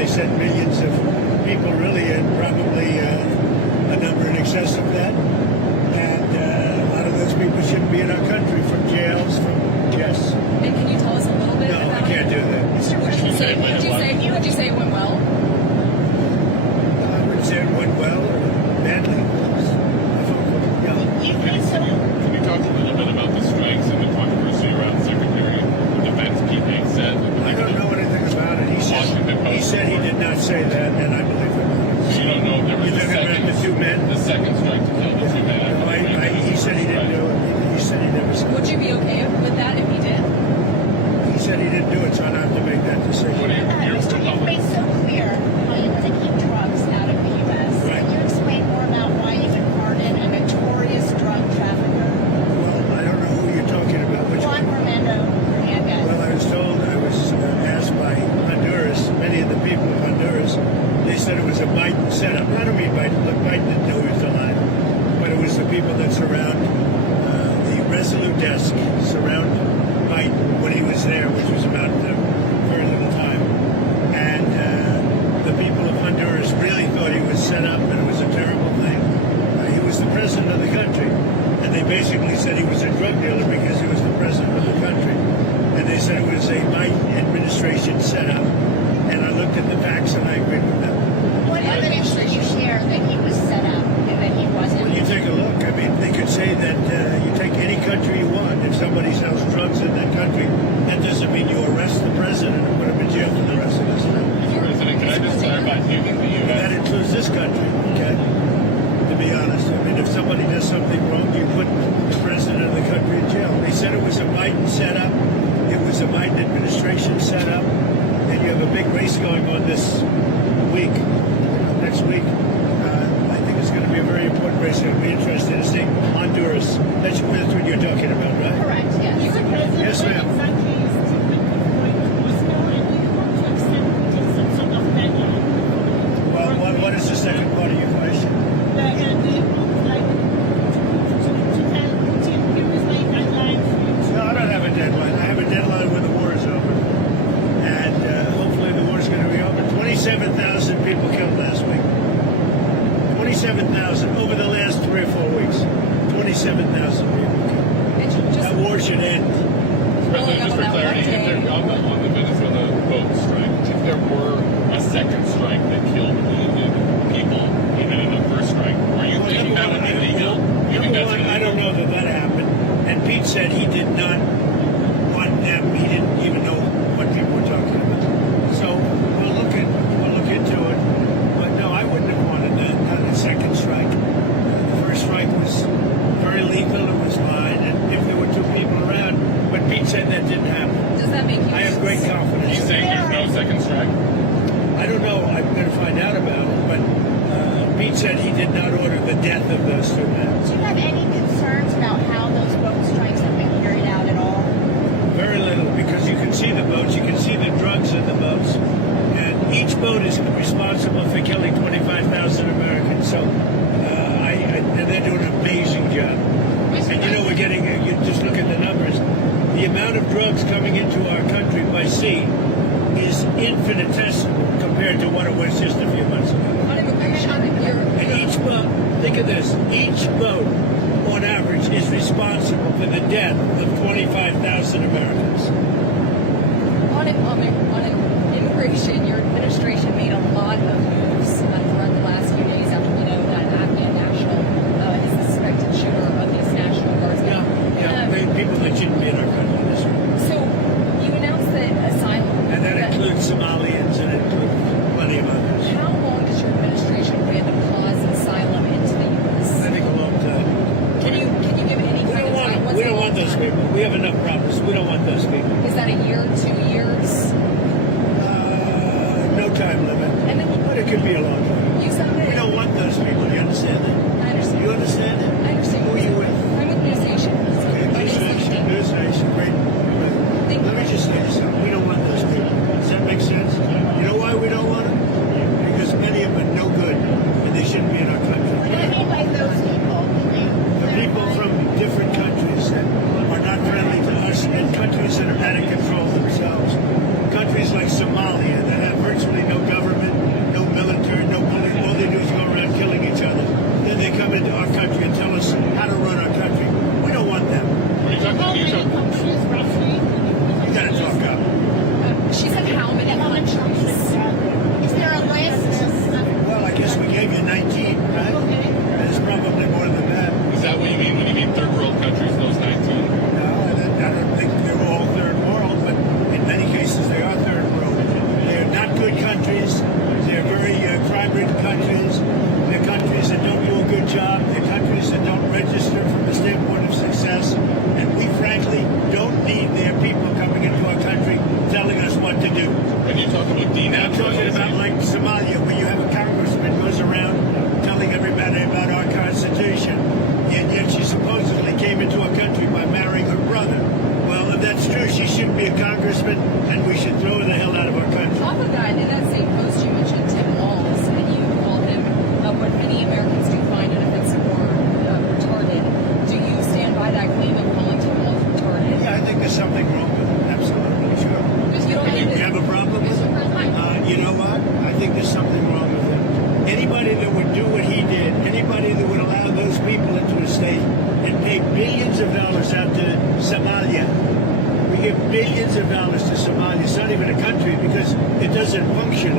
they sent millions of people really, and probably a number in excess of that. And a lot of those people shouldn't be in our country, from jails, from yes. And can you tell us a little bit No, about I can't do that. Mr. Would you say it went well? I would say it went well or badly. Can you talk a little bit about the strikes and the controversy around Secretary of Defense Pete said? I don't know anything about it. He said he did not say that, and I believe him. So you don't know if there was You're talking about the two men? the second strike to kill the two men? No, he said he didn't do it. He said he never said it. Would you be okay with that if he did? He said he didn't do it, so I don't have to make that decision. What do you, Mr. You've made so clear how you want to keep drugs out of the U.S. Right. Can you explain more about why you would pardon a notorious drug trafficker? Well, I don't know who you're talking about. Which Juan one? Romando Hernandez. Well, I was told, I was asked by Honduras, many of the people of Honduras, they said it was a Biden setup. I don't mean Biden. Look, Biden didn't know he was alive, but it was the people that surround the Resolute desk, surround Biden when he was there, which was about very little time. And the people of Honduras really thought he was set up, and it was a terrible thing. He was the president of the country, and they basically said he was a drug dealer because he was the president of the country. And they said it was a Biden administration setup. And I looked at the facts, and I agreed with them. What evidence did you share that he was set up and that he wasn't? Well, you take a look. I mean, they could say that you take any country you want. If somebody sells drugs in that country, that doesn't mean you arrest the president and put him in jail for the rest of his life. President, can I just clarify, do you think the U.S. That includes this country, okay? To be honest, I mean, if somebody does something wrong, you put the president of the country in jail. They said it was a Biden setup. It was a Biden administration setup. And you have a big race going on this week, next week. I think it's going to be a very important race. It'll be interesting to see Honduras. That's what you're talking about, right? Correct, yes. Yes, ma'am. Well, what is the second part of your question? No, I don't have a deadline. I have a deadline when the war is over. And hopefully the war is going to be over. 27,000 people killed last week. 27,000 over the last 3 or 4 weeks. 27,000 people killed. That war should end. President, just for clarity, if there, on the Venezuela boat strike, if there were a second strike that killed wounded people, even in the first strike, are you thinking that would be legal? You think that's illegal? I don't know that happened. And Pete said he did not want them. He didn't even know what people were talking about. So we'll look into it. But no, I wouldn't have wanted that. Not a second strike. The first strike was very lethal. It was fine. And if there were 2 people around, but Pete said that didn't happen. Does that make you? I have great confidence. Are you saying there's no second strike? I don't know. I'm going to find out about it. But Pete said he did not order the death of those 2 men. Do you have any concerns about how those boat strikes have been carried out at all? Very little, because you can see the boats, you can see the drugs in the boats, and each boat is responsible for killing 25,000 Americans. So, and they're doing an amazing job. And you know, we're getting, you just look at the numbers. The amount of drugs coming into our country by sea is infinitesimal compared to what it was just a few months ago. And each boat, think of this, each boat on average is responsible for the death of 25,000 Americans. On immigration, your administration made a lot of moves throughout the last few days after we know that Afghan national is the suspected shooter of these National Guards. People that shouldn't be in our country. This way. So you announced that asylum. And that includes Somalians and it includes plenty of others. How long does your administration plan to pause asylum into the U.S.? I think a long time. Can you give any kind of time? We don't want those people. We have enough problems. We don't want those people. Is that a year, 2 years? No time limit. And then But it could be a long time. you said that. We don't want those people. You understand that? I understand. You understand that? I understand. Who are you with? I'm with News Nation. News Nation, great. Let me just say this. We don't want those people. Does that make sense? You know why we don't want them? Because many of them are no good, and they shouldn't be in our country. What do you mean by those people? The people from different countries that are not friendly to us, and countries that are out of control themselves. Countries like Somalia that have virtually no government.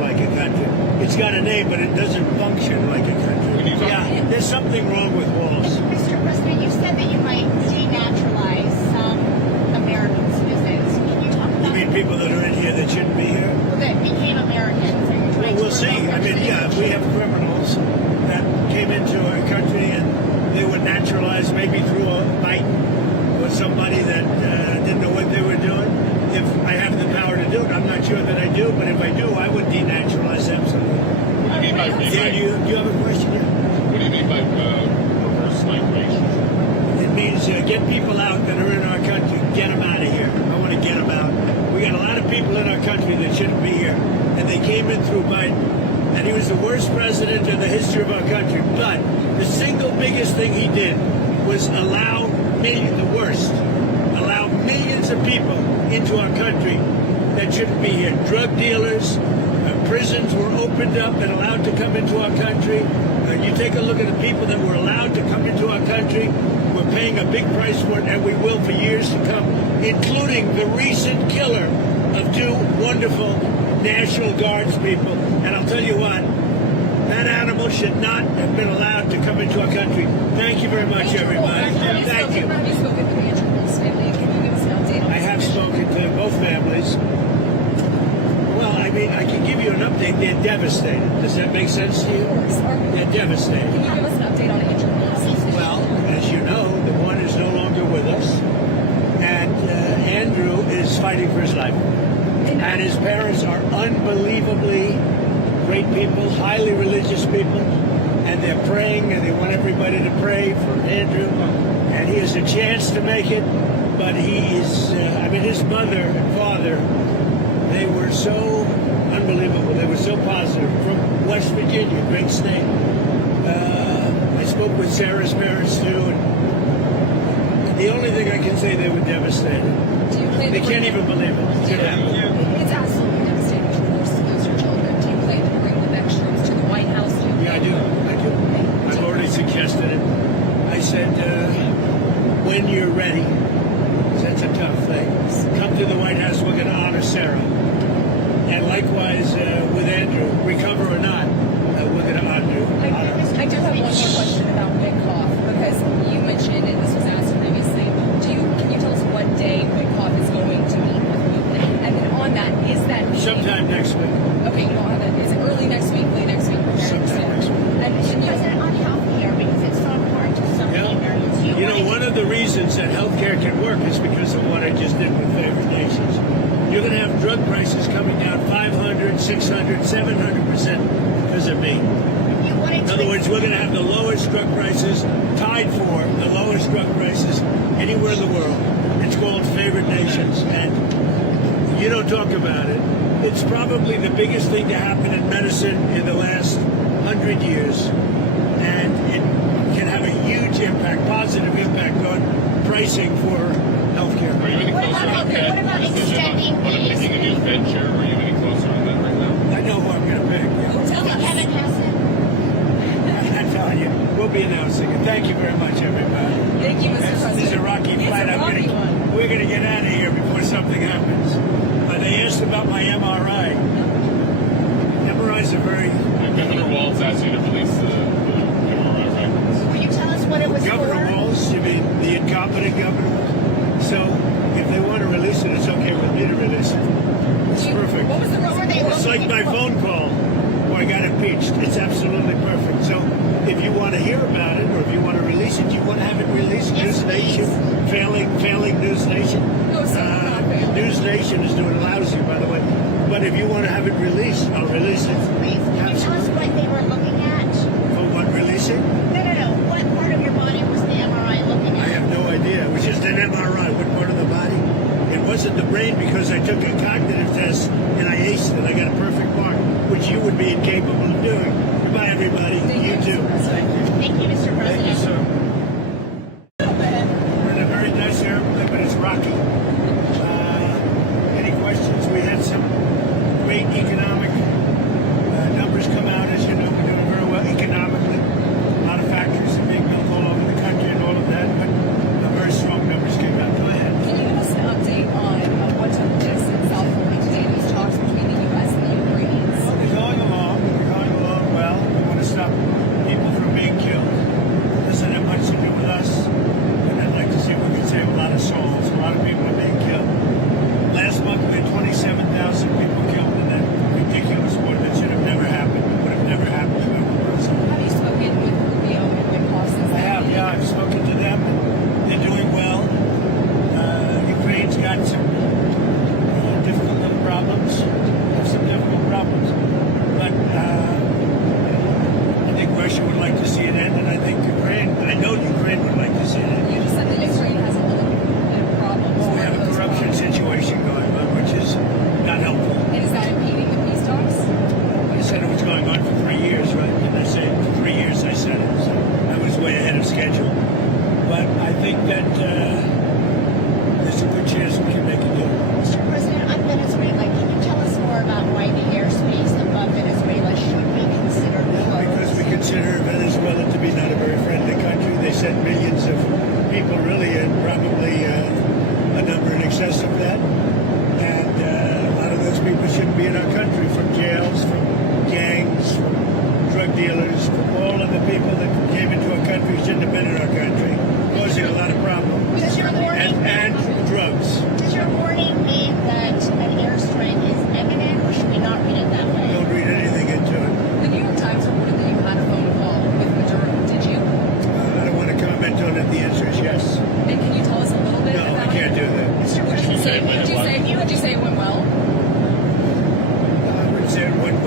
like a country. It's got a name, but it doesn't function like a country. Yeah, there's something wrong with walls. Mr. President, you said that you might denaturalize some American citizens. Can you talk You about mean people that are in here that shouldn't be here? that became Americans? Are you Well, trying we'll to see. revoke I their mean, yeah, we have criminals that came into our country and they were naturalized maybe through a Biden or somebody that didn't know what they were doing. If I have the power to do it, I'm not sure that I do, but if I do, I would denaturalize absolutely. What do you mean by Yeah, do you have a question? Yeah. What do you mean by reverse migration? It means get people out that are in our country, get them out of here. I want to get them out. We got a lot of people in our country that shouldn't be here, and they came in through Biden, and he was the worst president in the history of our country. But the single biggest thing he did was allow millions of people into our country that shouldn't be here. Drug dealers, prisons were opened up and allowed to come into our country. You take a look at the people that were allowed to come into our country. We're paying a big price for it, and we will for years to come, including the recent killer of two wonderful National Guards people. And I'll tell you what, that animal should not have been allowed to come into our country. Thank you very much, everybody. Thank you. Have you spoken to the Andrews family? Can you give us an update on I have spoken to both families. Well, I mean, I can give you an update. They're devastated. Does that make sense to you? Of course. They're devastated. Can you give us an update on Andrews? Well, as you know, the one is no longer with us, and Andrew is fighting for his life. And his parents are unbelievably great people, highly religious people, and they're praying, and they want everybody to pray for Andrew. And he has a chance to make it, but he is, his mother and father, they were so unbelievable. They were so positive. From West Virginia, great state. I spoke with Sarah's parents, too, and the only thing I can say, they were devastated. Do you plan They to can't bring- even believe it. It's gonna happen. It's absolutely devastating to force to lose your children. Do you plan to bring the next troops to the White House? Do you Yeah, I do. I've already suggested it. I said, when you're ready, 'cause that's a tough thing, come to the White House, we're going to honor Sarah. And likewise with Andrew, recover or not, we're going to honor you. I do have one more question about Witkoff, because you mentioned, and this was asked previously, can you tell us what day Witkoff is going to meet with you? And then on that, is that meeting... Sometime next week. Okay, you don't have it. Is it early next week, late next week? Okay, I Sometime understand. next week. And can you... President, on health care, because it's so important to so many Americans. You know, one of the reasons that healthcare can work is because of what I just did with favored nations. You're going to have drug prices coming down 500, 600, 700% because of me. In other words, we're going to have the lowest drug prices, tied for the lowest drug prices anywhere in the world. It's called favored nations, and you don't talk about it. It's probably the biggest thing to happen in medicine in the last 100 years, and it can have a huge impact, positive impact on pricing for healthcare. Are you any What closer about- on that what about decision extending on these- picking a new Fed chair? Are you any closer on that right now? I know who I'm going to pick. Tell us. Kevin Hassan. I'm telling you, we'll be announcing it. Thank you very much, everybody. Thank you, Mr. President. This is a rocky It's fight. a rocky one. We're going to get out of here before something happens. They asked about my MRI. MRIs are very... Governor Walz asked you to release the MRI records. Will you tell us what it was Governor for? Walz, you mean the incompetent governor? So if they want to release it, it's okay with me to release it. It's perfect. What was the What were they It's like my phone call where I got impeached. It's absolutely perfect. So if you want to hear about it or if you want to release it, you want to have it released. Yes, News Nation, failing News Nation. No, sir, not failing. News Nation is doing lousy, by the way. But if you want to have it released, I'll release it. Please, can you tell us what they were looking at? For what, releasing? No. What part of your body was the MRI looking I at? have no idea. It was just an MRI. What part of the body? It wasn't the brain because I took a cognitive test and I aced it. I got a perfect mark, which you would be incapable of doing. Goodbye, everybody. Thank You Mr. too. President. Thank you, Mr. Thank you, President. sir. We're in a very nice airplane, but it's rocky. Any questions? We had some great economic numbers come out. As you know, we're doing very well economically. A lot of factories are being built all over the country and all of that, but very strong numbers came out. Go ahead. Can you give us an update on what took place in South Korea today, these talks between the U.S. and the Ukrainians? There's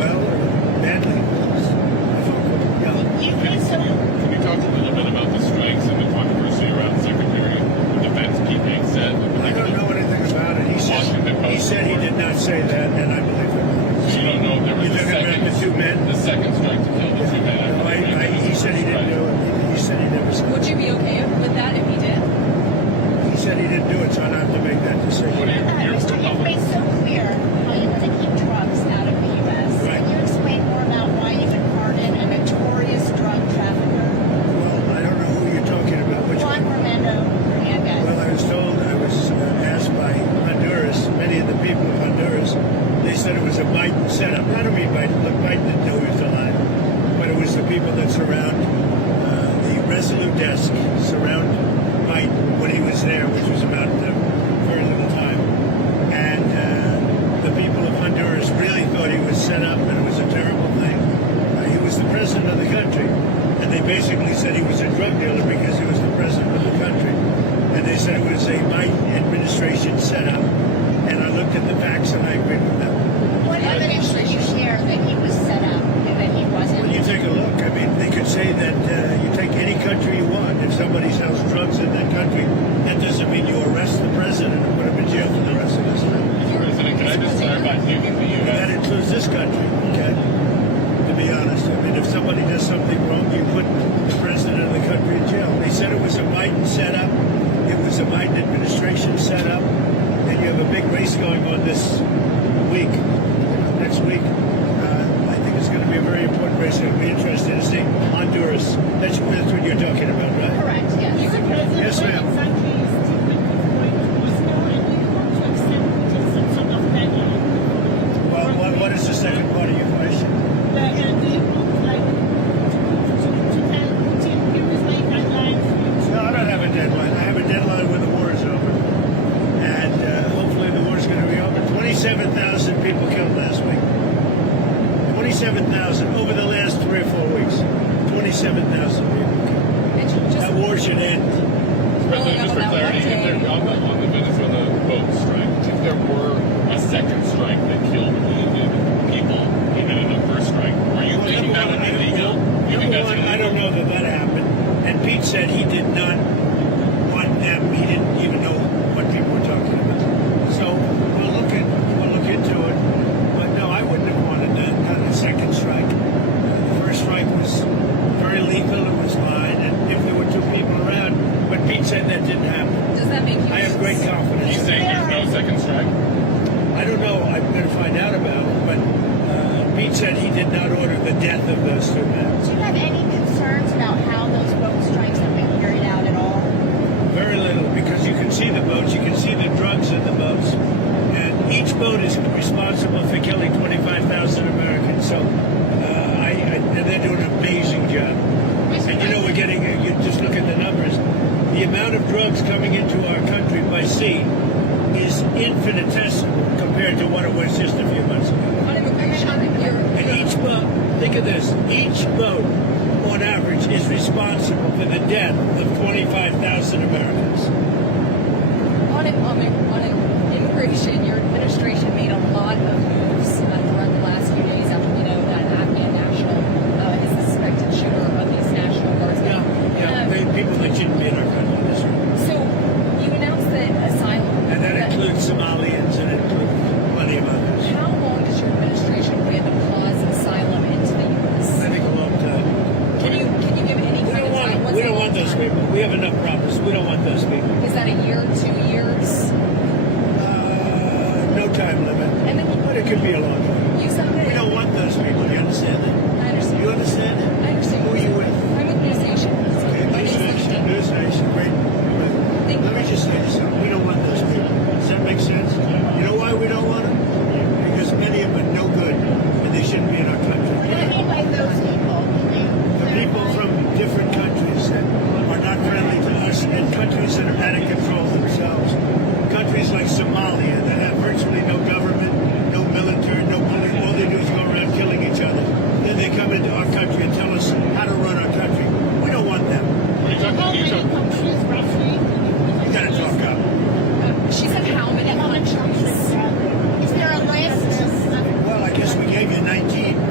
well or badly. You think so? Can you talk a little bit about the strikes and the controversy around Secretary of Defense Pete Hegseth? I don't know anything about it. He said he did not say that, and I believe it. So you don't know if there was You're talking about the two men? the second strike to kill the two men. He said he didn't do it. He said he never said Would it. you be okay with that if he did? He said he didn't do it, so I don't have to make that decision. What do you- Mr. You've made so clear how you want to keep drugs out of the U.S. Right. Can you explain more about why you would pardon a notorious drug trafficker, Well, I don't know who you're talking about. Which Juan one? Romando Hernandez? Well, I was told, I was asked by Honduras, many of the people of Honduras, they said it was a Biden setup. I don't mean Biden. Look, Biden didn't know he was alive. But it was the people that surround the Resolute desk, surround Biden when he was there, which was about very little time. And the people of Honduras really thought he was set up and it was a terrible thing. He was the president of the country. And they basically said he was a drug dealer because he was the president of the country. And they said it was a Biden administration setup. And I looked at the facts and I agreed with them. What evidence did you share that he was set up and that he wasn't? When you take a look, I mean, they could say that you take any country you want. If somebody sells drugs in that country, that doesn't mean you arrest the president and put him in jail for the rest of his life. Mr. President, can I just clarify, do you think the That U.S. includes this country, okay? To be honest, I mean, if somebody does something wrong, you put the president of the country in jail. They said it was a Biden setup. It was a Biden administration setup. And you have a big race going on this week, next week. I think it's going to be a very important race. It'll be interesting to see Honduras. That's what you're talking about, right? Correct, yes. Yes, ma'am. Well, what is the second part of your question? No, I don't have a deadline. I have a deadline when the war is over. And hopefully the war is going to be over. 27,000 people killed last week. 27,000 over the last 3 or 4 weeks. 27,000 people killed. And That war should end. President, just for clarity, if there, on the Venezuela boat strike, if there were a second strike that killed wounded people, even in the first strike, are you thinking that would be legal? You think that's illegal? I don't know that happened. And Pete said he did not want them. He didn't even know what people were talking about. So we'll look into it. But no, I wouldn't have wanted that. Not a second strike. The first strike was very lethal. It was fine. And if there were 2 people around, but Pete said that didn't happen. does that make you? I have great Are confidence. you saying there's no second strike? I don't know. I'm going to find out about it. But Pete said he did not order the death of those 2 men. Do you have any concerns about how those boat strikes have been carried out at all? Very little, because you can see the boats, you can see the drugs in the boats, and each boat is responsible for killing 25,000 Americans. So, and they're doing an amazing job. And you know, we're getting, you just look at the numbers, the amount of drugs coming into our country by sea is infinitesimal compared to what it was just a few months ago. On immigration, And each boat, think of this, each boat on average is responsible for the death of 25,000 Americans. on immigration, your administration made a lot of moves throughout the last few days after we know that Afghan national is the suspected shooter of these National Guardsmen. People that shouldn't be in our country. That's right. So you announced that asylum. And that includes Somalians and it includes plenty of others. How long does your administration plan to pause asylum into the U.S.? I think a long time. Can you give any We kind don't of want time? them. What's We a don't long want those time? people. We have enough problems. We don't want those people. Is that a year, 2 years? No time limit. And then But it could be a long time. you said that. We don't want those people. You understand that? I understand. You understand that? I understand. Who are you with? I'm with News Nation. Okay, News Nation. News Nation. Great. Thank Let me you. just say this. We don't want those people. Does that make sense? You know why we don't want them? Because many of them are no good and they shouldn't be in our country. What do you mean by those people? The people from different countries that are not friendly to us and countries that are out of control themselves. Countries like Somalia that have virtually no government, no military, no police. All they do is go around killing each other. Then they come into our country and tell us how to run our country. We don't want them. Are you talking? You gotta talk up. She said how many countries? Is there a list? Well, I guess we gave you 19.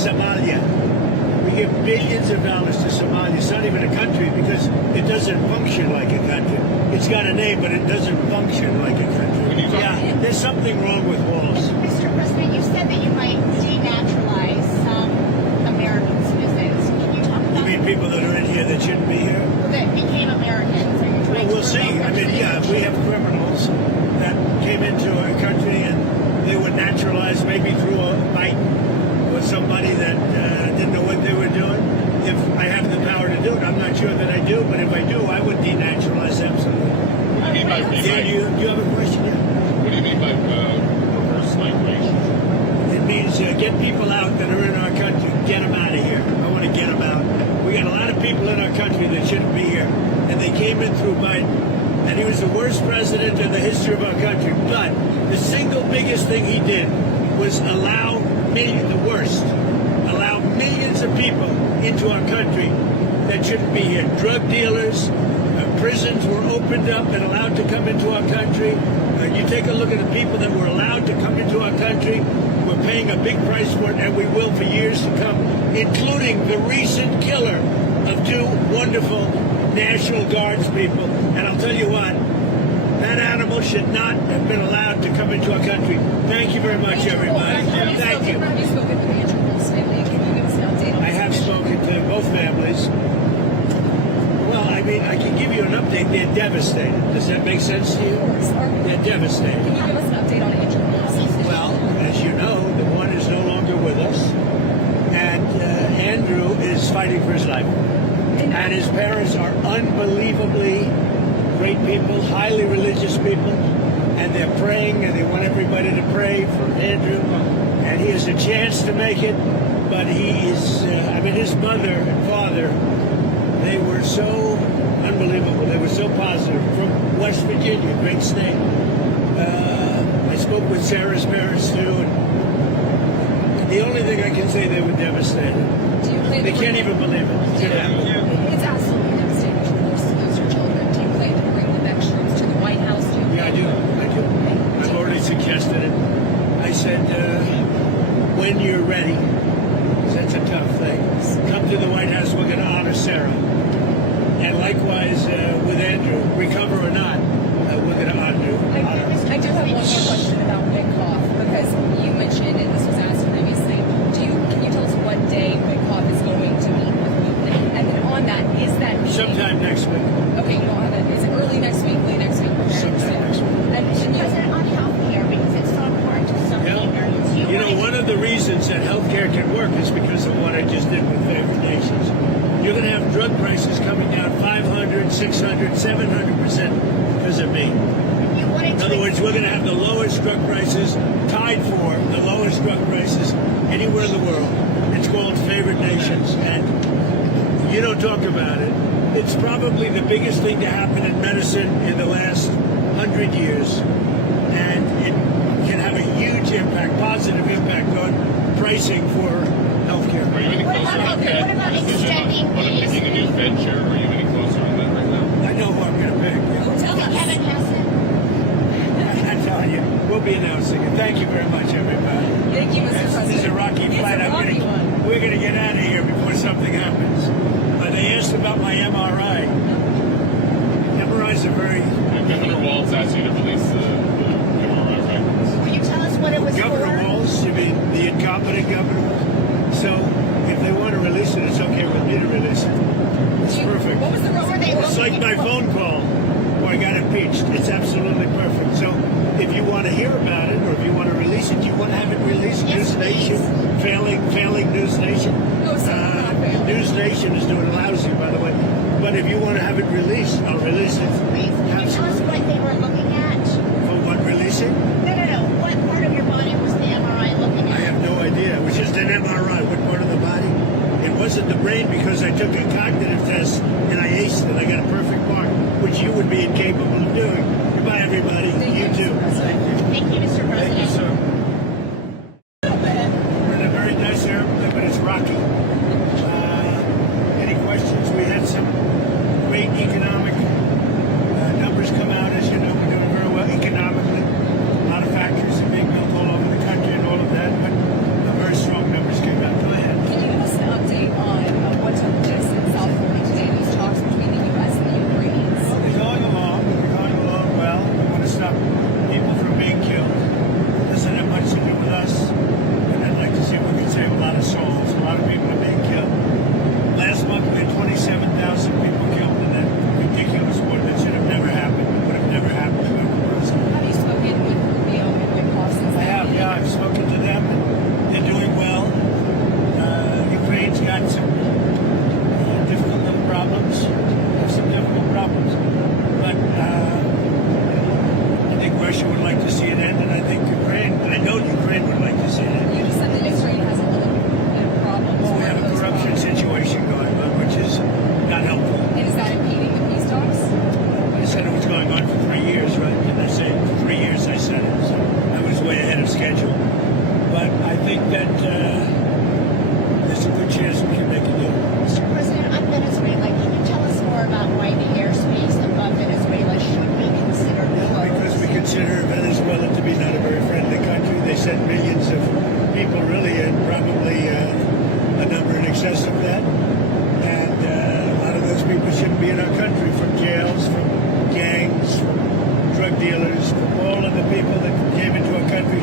Somalia. We give billions of dollars to Somalia. It's not even a country because it doesn't function like a country. It's got a name, but it doesn't function like a country. Yeah, there's something wrong with walls. Mr. President, you said that you might denaturalize some American citizens. Can you talk You about mean people that are in here that shouldn't be here? that became Americans? Are you Well, trying we'll to see. revoke I their mean, yeah, if we have criminals that came into our country and they were naturalized maybe through a Biden or somebody that didn't know what they were doing. If I have the power to do it, I'm not sure that I do, but if I do, I would denaturalize absolutely. What do you mean by Yeah, you have a question? Yeah. What do you mean by reverse migration? It means get people out that are in our country. Get them out of here. I want to get them out. We got a lot of people in our country that shouldn't be here, and they came in through Biden. And he was the worst president in the history of our country. But the single biggest thing he did was allow millions of people into our country that shouldn't be here. Drug dealers, prisons were opened up and allowed to come into our country. You take a look at the people that were allowed to come into our country. We're paying a big price for it, and we will for years to come, including the recent killer of two wonderful National Guards people. And I'll tell you what, that animal should not have been allowed to come into our country. Thank you very much, everybody. Thank you. Have you spoken with Andrew Wolf's family? Can you give us an update on I have spoken to both families. Well, I mean, I can give you an update. They're devastated. Does that make sense to you? They're devastated. Can you give us an update on Andrew Wolf's situation? Well, as you know, the one is no longer with us. And Andrew is fighting for his life. And his parents are unbelievably great people, highly religious people. And they're praying, and they want everybody to pray for Andrew. And he has a chance to make it. But he is, his mother and father, they were so unbelievable. They were so positive. From West Virginia, great state. I spoke with Sarah's parents, too. And the only thing I can say, they were devastated. Do you plan They to can't bring- even believe it. It's absolutely devastating to lose your children. Do you plan to bring the next troops to the White House? Do you Yeah, I do. I've already suggested it. I said, when you're ready, 'cause that's a tough thing, come to the White House. We're going to honor Sarah. And likewise with Andrew, recover or not, we're going to honor him. I do have one more question about Wickoff, because you mentioned, and this was asked previously, can you tell us what day Wickoff is going to meet with Putin? And then on that, is that meeting... Sometime next week. Okay, you don't have it. Is it early next week, late next week? Sometime next week. And can you... President, on health care, because it's so important to so many Americans. You know, one of the reasons that healthcare can work is because of what I just did with favored nations. You're going to have drug prices coming down 500, 600, 700% because of me. In other words, we're going to have the lowest drug prices, tied for the lowest drug prices anywhere in the world. It's called favored nations, and you don't talk about it. It's probably the biggest thing to happen in medicine in the last 100 years, and it can have a huge impact, positive impact on pricing for healthcare. Are you any What closer about- on Fed? what about extending on these- picking a new Fed chair? Are you any closer on that right now? I know who I'm going to pick. Tell us. Kevin Hassan. I'm telling you, we'll be announcing it. Thank you very much, everybody. Thank you, Mr. President. This is a rocky It's flight. a rocky one. We're going to get out of here before something happens. They asked about my MRI. MRIs are very... Governor Walz asked you to release the MRI records. Will you tell us what it was Governor for? Walz, you mean the incompetent governor? So if they want to release it, it's okay with me to release it. It's perfect. What was the What were they It's like my phone call where I got impeached. It's absolutely perfect. So if you want to hear about it or if you want to release it, you want to have it released. Yes, News Nation, failing News Nation. No, sir, not failing. News Nation is doing lousy, by the way. But if you want to have it released, I'll release it. Please, can you tell us what they were looking at? For what releasing? No. What part of your body was the MRI looking I at? have no idea. It was just an MRI. What part of the body? It wasn't the brain because I took a cognitive test and I aced it. I got a perfect mark, which you would be incapable of doing. Goodbye, everybody. Thank You too. Mr. President. Thank you, Mr. Thank you, President. sir. We're in a very nice airplane, but it's rocky. Any questions? We had some great economic numbers come out. As you know, we're doing very well economically. A lot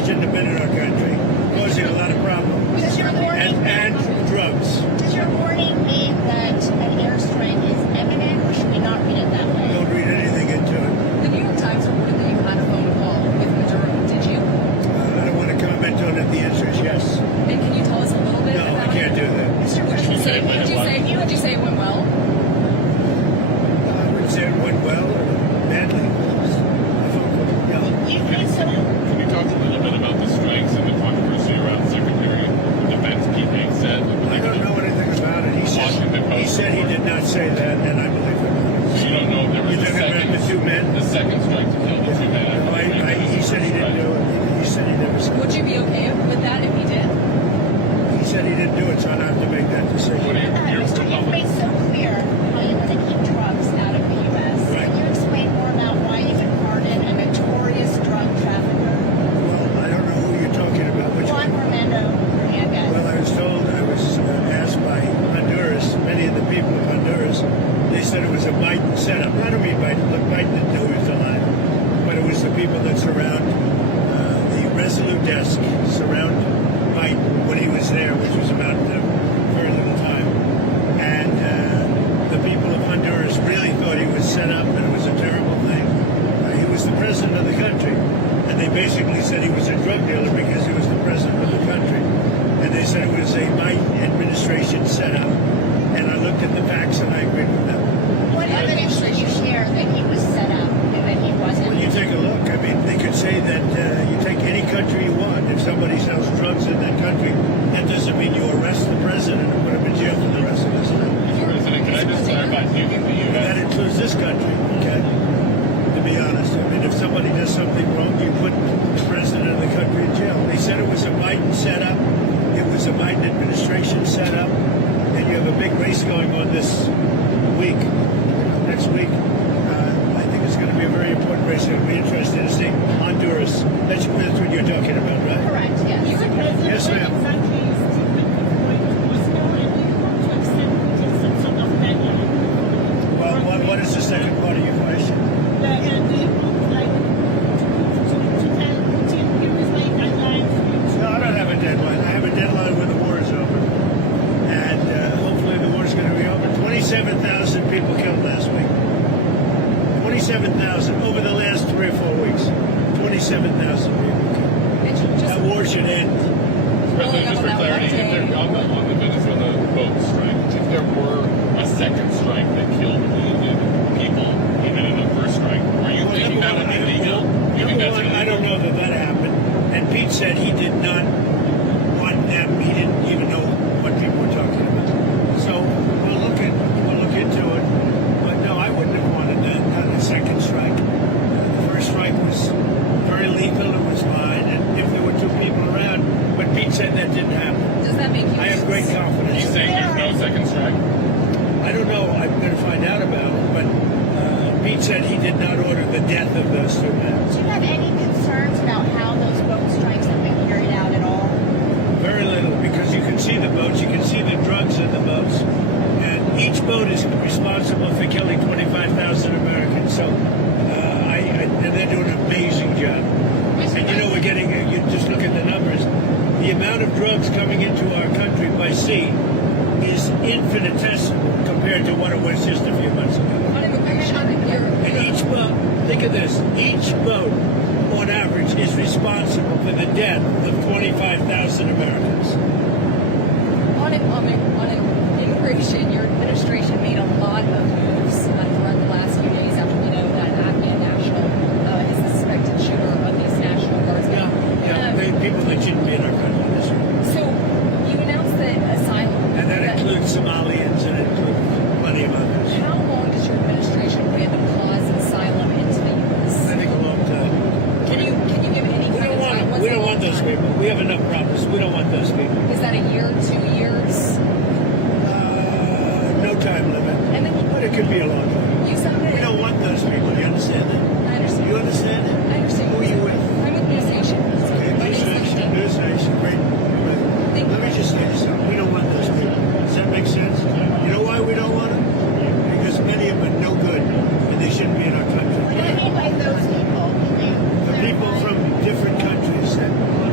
shouldn't have been in our country, causing a lot of problems. Does your warning And drugs. Does your warning mean that an airstrike is imminent, or should we not read it that way? Don't read anything into it. The New York Times reported that you had a phone call with Maduro. Did you? I don't want to comment on it. The answer is yes. And can you tell us a little bit No, about I can't do that. Mr. Would you say? Would you say it went well? I wouldn't say it went well or badly. No. You think so? Can you talk a little bit about the strikes and the controversy around Secretary of Defense Pete Hegseth? I don't know anything about it. He said he did not say that, and I believe him. So you don't know if there was You're a talking about the two men? the second strike to kill the two men. He said he didn't do it. He said he never said Would you be okay with that if he did? He said he didn't do it, so I don't have to make that decision. What are your Mr. You've made so clear how you want to keep drugs out of the U.S. Right. Can you explain more about why you would pardon a notorious drug trafficker, Well, I don't know who you're talking about. Which Juan one? Romando Hernandez? Well, I was told, I was asked by Honduras, many of the people of Honduras, they said it was a Biden setup. I don't mean Biden. Look, Biden didn't know he was alive. But it was the people that surround the Resolute desk, surround Biden when he was there, which was about very little time. And the people of Honduras really thought he was set up and it was a terrible thing. He was the president of the country. And they basically said he was a drug dealer because he was the president of the country. And they said it was a Biden administration setup. And I looked at the facts and I agreed with them. What evidence did you share that he was set up and that he wasn't? Well, you take a look. I mean, they could say that you take any country you want. If somebody sells drugs in that country, that doesn't mean you arrest the president and put him in jail for the rest of his life. President, can I just clarify? Do you think the And that U.S. includes this country, okay? To be honest, I mean, if somebody does something wrong, you put the president of the country in jail. They said it was a Biden setup. It was a Biden administration setup. And you have a big race going on this week, next week. I think it's going to be a very important race. It'll be interesting to see Honduras. That's what you're talking about, right? Correct, yes. Yes, ma'am. Well, what is the second part of your question? No, I don't have a deadline. I have a deadline when the war is over. And hopefully the war is going to be over. 27,000 people killed last week. 27,000 over the last 3 or 4 weeks. 27,000 people killed. That war should end. President, just for clarity, if there, on the Venezuela boat strike, if there were a second strike that killed wounded people, even in the first strike, are you thinking that would be legal? You think that's illegal? I don't know that happened. And Pete said he did not want them. He didn't even know what people were talking about. So we'll look into it. But no, I wouldn't have wanted that. Not a second strike. The first strike was very lethal. It was fine. And if there were 2 people around, but Pete said that didn't happen. Does that make you? I have great Are confidence. you saying there's no second strike? I don't know. I'm going to find out about it. But Pete said he did not order the death of those 2 men. Do you have any concerns about how those boat strikes have been carried out at all? Very little, because you can see the boats, you can see the drugs in the boats, and each boat is responsible for killing 25,000 Americans. So, and they're doing an amazing job. And you know, we're getting, you just look at the numbers. The amount of drugs coming into our country by sea is infinitesimal compared to what it was just a few months ago. On immigration, And each boat, think of this, each boat on average is responsible for the death of 25,000 Americans. on immigration, your administration made a lot of moves throughout the last few days after we know that Afghan national is the suspected shooter of these National Guardsmen. People that shouldn't be in our country. That's right. So you announced that asylum. And that includes Somalians and it includes plenty of others. How long does your administration plan to pause asylum into the U.S.? I think a long time. Can you give any We kind of time? What's we a don't long want those time? people. We have enough problems. We don't want those people. Is that a year, 2 years? No time limit. And then But it could be a long time. you sounded. We don't want those people. You understand that? I understand. You understand that? I understand. Who are you with? I'm with News Nation. Okay, My News name's Nation. Lisa. News Nation. Great. Thank Let me you. just say this. We don't want those people. Does that make sense? You know why we don't want them? Because many of them are no good and they shouldn't be in our country. What do you mean by those people? Can you The people clarify? from different countries that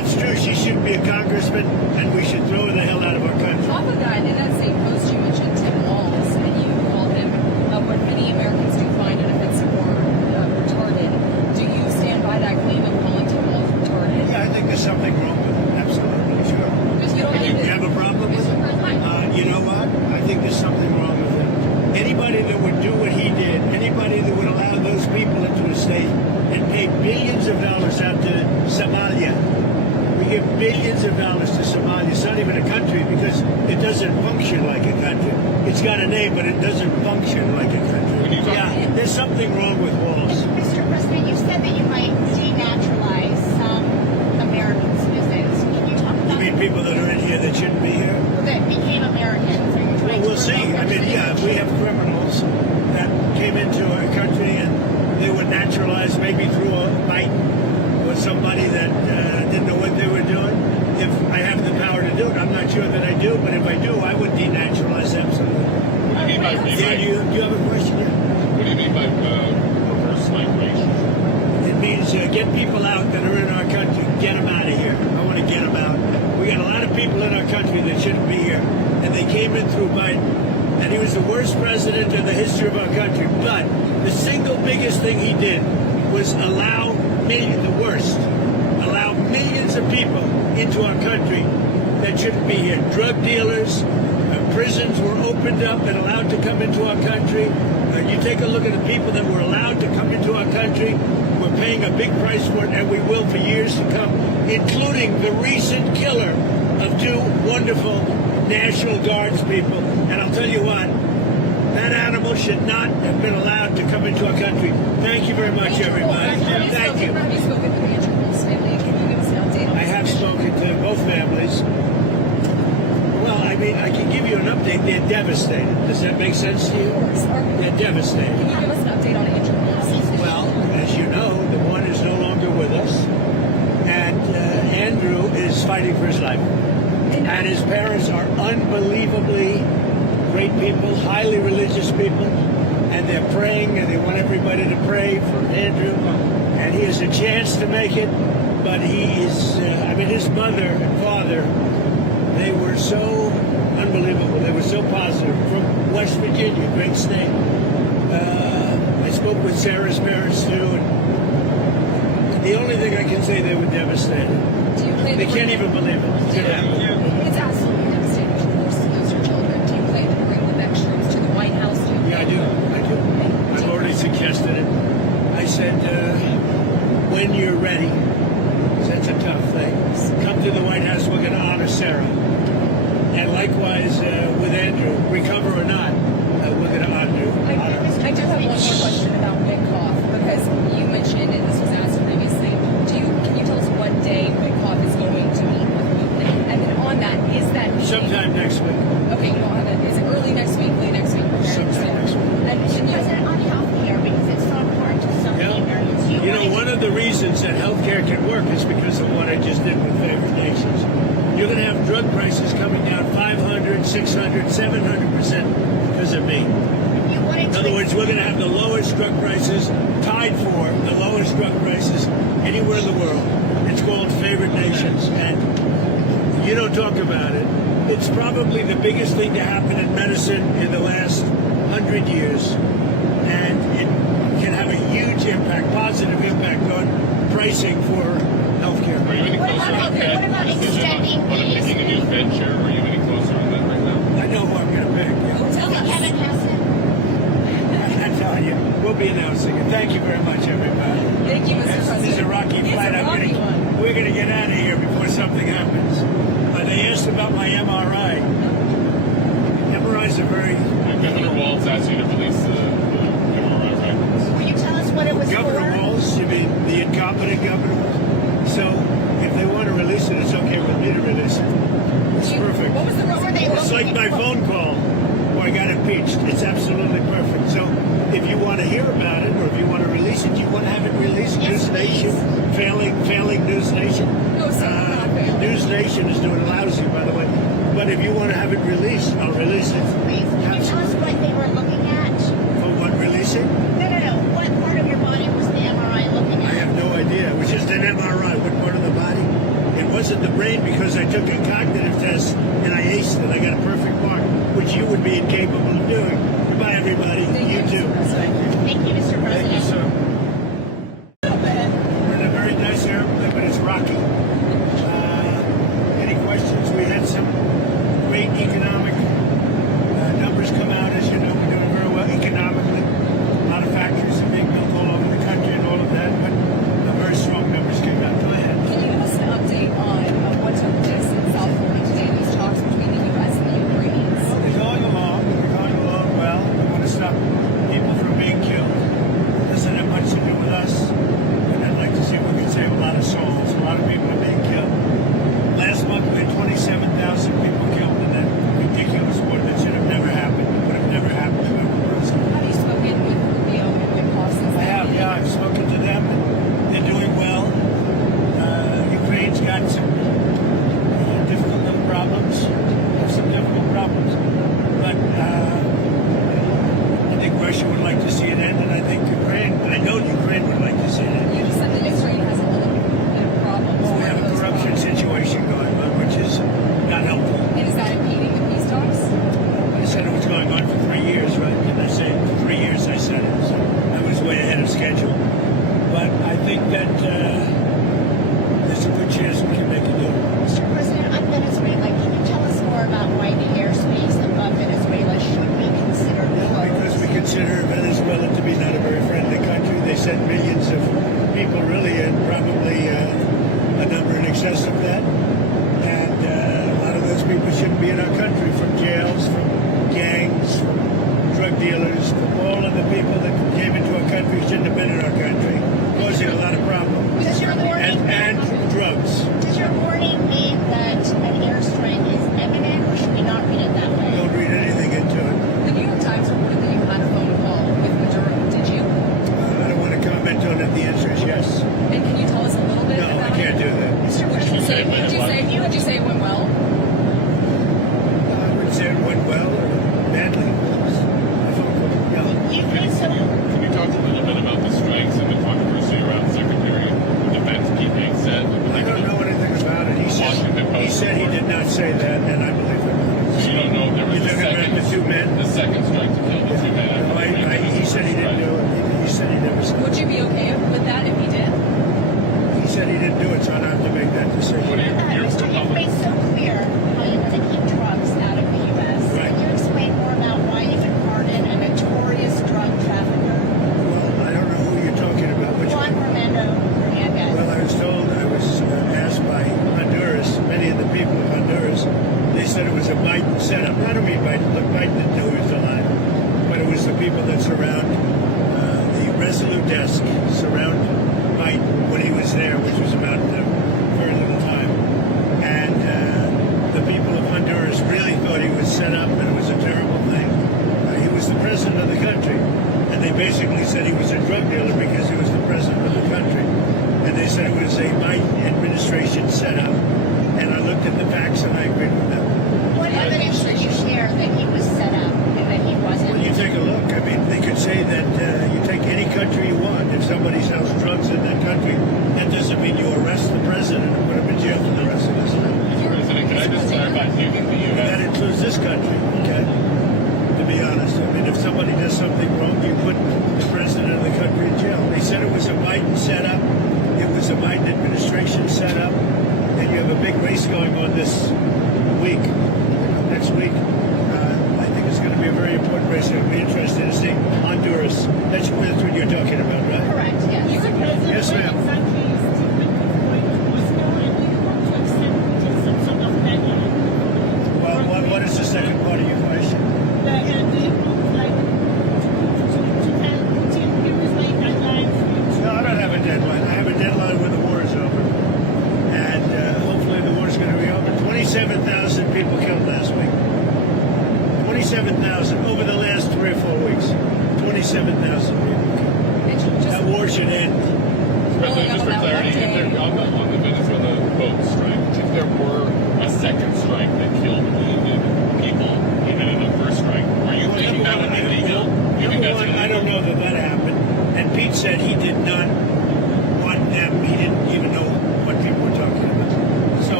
and we should throw her the hell out of our country. Off of that, in that same post, you mentioned Tim Walz, and you called him what many Americans do find offensive or retarded. Do you stand by that claim of calling Tim Walz retarded? Yeah, I think there's something wrong with it. Absolutely, sure. Because you don't You have a problem with it? You know what? I think there's something wrong with it. Anybody that would do what he did, anybody that would allow those people into a state and pay billions of dollars out to Somalia. We give billions of dollars to Somalia. It's not even a country because it doesn't function like a country. It's got a name, but it doesn't function like a country. Yeah, there's something wrong with Walls. Mr. President, you said that you might denaturalize some American citizens. Can you talk You about mean people that are in here that shouldn't be here? that became Americans? Are you Well, trying we'll to see. revoke I their mean, yeah, if we have criminals that came into our country and they were naturalized maybe through a fight or somebody that didn't know what they were doing, if I have the power to do it, I'm not sure that I do, but if I do, I would denaturalize absolutely. What do you mean by Yeah, do you have a question? Yeah. What do you mean by reverse migration? It means get people out that are in our country. Get them out of here. I want to get them out. We got a lot of people in our country that shouldn't be here, and they came in through Biden, and he was the worst president in the history of our country. But the single biggest thing he did was allow millions of people into our country that shouldn't be here. Drug dealers, prisons were opened up and allowed to come into our country. You take a look at the people that were allowed to come into our country. We're paying a big price for it, and we will for years to come, including the recent killer of two wonderful National Guards people. And I'll tell you what, that animal should not have been allowed to come into our country. Thank you very much, everybody. Thank you. Have you spoken with the Andrew Walz family? Can you give us an update on I have spoken to both families. Well, I mean, I can give you an update. They're devastated. Does that make sense to you? Of course. They're devastated. Can you give us an update on Andrew Walz? Well, as you know, the one is no longer with us, and Andrew is fighting for his life. And his parents are unbelievably great people, highly religious people, and they're praying, and they want everybody to pray for Andrew. And he has a chance to make it, but he is, his mother and father, they were so unbelievable. They were so positive. From West Virginia, great state. I spoke with Sarah's parents too, and the only thing I can say, they were devastated. Do you plan They to can't bring- even believe it. It's absolutely devastating, of course, to lose your children. Do you plan to bring the next troops to the White House? Do you Yeah, I do. I've already suggested it. I said, when you're ready, 'cause that's a tough thing, come to the White House. We're going to honor Sarah. And likewise with Andrew, recover or not, we're going to honor you. I do have one more question about Witkoff, because you mentioned, and this was asked previously, can you tell us what day Witkoff is going to meet with Putin? And then on that, is that meeting... Sometime next week. Okay, you don't have it. Is it early next week, late next week? Sometime next week. And Mr. President, on health care, because it's so important to so many Americans. You know, one of the reasons that healthcare can work is because of what I just did with favored nations. You're going to have drug prices coming down 500, 600, 700% because of me. In other words, we're going to have the lowest drug prices, tied for the lowest drug prices anywhere in the world. It's called favored nations, and you don't talk about it. It's probably the biggest thing to happen in medicine in the last 100 years, and it can have a huge impact, positive impact on pricing for healthcare. Are you any closer on Fed? What about extending on these? picking a new Fed chair? Are you any closer on that right now? I know who I'm going to pick. Tell us. Kevin Hassan. I'm telling you, we'll be announcing it. Thank you very much, everybody. Thank you, Mr. President. This is a rocky It's flight. a rocky one. We're going to get out of here before something happens. They asked about my MRI. MRIs are very... Governor Walz asked you to release the MRI records. Will you tell us what it was Governor for? Walz, you mean the incompetent governor? So if they want to release it, it's okay with me to release it. It's perfect. What was the What were they It's like my phone call where I got impeached. It's absolutely perfect. So if you want to hear about it or if you want to release it, you want to have it released. Yes, News Nation, failing News Nation. No, sir, not failing. News Nation is doing lousy, by the way. But if you want to have it released, I'll release it. Please, can you tell us what they were looking at? For what, releasing? No. What part of your body was the MRI looking I at? have no idea. It was just an MRI. What part of the body? It wasn't the brain because I took a cognitive test and I aced it. I got a perfect mark, which you would be incapable of doing. Goodbye, everybody. You too. Thank you, Mr. Thank you, President. sir. We're in a very nice airplane, but it's rocky. Any questions? We had some great economic numbers come out. As you know, we're doing very well economically. A lot of factories are being built all over the country and all of that, but very strong numbers came out. Go ahead. Can you give us an update on what took place in South Florida today, these talks between the U.S. and the Ukrainians? They're going along. They're going along well. We want to stop people from being killed. It doesn't have much to do with us. And I'd like to see if we can save a lot of souls. A lot of people are being killed. Last month we had 27,000 people killed in that ridiculous war that should have never happened. It would have never happened if I were president. Have you spoken with Rubio and Witkoff since I have, yeah. I've spoken to them. They're doing well. Ukraine's got some difficult little problems. Some difficult problems. But I think Russia would like to see it end, and I think Ukraine, I know Ukraine would like to see it end. You just said that Ukraine has a little bit of problems. Well, we have a corruption situation going on, which is not helpful. And is that impeding the peace talks? I said it was going on for 3 years, right? Didn't I say 3 years? I said it. So I was way ahead of schedule. But I think that there's a good chance we can make a deal. Mr. President, on Venezuela, can you tell us more about why the airspace above Venezuela should be considered closed? Because we consider Venezuela to be not a very friendly country. They send millions of people, really, and probably a number in excess of that. And a lot of those people shouldn't be in our country, from jails, from gangs, from drug dealers, from all of the people that came into our country shouldn't have been in our country, causing a lot of problems. Does your warning, And drugs. does your warning mean that an airstrike is imminent, or should we not read it that way? Don't read anything into it. The New York Times reported that you had a phone call with Maduro. Did you? I don't want to comment on it. The answer is yes. And can you tell us a little bit No, about I can't it? do that. Mr. Would you President, say it went well? I would say it went well or badly. I thought, yeah. you think so? Can you talk a little bit about the strikes and the controversy around Secretary of Defense Pete Hegseth? I don't know anything about it. He said he did not say that, and I believe it. So you don't know if there was You're talking about the two men? the second strike to kill the two men. He said he didn't do it. He said he never said Would it. you be okay with that if he did? He said he didn't do it, so I don't have to make that What decision. do you, your Mr. You've Republic? made so clear how you want to keep drugs out of the U.S. Right. Can you explain more about why you would pardon a notorious drug trafficker, Well, I don't know who you're talking about. Which Juan one? Romando Hernandez? Well, I was told, I was asked by Honduras, many of the people of Honduras, they said it was a Biden setup. I don't mean Biden. Look, Biden didn't know he was alive. But it was the people that surround the Resolute desk, surround Biden when he was there, which was about very little time. And the people of Honduras really thought he was set up and it was a terrible thing. He was the president of the country. And they basically said he was a drug dealer because he was the president of the country. And they said it was a Biden administration setup. And I looked at the facts and I agreed with them. What evidence did you share that he was set up and that he wasn't? Well, you take a look. I mean, they could say that you take any country you want. If somebody sells drugs in that country, that doesn't mean you arrest the president and put him in jail for the rest of his life. President, can I just clarify, do you think the U.S. That includes this country, okay? To be honest, I mean, if somebody does something wrong, you put the president of the country in jail. They said it was a Biden setup. It was a Biden administration setup. And you have a big race going on this week, next week. I think it's going to be a very important race. It'll be interesting to see Honduras. That's what you're talking about, right? Correct, yes. Yes, ma'am. Well, what is the second part of your question? No, I don't have a deadline. I have a deadline when the war is over. And hopefully the war is going to be over. 27,000 people killed last week. 27,000 over the last 3 or 4 weeks. 27,000 people killed. That war should end. President, just for clarity, if there, on the Venezuela boat strike, if there were a second strike that killed wounded people, even in the first strike, are you thinking that would be legal? You think that's I don't know that happened. And Pete said he did not want them. He didn't even know what people were talking about. So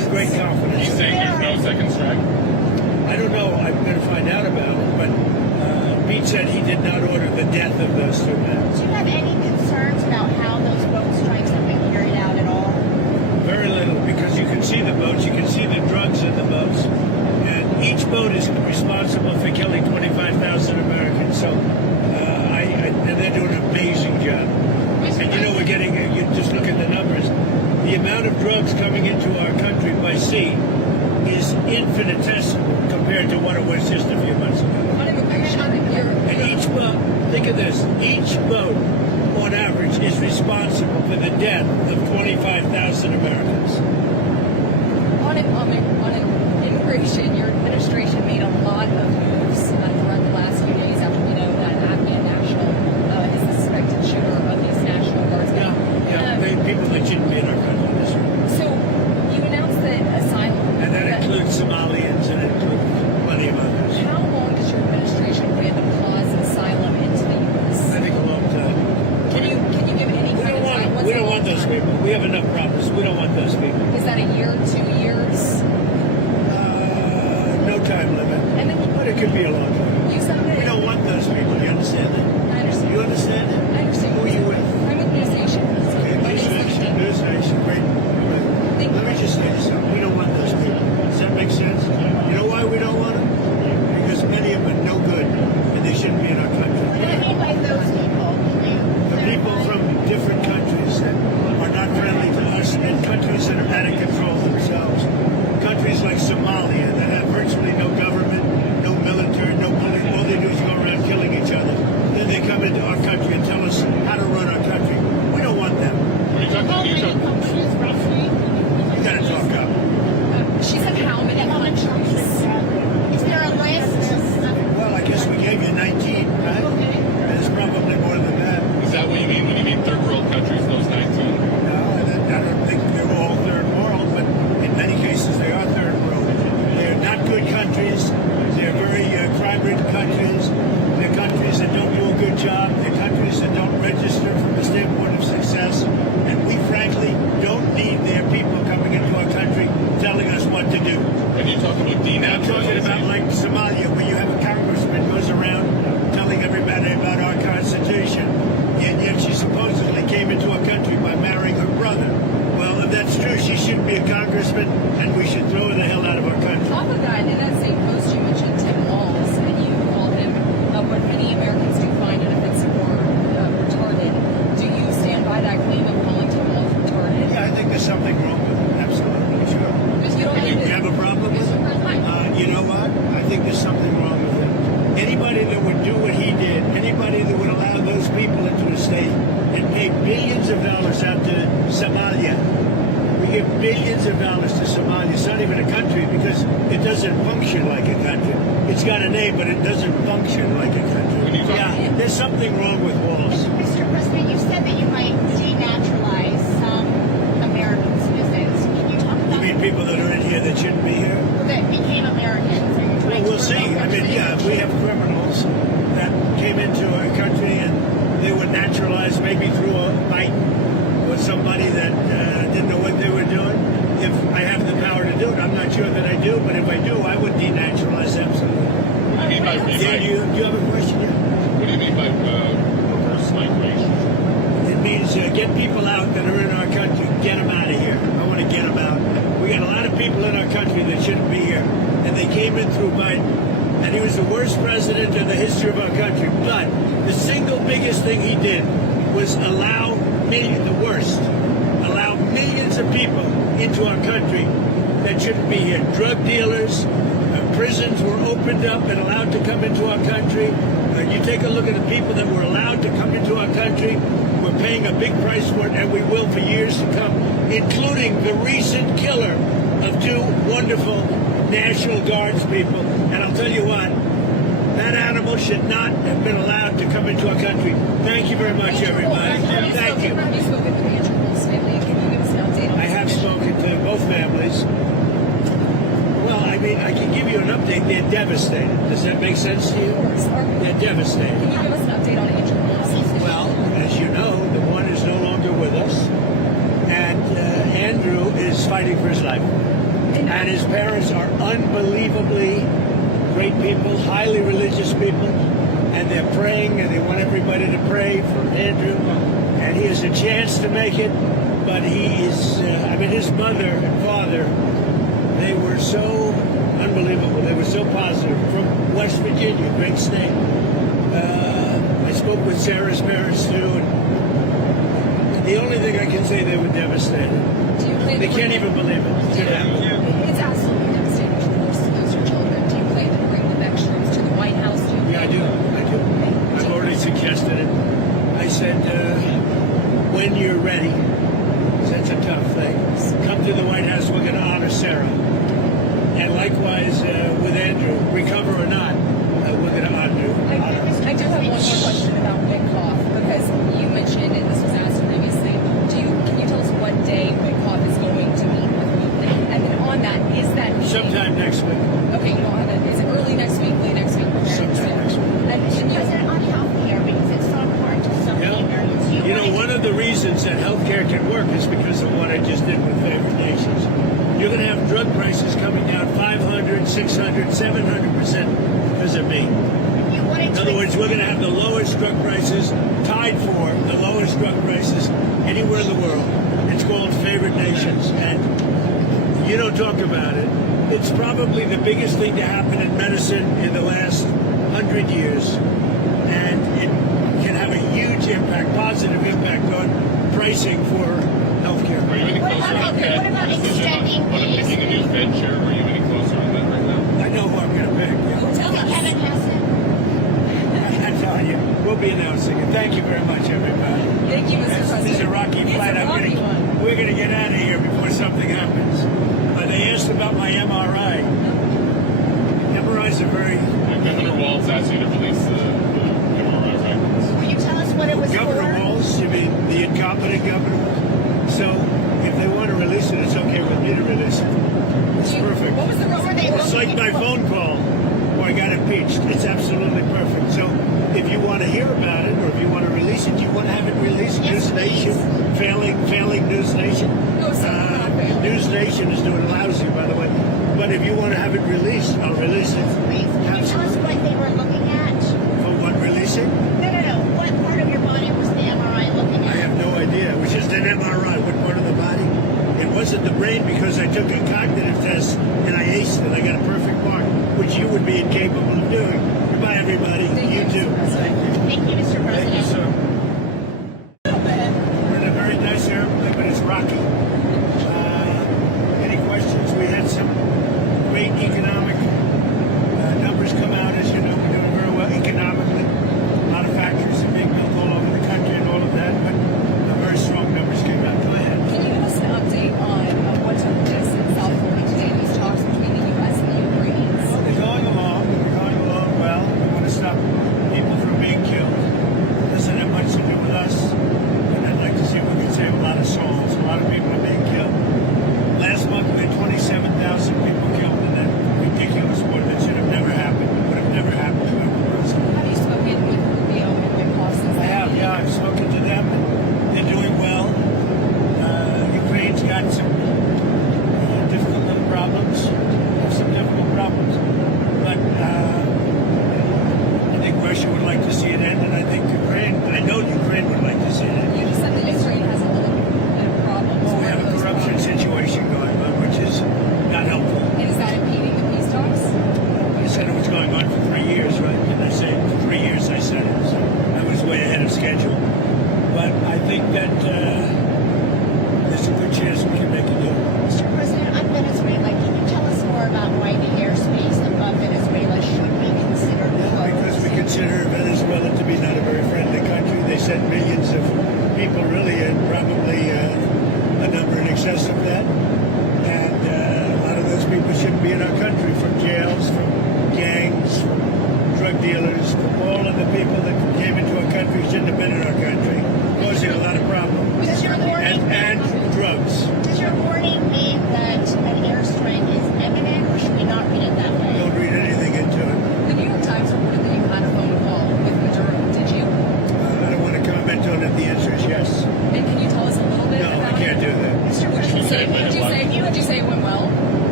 have great confidence. He's saying there's no second strike. I don't know. I'm going to find out about it. But Pete said he did not order the death of those two men. Do you have any concerns about how those boat strikes have been carried out at all? Very little, because you can see the boats, you can see the drugs in the boats, and each boat is responsible for killing 25,000 Americans. So, and they're doing an amazing job. And you know, we're getting, you just look at the numbers. The amount of drugs coming into our country by sea is infinitesimal compared to what it was just a few months ago. On immigration, And each boat, think of this, each boat on average is responsible for the death of 25,000 Americans. on immigration, your administration made a lot of moves throughout the last few days after we know that Afghan national is the suspected shooter of these National Guardsmen. People that shouldn't be in our country. That's right. So you announced that asylum. And that includes Somalians and it includes plenty of others. How long does your administration plan to pause asylum into the U.S.? I think a long time. Can you give any kind of time? What's We a don't long want those time? people. We have enough problems. We don't want those people. Is that a year, 2 years? No time limit. And then But it could be a long time. you said that. We don't want those people. You understand that? I understand. You understand that? I understand. Who are you with? I'm with News Nation. Okay, News Nation. News Nation. Great. Thank Let me just say this. We don't want those people. Does that make sense? You know why we don't want them? Because many of them are no good and they shouldn't be in our What do you country. mean by those people? The people from different countries that are not friendly to us and countries that are out of control themselves. Countries like Somalia that have virtually no government, no military, no police. All they do is go around killing each other. Then they come into our country and tell us how to run our country. We don't want them. Are you talking? How Are you many talking? countries roughly? You gotta talk up. She said how many countries? Is there a list? Well, I guess we gave you 19, right? Okay. There's probably more than that. Is that what you mean when you mean third world countries? Those 19. No, I don't think they're all third world, but in many cases they are third world. They're not good countries. They're very crime-ridden countries. They're countries that don't do a good job. They're countries that don't register from the standpoint of success. And we frankly don't need their people coming into our country telling us what to do. When you talk about And I'm talking about denaturalization, like Somalia, where you have a congressman goes around telling everybody about our Constitution, and yet she supposedly came into our country by marrying her brother. Well, if that's true, she shouldn't be a congressman, and we should throw her the hell out of our country. Off of that, in that same post, you mentioned Tim Walz, and you called him what many Americans do find inoffensive or retarded. Do you stand by that claim of calling Tim Walz retarded? Yeah, I think there's something wrong with it. Absolutely, sure. You don't You have a problem with it? You know what? I think there's something wrong with it. Anybody that would do what he did, anybody that would allow those people into a state and pay billions of dollars out to Somalia. We give billions of dollars to Somalia. It's not even a country because it doesn't function like a country. It's got a name, but it doesn't function like a When you country. talk- Yeah, there's something wrong with Walls. Mr. President, you said that you might denaturalize some American citizens. Can you talk You about mean people that are in here that shouldn't be here? that became Americans? Are you Well, trying we'll to see. revoke I their mean, yeah, we have criminals that came into our country and they were naturalized maybe through a fight with somebody that didn't know what they were doing. If I have the power to do it, I'm not sure that I do, but if I do, I would denaturalize absolutely. what do you mean by Yeah, do you have a question? Yeah. what do you mean by reverse migration? It means get people out that are in our country, get them out of here. I want to get them out. We got a lot of people in our country that shouldn't be here, and they came in through Biden, and he was the worst president in the history of our country. But the single biggest thing he did was allow millions of people into our country that shouldn't be here. Drug dealers, prisons were opened up and allowed to come into our country. You take a look at the people that were allowed to come into our country. We're paying a big price for it, and we will for years to come, including the recent killer of two wonderful National Guards people. And I'll tell you what, that animal should not have been allowed to come into our country. Thank you very much, everybody. Thank you. Have you spoken to the Andrew Walz family? Can you give us an update on I have spoken to both families. Well, I mean, I can give you an update. They're devastated. Does that make sense to you? They're devastated. Can you give us an update on Andrew Walz? Well, as you know, the one is no longer with us, and Andrew is fighting for his life. And his parents are unbelievably great people, highly religious people, and they're praying, and they want everybody to pray for Andrew. And he has a chance to make it, but he is, his mother and father, they were so unbelievable. They were so positive. From West Virginia, great state. I spoke with Sarah's parents, too, and the only thing I can say, they were devastated. Do you plan They to can't bring even believe it. It's absolutely devastating to lose your children. Do you plan to bring the Beck troops to the White House? Yeah, I do. I've already suggested it. I said, when you're ready, that's a tough thing. Come to the White House, we're going to honor Sarah. And likewise with Andrew, recover or not, we're going to honor. I do have one more question about Witkoff, because you mentioned, and this was asked previously, can you tell us what day Witkoff is going to meet with you? And then on that, is that meeting... Sometime next week. Okay, you don't have it. Is it early next week, late next week? Sometime next week. And can you... President, on health care, because it's so important to so many Americans. You know, one of the reasons that healthcare can work is because of what I just did with favored nations. You're going to have drug prices coming down 500, 600, 700% because of me. In other words, we're going to have the lowest drug prices, tied for the lowest drug prices anywhere in the world. It's called favored nations, and you don't talk about it. It's probably the biggest thing to happen in medicine in the last 100 years, and it can have a huge impact, positive impact on pricing for healthcare. Are you any closer on that? What about extending What I'm picking a new Fed chair? Are you any closer on that right now? I know who I'm going to pick. Tell us. Kevin Hassan. I'm telling you, we'll be announcing it. Thank you very much, everybody. Thank you, Mr. President. This is a rocky It's flight. a rocky one. We're going to get out of here before something happens. They asked about my MRI. MRIs are very... Governor Walz asked you to release the MRI records. Will you tell us what it was Governor for? Walz, you mean the incompetent governor? So if they want to release it, it's okay with me to release it. It's perfect. What was the What were they It's like my phone call where I got impeached. It's absolutely perfect. So if you want to hear about it, or if you want to release it, do you want to have it released? Yes, News Nation, failing News Nation. No, sir, not failing. News Nation is doing lousy, by the way. But if you want to have it released, I'll release it. Please, can you tell us what they were looking at? For what, releasing? No. What part of your body was the MRI looking I at? have no idea. It was just an MRI. What part of the body? It wasn't the brain because I took a cognitive test and I aced it. I got a perfect mark, which you would be incapable of doing. Goodbye, everybody. Thank You too. Mr. President. Thank you, Mr. Thank you, President. sir. We're in a very nice airplane, but it's rocky. Any questions? We had some great economic numbers come out. As you know, we're doing very well economically. A lot of factories are being built all over the country and all of that, but very strong numbers came out. Go ahead. Can you give us an update on what took place in South Florida today, these talks between the U.S. and the Ukrainians? They're going along well. We want to stop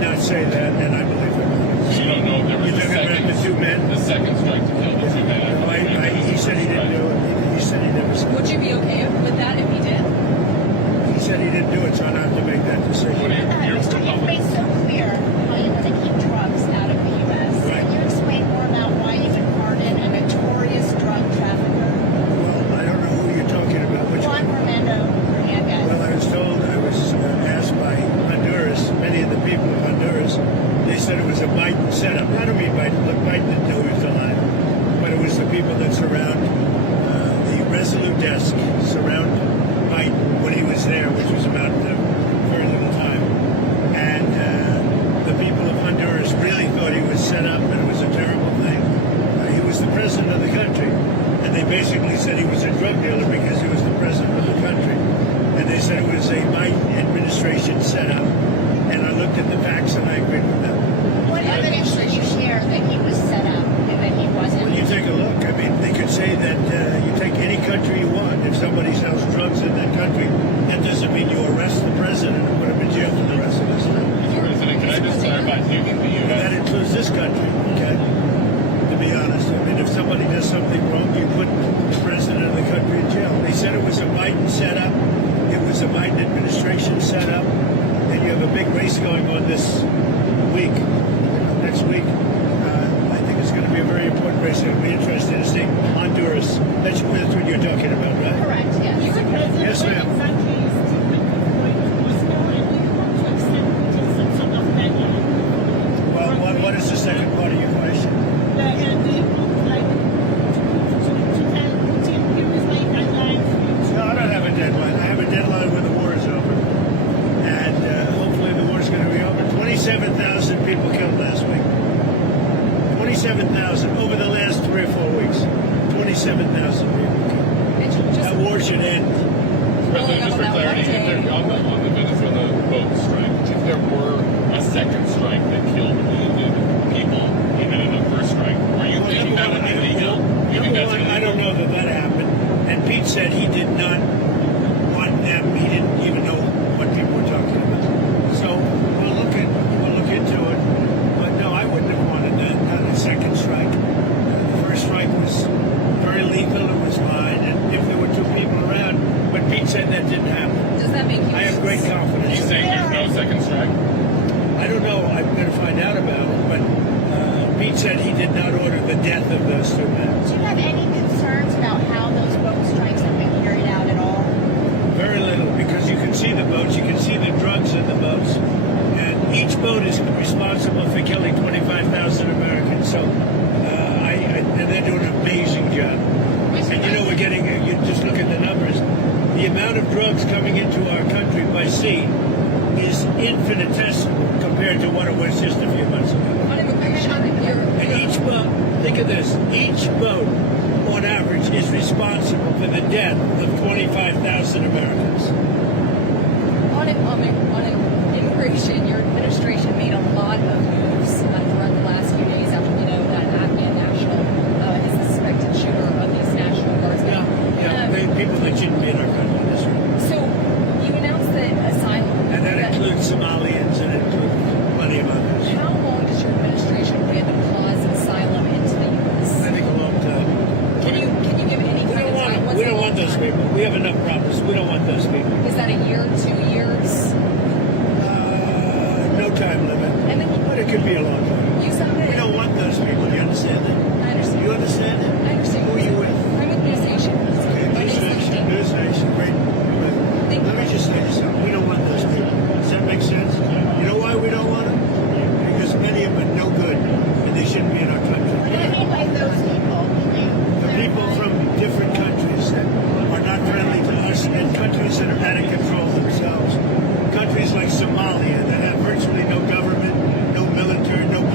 not say that, and I believe him. So you don't know if there was You're a talking about second, the two men? the second strike to kill the two men. He said he didn't do it. He said he never said Would you be okay with that if he did? He said he didn't do it, so I don't have to make that What decision. do you, you're Mr. You've made so clear how you want to keep drugs out of the U.S. Right. Can you explain more about why you would pardon a notorious drug trafficker, Well, I don't know who you're talking about. Which Juan one? Romando Hernandez? Well, I was told, I was asked by Honduras, many of the people of Honduras, they said it was a Biden setup. I don't mean Biden. Look, Biden didn't know he was alive. But it was the people that surround the Resolute desk, surround Biden when he was there, which was about very little time. And the people of Honduras really thought he was set up and it was a terrible thing. He was the president of the country. And they basically said he was a drug dealer because he was the president of the country. And they said it was a Biden administration setup. And I looked at the facts and I agreed with them. What evidence did you share that he was set up and that he wasn't? Well, you take a look. I mean, they could say that you take any country you want. If somebody sells drugs in that country, that doesn't mean you arrest the president and put him in jail for the rest of his life. President, can I just clarify, do you think the And that U.S. includes this country, okay? To be honest. I mean, if somebody does something wrong, you put the president of the country in jail. They said it was a Biden setup. It was a Biden administration setup. And you have a big race going on this week, next week. I think it's going to be a very important race. It'll be interesting to see Honduras. That's what you're talking about, right? Correct, yes. Yes, ma'am. Well, what is the second part of your question? No, I don't have a deadline. I have a deadline when the war is over. And hopefully the war is going to be over. 27,000 people killed last week. 27,000 over the last 3 or 4 weeks. 27,000 people killed. It's just That war should end. President, just for That clarity, one day. if there, on the Venezuela boat strike, if there were a second strike that killed wounded people, even in the first strike, are you thinking that would be legal? You think Number that's one, illegal? I don't know that happened. And Pete said he did not want them. He didn't even know what people were talking about. So we'll look into it. But no, I wouldn't have wanted that. Not a second strike. The first strike was very lethal. It was fine. And if there were 2 people around, but Pete said that didn't happen. Does that make you? I have great Are confidence. you saying there's no second strike? I don't know. I'm going to find out about it. But Pete said he did not order the death of those 2 men. Do you have any concerns about how those boat strikes have been carried out at all? Very little, because you can see the boats, you can see the drugs in the boats, and each boat is responsible for killing 25,000 Americans. So, and they're doing an amazing job. And you know, we're getting, you just look at the numbers. The amount of drugs coming into our country by sea is infinitesimal compared to what it was just a few months ago. I want to make sure that you're. And each boat, think of this, each boat on average is responsible for the death of 25,000 Americans. On immigration, your administration made a lot of moves throughout the last few days after we know that Afghan national is the suspected shooter of these National Guardsmen. People that shouldn't be in our country. That's right. So you announced that asylum. And that includes Somalians and it includes plenty of others. How long does your administration plan to pause asylum into the U.S.? I think a long time. Can you give any We kind don't of want time? them. What's We a don't long want those time? people. We have enough problems. We don't want those people. Is that a year, 2 years? No time limit. And then But it could be a long time. you said that. We don't want those people. Do you understand that? I understand. You understand that? I understand. Who are you with? I'm with News Nation. Okay, My News name's Nation. Lindsay. News Nation. Great. Thank Let me you. just say this. We don't want those people. Does that make sense? You know why we don't want them? Because many of them are no good and they shouldn't be in our country. What do you mean by those people? The people from different countries that are not friendly to us and countries that are out of control themselves. Countries like Somalia that have virtually no government, no military, no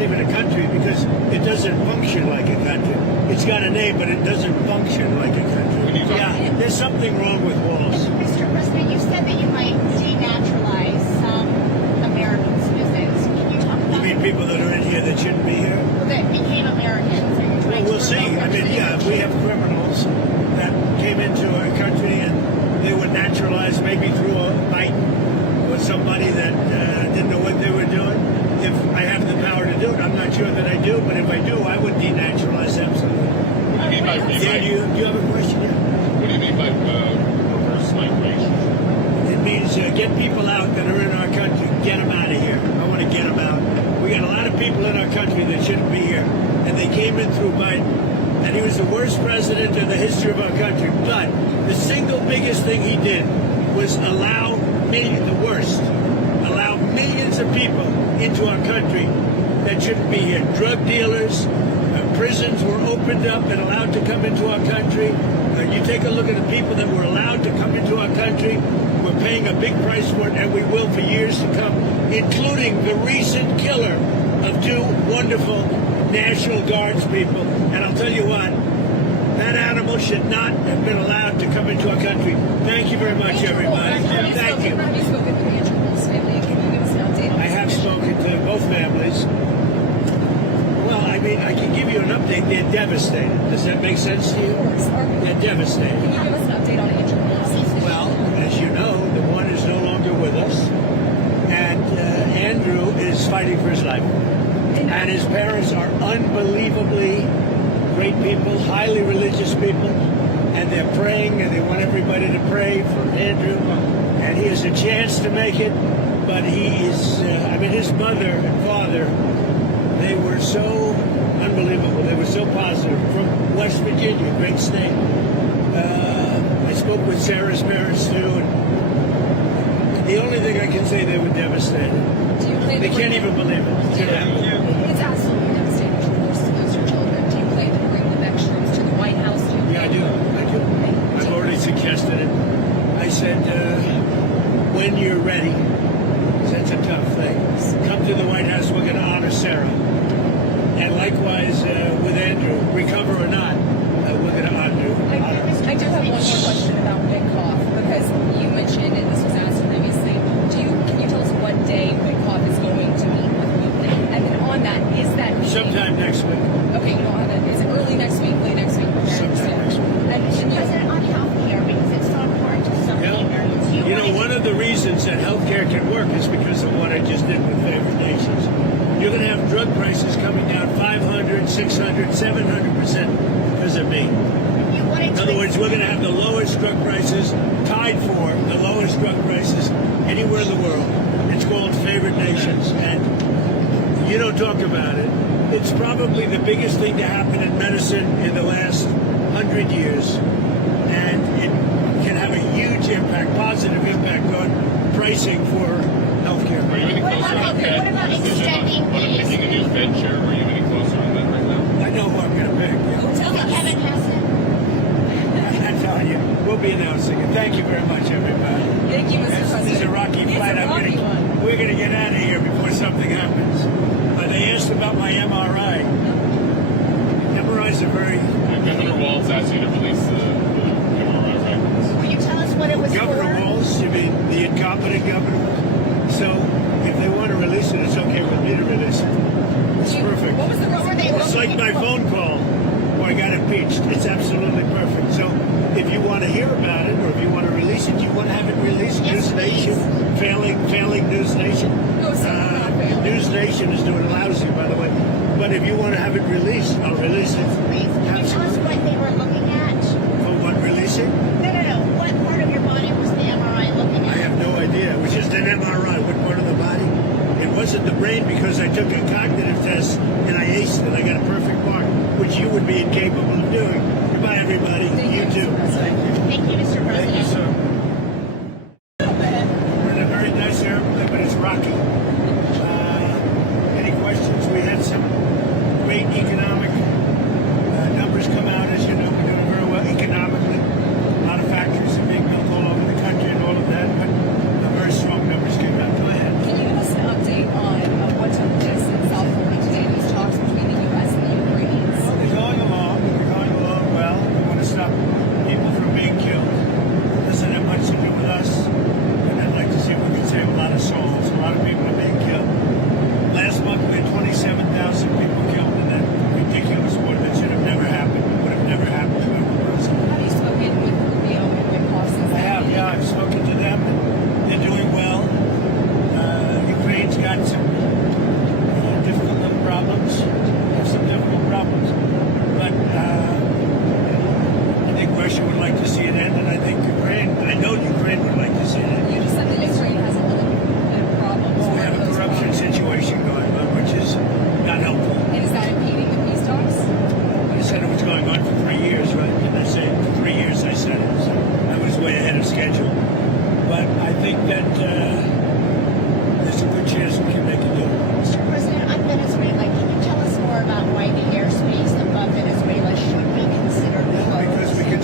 not even a country because it doesn't function like a country. It's got a name, but it doesn't function like a country. Yeah, there's something wrong with walls. Mr. President, you said that you might denaturalize some American citizens. Can you talk You about mean people that are in here that shouldn't be here? that became Americans? Are you trying We'll to see. revoke I their mean, yeah, if we have criminals that came into our country and they were naturalized maybe through a Biden or somebody that didn't know what they were doing. If I have the power to do it, I'm not sure that I do, but if I do, I would denaturalize absolutely. What do you mean by Yeah, do you have a question? Yeah. What do you mean by reverse migration? It means get people out that are in our country, get them out of here. I want to get them out. We got a lot of people in our country that shouldn't be here, and they came in through Biden, and he was the worst president in the history of our country. But the single biggest thing he did was allow millions of people into our country that shouldn't be here. Drug dealers, prisons were opened up and allowed to come into our country. You take a look at the people that were allowed to come into our country. We're paying a big price for it, and we will for years to come, including the recent killer of two wonderful National Guards people. And I'll tell you what, that animal should not have been allowed to come into our country. Thank you very much, everybody. Thank you. Have you spoken to the Andrew Wolf's family? Can you give us an update? I have spoken to both families. Well, I mean, I can give you an update. They're devastated. Does that make sense to you? Of course. They're devastated. Can you give us an update on Andrew Wolf's? Well, as you know, the one is no longer with us, and Andrew is fighting for his life. And his parents are unbelievably great people, highly religious people, and they're praying, and they want everybody to pray for Andrew. And he has a chance to make it, but he is, his mother and father, they were so unbelievable. They were so positive. From West Virginia, great state. I spoke with Sarah's parents, too, and the only thing I can say, they were devastated. Do you plan They to can't bring- even believe it. It's absolutely devastating to force to lose your children. Do you plan to bring the extras to the White House? Yeah, I do. I've already suggested it. I said, when you're ready, 'cause that's a tough thing, come to the White House, we're going to honor Sarah. And likewise with Andrew, recover or not, we're going to honor. I do have one more question about Witkoff, because you mentioned, and this was asked previously, can you tell us what day Witkoff is going to meet with you? And then on that, is that meeting... Sometime next week. Okay, you don't have it. Is it early next week, late next week? Okay, Sometime next week. And you... President, on health care, because it's so important to so many Americans. You know, one of the reasons that healthcare can work is because of what I just did with favored nations. You're going to have drug prices coming down 500, 600, 700% because of me. In other words, we're going to have the lowest drug prices, tied for the lowest drug prices anywhere in the world. It's called favored nations, and you don't talk about it. It's probably the biggest thing to happen in medicine in the last 100 years, and it can have a huge impact, positive impact on pricing for healthcare. Are you any What closer about on healthcare? Fed What about decision extending on picking a new Fed chair? Are you any closer on that right now? I know who I'm going to pick. Tell us. Kevin Hassan. I'm telling you, we'll be announcing it. Thank you very much, everybody. Thank you, Mr. President. This is a rocky fight. It's a rocky one. We're going to get out of here before something happens. They asked about my MRI. MRIs are very... Governor Walz asked you to release the MRI records. Will you tell us what it was Governor for? Walz, you mean the incompetent governor? So if they want to release it, it's okay with me to release it. It's perfect. What was the What were they It's like my phone call where I got impeached. It's absolutely perfect. So if you want to hear about it or if you want to release it, you want to have it released. Yes, News Nation, failing News Nation. No, sir, not failing. News Nation is doing lousy, by the way. But if you want to have it released, I'll release it. Please, can you tell us what they were looking at? For what, releasing? No. What part of your body was the MRI looking I at? have no idea. It was just an MRI. What part of the body? It wasn't the brain because I took a cognitive test and I aced it. I got a perfect mark, which you would be incapable of doing. Goodbye, everybody. Thank you, too. Mr. President. Thank you, Mr. Thank you, President. sir. We're in a very nice airplane, but it's rocky. Any questions? We had some great economic numbers come out. As you know, we're doing very well economically. A lot of factories are being built all over the country and all of that, but very strong numbers came out. Go ahead. Can you give us an update on what took place in South Florida today?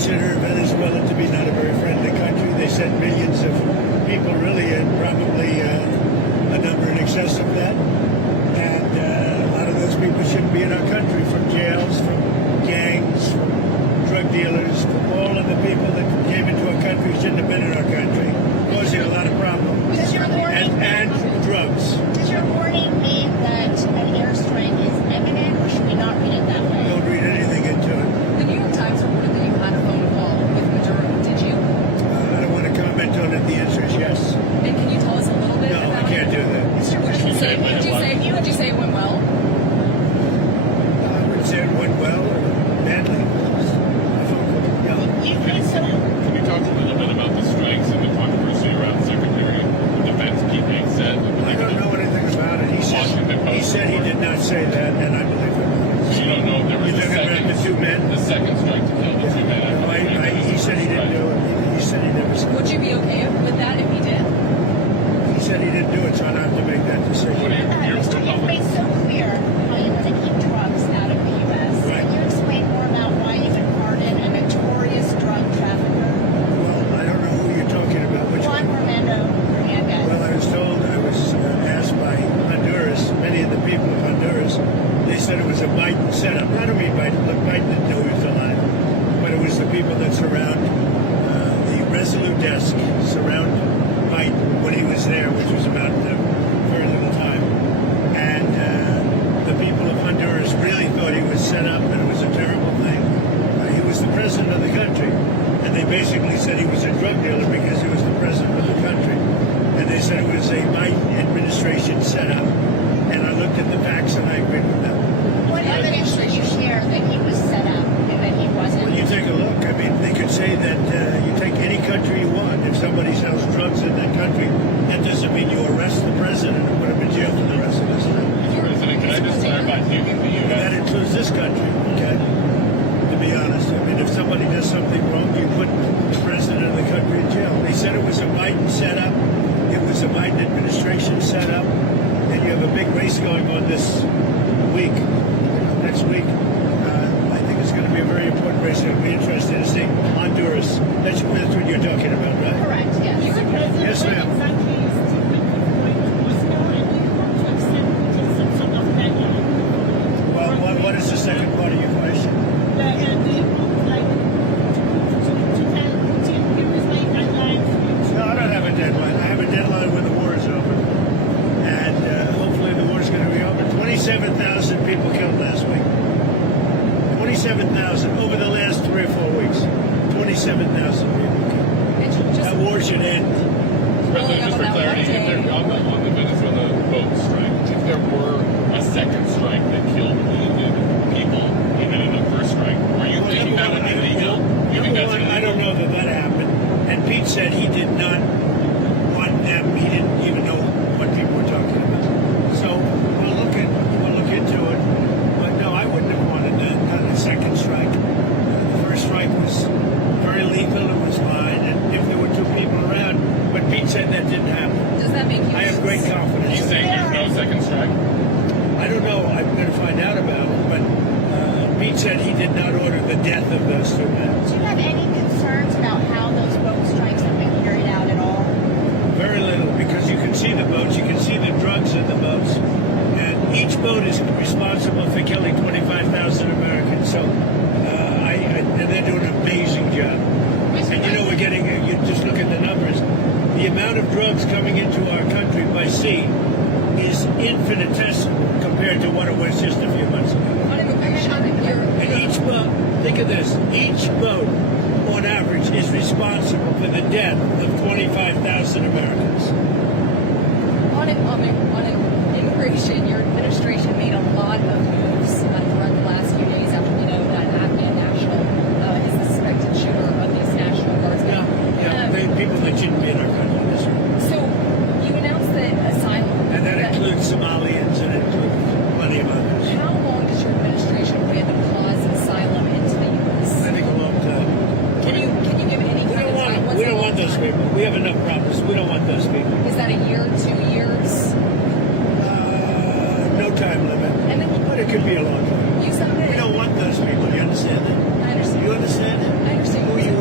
consider Venezuela to be not a very friendly country. They sent millions of people, really, and probably a number in excess of that. And a lot of those people shouldn't be in our country, from jails, from gangs, from drug dealers, from all of the people that came into our country shouldn't have been in our country, causing a lot of problems. Does your warning, And drugs. does your warning mean that an airstrike is imminent, or should we not read it that way? Don't read anything into it. The New York Times reported that you had a phone call with Maduro. Did you? I don't want to comment on it. The answer is yes. And can you tell us a little bit No, about I can't do that. Mr. Would you say? Would you say it went well? I wouldn't say it went well or badly. No. You think so? Can you talk a little bit about the strikes and the controversy around Secretary of Defense Pete said? I don't know anything about it. He said he did not say that, and I believe him. So you don't know if there was You're a talking about second, the two men? the second strike to kill the two men. He said he didn't do it. He said he never said Would you be okay with that if he did? He said he didn't do it, so I don't have to make that decision. Mr. You've made so clear how you want to keep drugs out of the U.S. Right. Can you explain more about why you would pardon a notorious drug trafficker, Well, I don't know who you're talking about. Which Juan one? Romando Hernandez? Well, I was told, I was asked by Honduras, many of the people of Honduras, they said it was a Biden setup. I don't mean Biden. Look, Biden didn't know he was alive. But it was the people that surround the Resolute desk, surround Biden when he was there, which was about very little time. And the people of Honduras really thought he was set up and it was a terrible thing. He was the president of the country. And they basically said he was a drug dealer because he was the president of the country. And they said it was a Biden administration setup. And I looked at the facts and I agreed with them. What evidence did you share that he was set up and that he wasn't? Well, you take a look. I mean, they could say that you take any country you want. If somebody sells drugs in that country, that doesn't mean you arrest the president and put him in jail for the rest of his life. Mr. President, can I just clarify? Do you think the And that U.S. includes this country, okay? To be honest, I mean, if somebody does something wrong, you put the president of the country in jail. They said it was a Biden setup. It was a Biden administration setup. And you have a big race going on this week, next week. I think it's going to be a very important race. It'll be interesting to see Honduras. That's what you're talking about, right? Correct, yes. Yes, ma'am. Well, what is the second part of your question? No, I don't have a deadline. I have a deadline when the war is over. And hopefully the war is going to be over. 27,000 people killed last week. 27,000 over the last 3 or 4 weeks. 27,000 people killed. That war should end. President, just for clarity, if there, on the Venezuela boat strike, if there were a second strike that killed wounded people, even in the first strike, are you thinking that would be legal? You think that's illegal? I don't know that happened. And Pete said he did not want them. He didn't even know what people were talking about. So we'll look into it. But no, I wouldn't have wanted a second strike. The first strike was very lethal. It was fine. And if there were 2 people around, but Pete said that didn't happen. Does that make you? I have great confidence. He's saying there's no second strike? I don't know. I'm going to find out about it. But Pete said he did not order the death of those 2 men. Do you have any concerns about how those boat strikes have been carried out at all? Very little, because you can see the boats, you can see the drugs in the boats, and each boat is responsible for killing 25,000 Americans. So, and they're doing an amazing job. And you know, we're getting, you just look at the numbers, the amount of drugs coming into our country by sea is infinitesimal compared to what it was just a few months ago. And each boat, think of this, each boat on average is responsible for the death of 25,000 Americans. On immigration, your administration made a lot of moves throughout the last few days after we know that Afghan national is the suspected shooter of these National Guardsmen. People that shouldn't be in our country. That's right. So you announced that asylum. And that includes Somalians and it includes plenty of others. How long does your administration plan to cause asylum into the U.S.? I think a long time. Can you give any kind of time? We don't want those people. We have enough problems. We don't want those people. Is that a year, 2 years? No time limit. And then But it could be a long time. you sounded. We don't want those people. You understand that? I understand. You understand that? I understand. We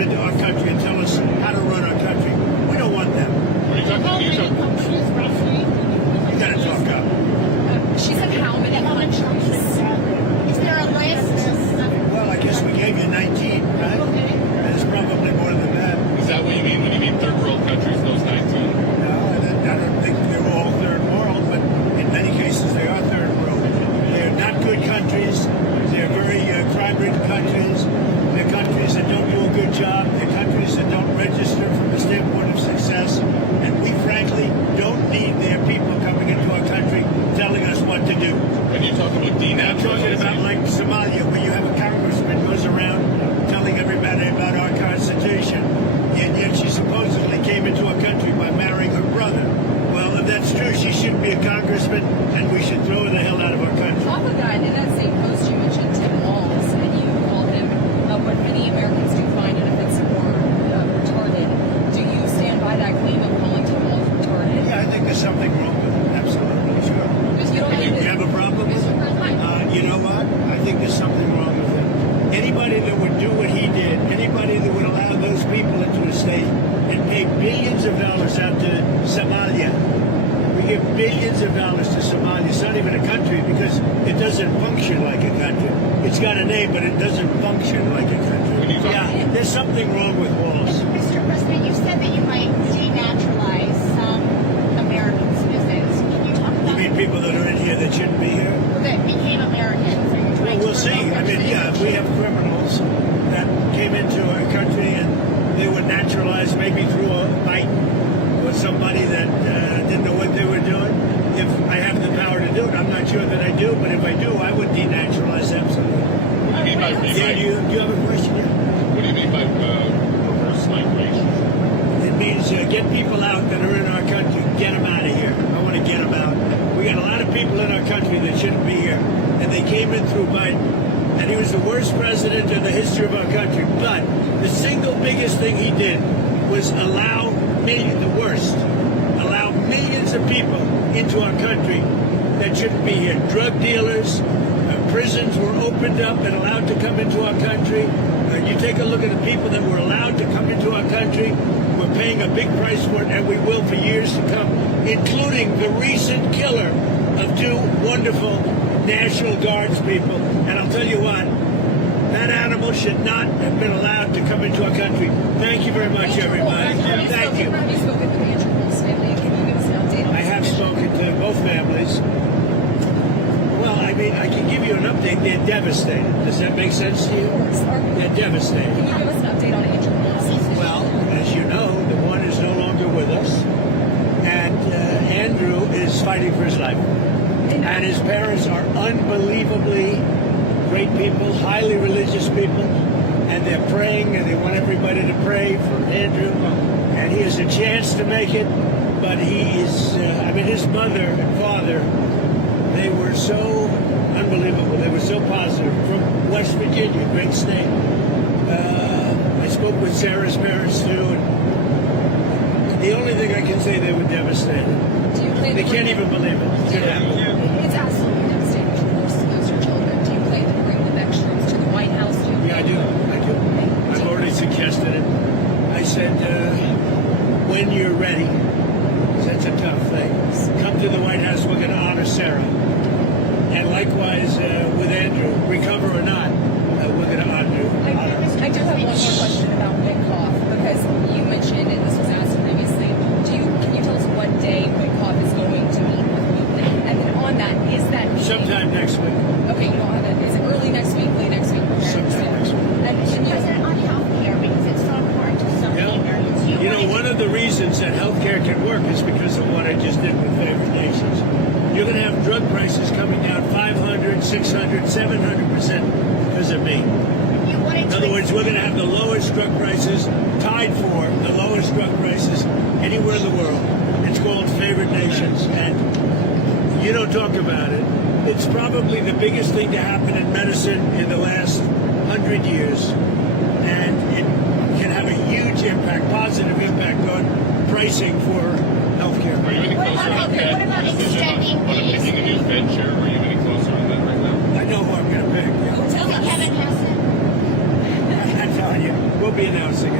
into our country and tell us how to run our country. We don't want them. Are you talking? How Are you many talking? countries roughly? You got to talk up. She said how many countries? Is there a list? Well, I guess we gave you 19, right? Okay. There's probably more than that. Is that what you mean when you mean third world countries? Those 19. No, I don't think they're all third world, but in many cases they are third world. They're not good countries. They're very crime-ridden countries. They're countries that don't do a good job. They're countries that don't register from the standpoint of success. And we, frankly, don't need their people coming into our country telling us what to do. When you talk about I'm talking about denaturalization, like Somalia, where you have a congressman goes around telling everybody about our Constitution, and yet she supposedly came into our country by marrying her brother. Well, if that's true, she shouldn't be a congressman, and we should throw her the hell out of our country. Off of that, in that same post, you mentioned Tim Walz, and you called him what many Americans do find an offensive or retarded. Do you stand by that claim of calling Tim Walz retarded? Yeah, I think there's something wrong with it. Absolutely, sure. Because you don't You have a problem with it? You know what? I think there's something wrong with it. Anybody that would do what he did, anybody that would allow those people into a state and pay billions of dollars out to Somalia. We give billions of dollars to Somalia. It's not even a country because it doesn't function like a country. It's got a name, but it doesn't function like a country. Yeah, there's something wrong with Walls. Mr. President, you said that you might denaturalize some American citizens. Can you talk You about mean people that are in here that shouldn't be here? that became Americans? Are you Well, trying to we'll see. revoke I their mean, yeah, if we have criminals that came into our country and they were naturalized maybe through a fight or somebody that didn't know what they were doing, if I have the power to do it, I'm not sure that I do, but if I do, I would denaturalize absolutely. what do you mean by Yeah, do you have a question? Yeah. what do you mean by reverse migration? It means get people out that are in our country, get them out of here. I want to get them out. We got a lot of people in our country that shouldn't be here, and they came in through Biden, and he was the worst president in the history of our country. But the single biggest thing he did was allow millions of people into our country that shouldn't be here. Drug dealers, prisons were opened up and allowed to come into our country. You take a look at the people that were allowed to come into our country. We're paying a big price for it, and we will for years to come, including the recent killer of two wonderful National Guards people. And I'll tell you what, that animal should not have been allowed to come into our country. Thank you very much, everybody. Thank you. Have you spoken with Andrew Wolf's family? Can you give us an update on I have spoken to both families. Well, I mean, I can give you an update. They're devastated. Does that make sense to you? They're devastated. Can you give us an update on Andrew Wolf's? Well, as you know, the one is no longer with us, and Andrew is fighting for his life. And his parents are unbelievably great people, highly religious people, and they're praying, and they want everybody to pray for Andrew. And he has a chance to make it, but he is, his mother and father, they were so unbelievable. They were so positive. From West Virginia, great state. I spoke with Sarah's parents, too, and the only thing I can say, they were devastated. Do you plan They to can't bring even believe it. It's absolutely devastating to lose your children. Do you plan to bring the next troops to the White House? Yeah, I do. I've already suggested it. I said, when you're ready, 'cause that's a tough thing, come to the White House. We're going to honor Sarah. And likewise with Andrew, recover or not, we're going to honor you. I do have one more question about Witkoff, because you mentioned, and this was asked previously, can you tell us what day Witkoff is going to meet with Putin? And then on that, is that meeting... Sometime next week. Okay, you don't have it. Is it early next week, late next week? Sometime next week. And Mr. President, on health care, because it's so important to so many Americans. You know, one of the reasons that healthcare can work is because of what I just did with favored nations. You're going to have drug prices coming down 500, 600, 700% because of me. In other words, we're going to have the lowest drug prices, tied for the lowest drug prices anywhere in the world. It's called favored nations, and you don't talk about it. It's probably the biggest thing to happen in medicine in the last 100 years, and it can have a huge impact, positive impact on pricing for healthcare. Are you any What closer about on healthcare? What about extending on picking a new Fed chair? Are you any closer on that right now? I know who I'm going to pick. Tell us. Kevin Hassan? I'm telling you, we'll be announcing it.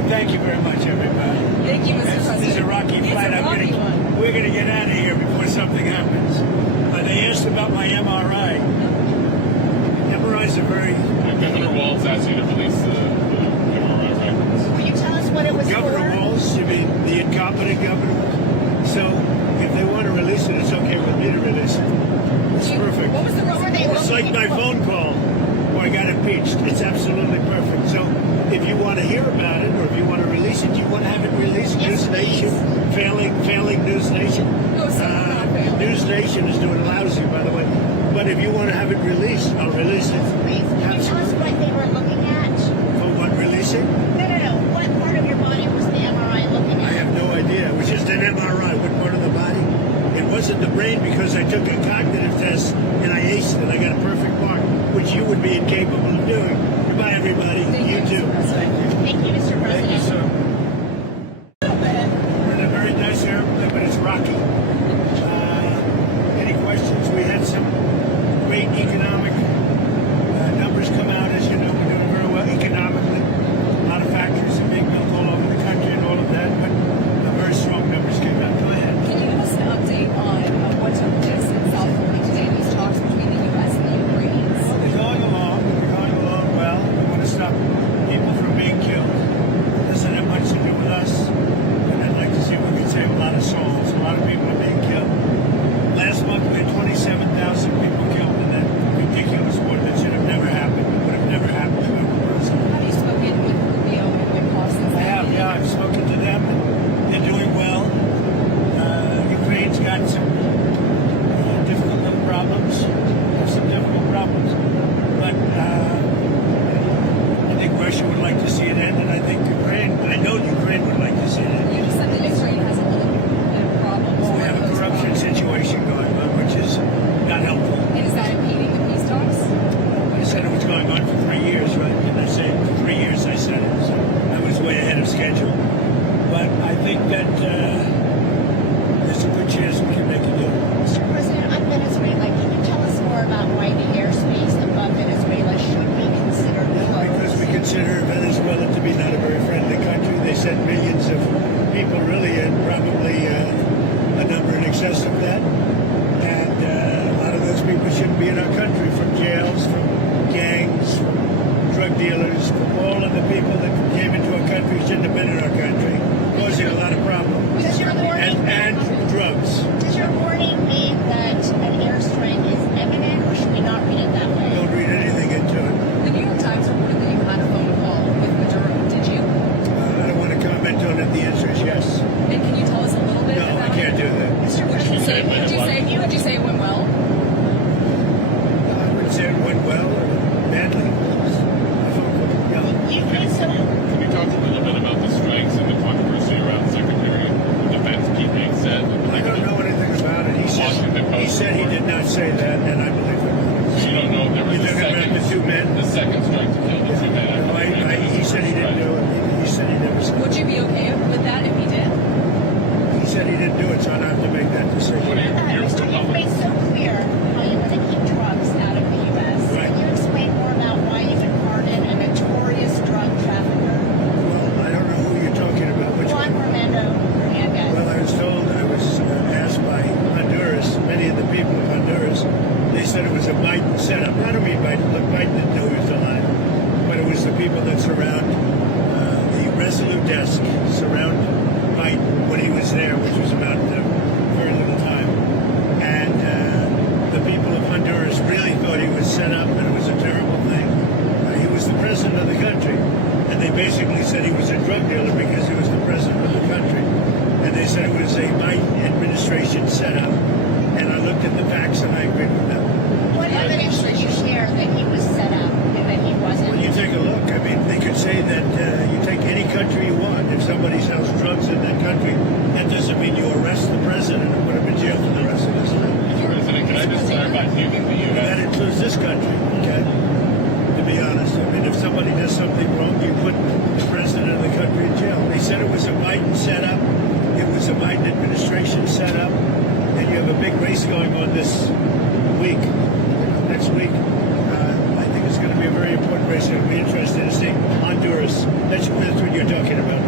Thank you very much, everybody. Thank you, Mr. President. This is a rocky It's flight. a rocky one. We're going to get out of here before something happens. They asked about my MRI. MRIs are very... Governor Walz asked you to release the MRI records. Will you tell us what it was Governor for? Walz, you mean the incompetent governor? So if they want to release it, it's okay with me to release it. It's perfect. What was the reason they were It's like my phone call where I got impeached. It's absolutely perfect. So if you want to hear about it or if you want to release it, you want to have it released. Yes, News Nation, please. failing News Nation. No, sir, not failing. News Nation is doing lousy, by the way. But if you want to have it released, I'll release it. Please, can you tell us what they were looking at? For what releasing? No. What part of your body was the MRI looking I at? have no idea. It was just an MRI. What part of the body? It wasn't the brain because I took a cognitive test and I aced it. I got a perfect mark, which you would be incapable of doing. Goodbye, everybody. Thank you, too. Mr. President. Thank you, Mr. Thank you, President. sir. We're in a very nice airplane, but it's rocky. Any questions? We had some great economic numbers come out. As you know, we're doing very well economically. A lot of factories are being built all over the country and all of that, but very strong numbers came out. Go ahead. Can you give us an update on what took place in South Florida today, these talks between the U.S. and the Ukrainians? Well, they're going along. They're going along well. We want to stop people from being killed. Doesn't have much to do with us. And I'd like to see if we can save a lot of souls. A lot of people are being killed. Last month we had 27,000 people killed in that ridiculous war that should have never happened. It would have never happened if I were president. Have you spoken with Rubio and Witkoff since I have, yeah. I've spoken to them. They're doing well. Ukraine's got some difficult little problems. Have some difficult problems. But I think Russia would like to see it end, and I think Ukraine, I know Ukraine would like to see it end. You just said that Israel has a little bit of problems. Well, we have a corruption situation going on, which is not helpful. And is that impeding the peace talks? I said it was going on for 3 years, right? Didn't I say for 3 years I said it, so I was way ahead of schedule. But I think that there's a good chance we can make a deal. Mr. President, on Venezuela, can you tell us more about why the airspace above Venezuela should be considered Because we closed? consider Venezuela to be not a very friendly country. They sent millions of people, really, and probably a number in excess of that. And a lot of those people shouldn't be in our country, from jails, from gangs, from drug dealers, from all of the people that came into our country shouldn't have been in our country, causing a lot of problems. Does your warning, And drugs. does your warning mean that an airstrike is imminent, or should we not read it that way? Don't read anything into it. The New York Times reported that you had a phone call with Maduro. Did you? I don't want to comment on it. The answer is yes. And can you tell us a little bit No, about I can't do that. Mr. Would you President, say would you say it went well? I would say it went well or badly. No. you think so? Can you talk a little bit about the strikes and the controversy around Secretary of Defense Pete Hegseth? I don't know anything about it. He said he did not say that, and I believe him. So you don't know if there was You're a talking about the two men? the second strike to kill the two men. He said he didn't do it. He said he never said Would it. you be okay with that if he did? He said he didn't do it, so I don't have to make that What decision. are your Mr. You've made so clear how you want to keep drugs out of the U.S. Right. Can you explain more about why you would pardon a notorious drug trafficker, Well, I don't know who you're talking about. Which Juan one? Romando Hernandez? Well, I was told, I was asked by Honduras, many of the people of Honduras, they said it was a Biden setup. I don't mean Biden. Look, Biden didn't know he was alive. But it was the people that surround the Resolute desk, surround Biden when he was there, which was about very little time. And the people of Honduras really thought he was set up and it was a terrible thing. He was the president of the country. And they basically said he was a drug dealer because he was the president of the country. And they said it was a Biden administration setup. And I looked at the facts and I agreed with them. What evidence did you share that he was set up and that he wasn't? Well, you take a look. I mean, they could say that you take any country you want. If somebody sells drugs in that country, that doesn't mean you arrest the president and put him in jail for the rest of his life. Mr. President, can I just clarify? Do you think the That U.S. includes this country, okay? To be honest. I mean, if somebody does something wrong, you put the president of the country in jail. They said it was a Biden setup. It was a Biden administration setup. And you have a big race going on this week, next week. I think it's going to be a very important race. It'll be interesting to see Honduras. That's what you're talking about.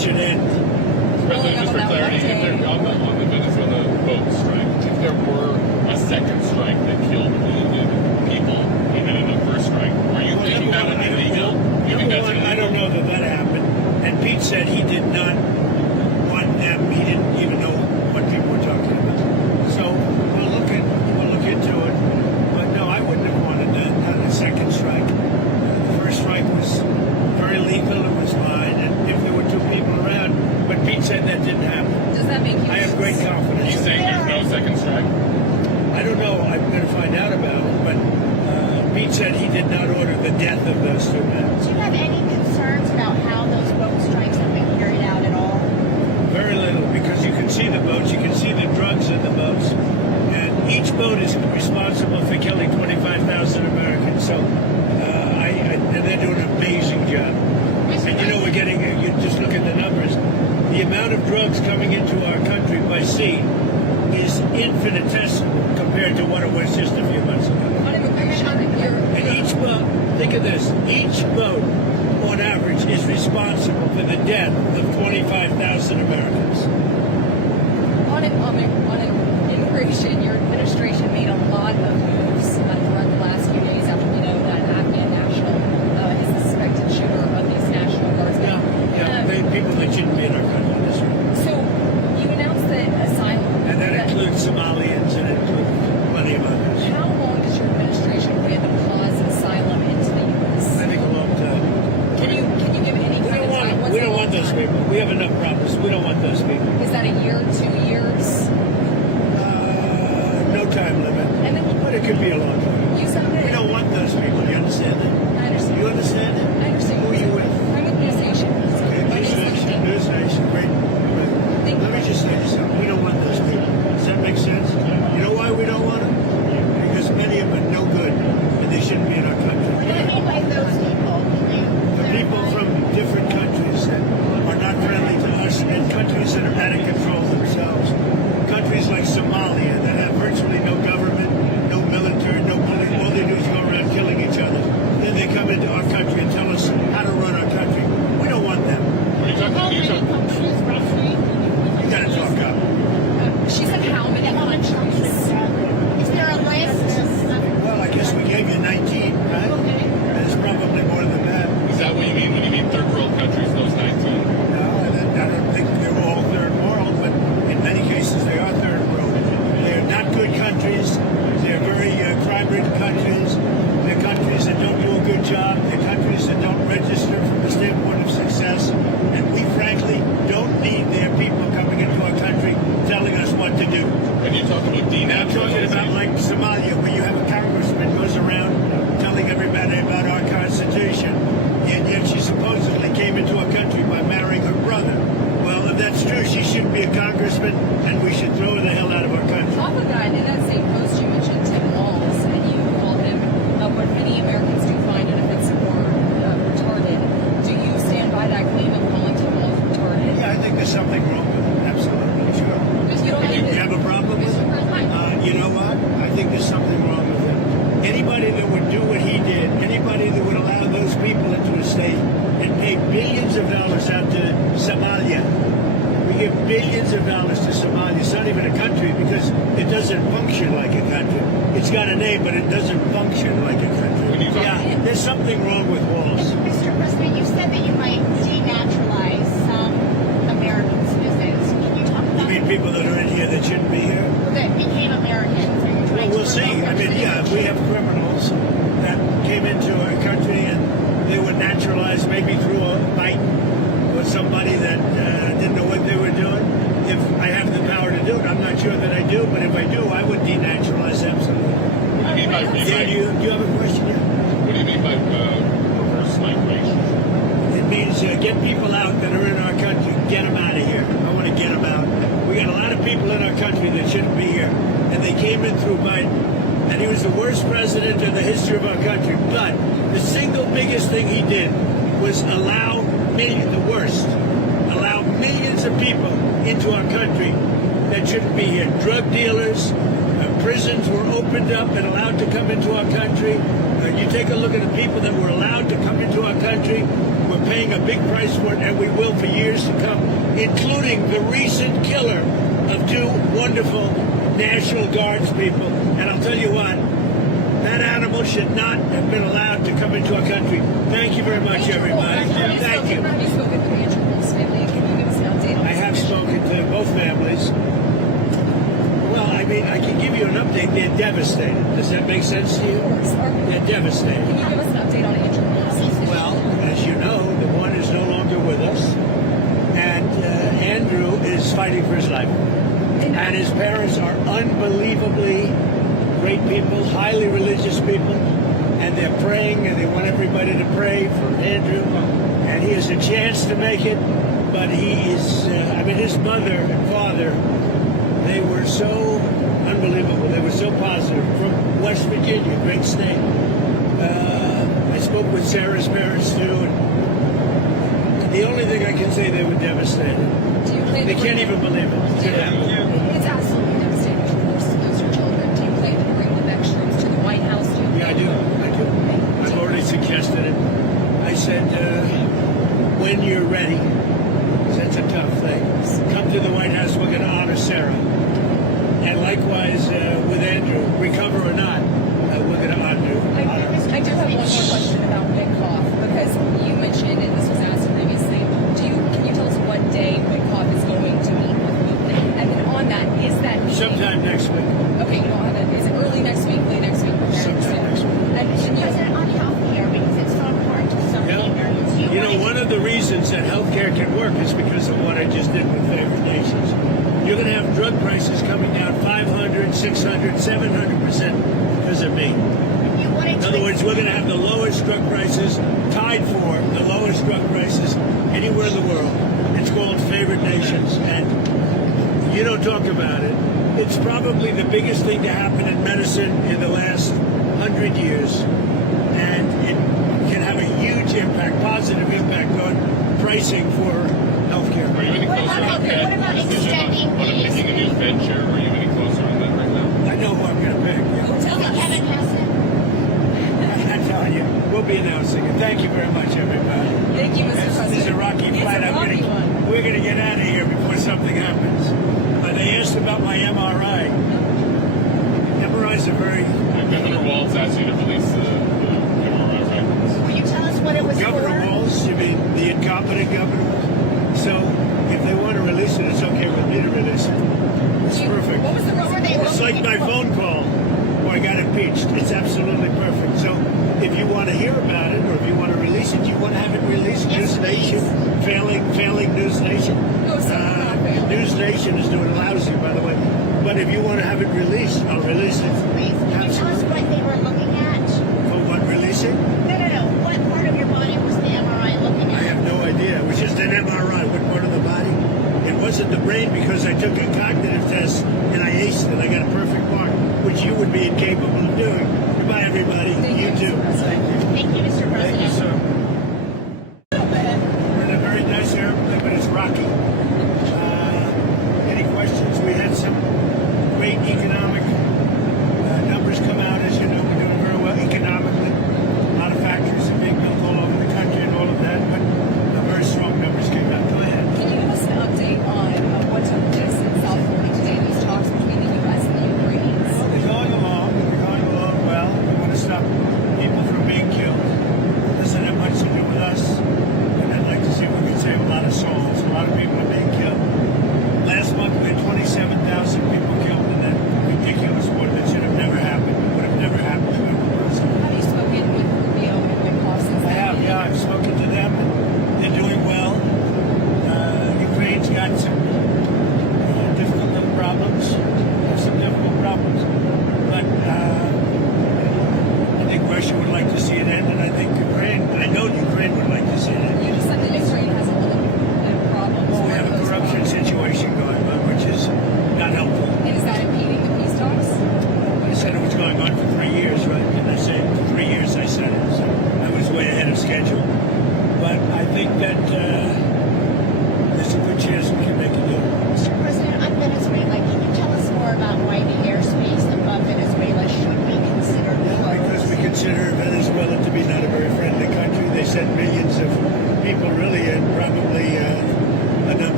should end. President, just for clarity, if there, on the Venezuela boat strike, if there were a second strike that killed wounded people, even in the first strike, are you thinking that would be legal? You think that's illegal? I don't know that happened. And Pete said he did not want them. He didn't even know what people were talking about. So we'll look into it. But no, I wouldn't have wanted a second strike. The first strike was very lethal. It was fine, and if there were two people around, but Pete said that didn't happen. Does that make you? I have great confidence. He's saying there's no second strike? I don't know. I'm going to find out about it. But Pete said he did not order the death of those two men. Do you have any concerns about how those boat strikes have been carried out at all? Very little, because you can see the boats, you can see the drugs in the boats, and each boat is responsible for killing 25,000 Americans. So, and they're doing an amazing job. And you know, we're getting, you just look at the numbers, the amount of drugs coming into our country by sea is infinitesimal compared to what it was just a few months ago. On immigration, And each boat, think of this, each boat on average is responsible for the death of 25,000 Americans. on immigration, your administration made a lot of moves throughout the last few days after we know that Afghan national is the suspected shooter of these National Guardsmen. People that shouldn't be in our country. That's right. So you announced that asylum. And that includes Somalians and it includes plenty of others. How long does your administration plan to pause asylum into the U.S.? I think a long time. Can you give any We kind don't of time? want, What's we a don't long want those time? people. We have enough problems. We don't want those people. Is that a year, 2 years? No time limit. And then But it could be a long time. you said that. We don't want those people. You understand that? I understand. You understand that? I understand. Who are you with? I'm with News Nation. Okay, My News name's Nation. News Nation. Great. Thank Let me just say this. We don't want those people. Does that make sense? You know why we don't want them? Because many of them are no good and they shouldn't be in our country. What do you mean by those people? Can you The people clarify? from different countries that are not friendly to us and countries that are out of control themselves. Countries like Somalia that have virtually no government, no military, no police. All they do is go around killing each other. Then they come into our country and tell us how to run our country. We don't want them. Are you talking? How many countries roughly? You gotta talk up. She said how many countries? Is there a list? Well, I guess we gave you 19, right? Okay. There's probably more than that. Is that what you mean when you mean third world countries, those 19? No, I don't think they're all third world, but in many cases they are third world. They're not good countries. They're very crime-ridden countries. They're countries that don't do a good job. They're countries that don't register from the standpoint of success. And we, frankly, don't need their people coming into our country telling us what to do. When you talk about And I'm talking about denaturalization, like Somalia, where you have a congressman goes around telling everybody about our Constitution, and yet she supposedly came into our country by marrying her brother. Well, if that's true, she shouldn't be a congressman, and we should throw her the hell out of our country. Off of that, in that same post, you mentioned Tim Walz, and you called him what many Americans do find inoffensive or retarded. Do you stand by that claim of calling Tim Walz retarded? Yeah, I think there's something wrong with it. Absolutely, sure. Because you don't You have a problem with it? You know what? I think there's something wrong with it. Anybody that would do what he did, anybody that would allow those people into a state and pay billions of dollars out to Somalia. We give billions of dollars to Somalia. It's not even a country because it doesn't function like a country. It's got a name, but it doesn't function like a country. Yeah, there's something wrong with Walls. Mr. President, you said that you might denaturalize some American citizens. Can you talk You about mean people that are in here that shouldn't be here? that became Americans? Are you Well, trying to we'll see. revoke I their mean, yeah, if we have criminals that came into our country and they were naturalized maybe through a fight or somebody that didn't know what they were doing. If I have the power to do it, I'm not sure that I do, but if I do, I would denaturalize absolutely. what do you mean by Yeah, do you have a question? Yeah. what do you mean by reverse migration? It means get people out that are in our country, get them out of here. I want to get them out. We got a lot of people in our country that shouldn't be here, and they came in through Biden, and he was the worst president in the history of our country. But the single biggest thing he did was allow millions of people into our country that shouldn't be here. Drug dealers, prisons were opened up and allowed to come into our country. You take a look at the people that were allowed to come into our country. We're paying a big price for it, and we will for years to come, including the recent killer of two wonderful National Guards people. And I'll tell you what, that animal should not have been allowed to come into our country. Thank you very much, everybody. Thank you. Have you spoken with Andrew Wolf's family? Can you give us an update on I have spoken to both families. Well, I mean, I can give you an update. They're devastated. Does that make sense to you? Of course. They're devastated. Can you give us an update on Andrew Wolf's? Well, as you know, the one is no longer with us, and Andrew is fighting for his life. And his parents are unbelievably great people, highly religious people, and they're praying, and they want everybody to pray for Andrew. And he has a chance to make it, but he is, his mother and father, they were so unbelievable. They were so positive. From West Virginia, great state. I spoke with Sarah's parents, too, and the only thing I can say, they were devastated. Do you plan They to can't bring even believe it. It's absolutely devastating, of course, to lose your children. Do you plan to bring the next troops to the White House? Yeah, I do. I've already suggested it. I said, when you're ready, 'cause that's a tough thing, come to the White House. We're going to honor Sarah. And likewise with Andrew, recover or not, we're going to honor you. I do have one more question about Witkoff, because you mentioned, and this was asked previously, can you tell us what day Witkoff is going to meet with Putin? And then on that, is that meeting... Sometime next week. Okay, you don't have it. Is it early next week, late next week? Sometime next week. And President, on healthcare, because it's so important to so many Americans. You know, one of the reasons that healthcare can work is because of what I just did with favored nations. You're going to have drug prices coming down 500, 600, 700% because of me. In other words, we're going to have the lowest drug prices, tied for the lowest drug prices anywhere in the world. It's called favored nations, and you don't talk about it. It's probably the biggest thing to happen in medicine in the last 100 years, and it can have a huge impact, positive impact on pricing for healthcare. Are you any closer on that what about decision extending on picking a new Fed chair? Are you any closer on that right now? I know who I'm going to pick. Kevin Hassan. I'm telling you, we'll be announcing it. Thank you very much, everybody. Thank you, Mr. President. This is a rocky flight. We're going to get out of here before something happens. They asked about my MRI. MRIs are very... Governor Walz asked you to release the MRI records. Will you tell us what it was Governor for? Walz, you mean the incompetent governor? So if they want to release it, it's okay with me to release it. It's perfect. What was the reason? It's like my phone call where I got impeached. It's absolutely perfect. So if you want to hear about it, or if you want to release it, you want to have it released. Yes, News Nation, failing News Nation. No, sir, not failing. News Nation is doing lousy, by the way. But if you want to have it released, I'll release it. Please, can you tell us what they were looking at? For what, releasing? No. What part of your body was the MRI looking I at? have no idea. It was just an MRI. What part of the body? It wasn't the brain because I took a cognitive test and I aced it. I got a perfect mark, which you would be incapable of doing. Goodbye, everybody. You too. Thank you, Mr. Thank you, President. sir. We're in a very nice airplane, but it's rocky. Any questions? We had some great economic numbers come out. As you know, we're doing very well economically. A lot of factories are being built all over the country and all of that, but very strong numbers came out. Go ahead. Can you give us an update on what took place in South Florida today, these talks between the U.S. and the Ukrainians? They're going along. They're going along well. We want to stop people from being killed. Doesn't have much to do with us. And I'd like to see if we can save a lot of souls. A lot of people are being killed. Last month we had 27,000 people killed in that ridiculous war that should have never happened. It would have never happened to every person. Have you spoken with Rubio and Witkoff since I have, yeah. I've spoken to them. And they're doing well. Ukraine's got some difficult little problems. Some difficult problems. But I think Russia would like to see it end, and I think I know Ukraine would like to see it end. You just said that Ukraine has a little bit of problems. Well, we have a corruption situation going on, which is not helpful. And is that impeding the peace talks? I said it was going on for 3 years, right? And I said 3 years, I said it. So I was way ahead of schedule. But I think that there's a good chance we can make it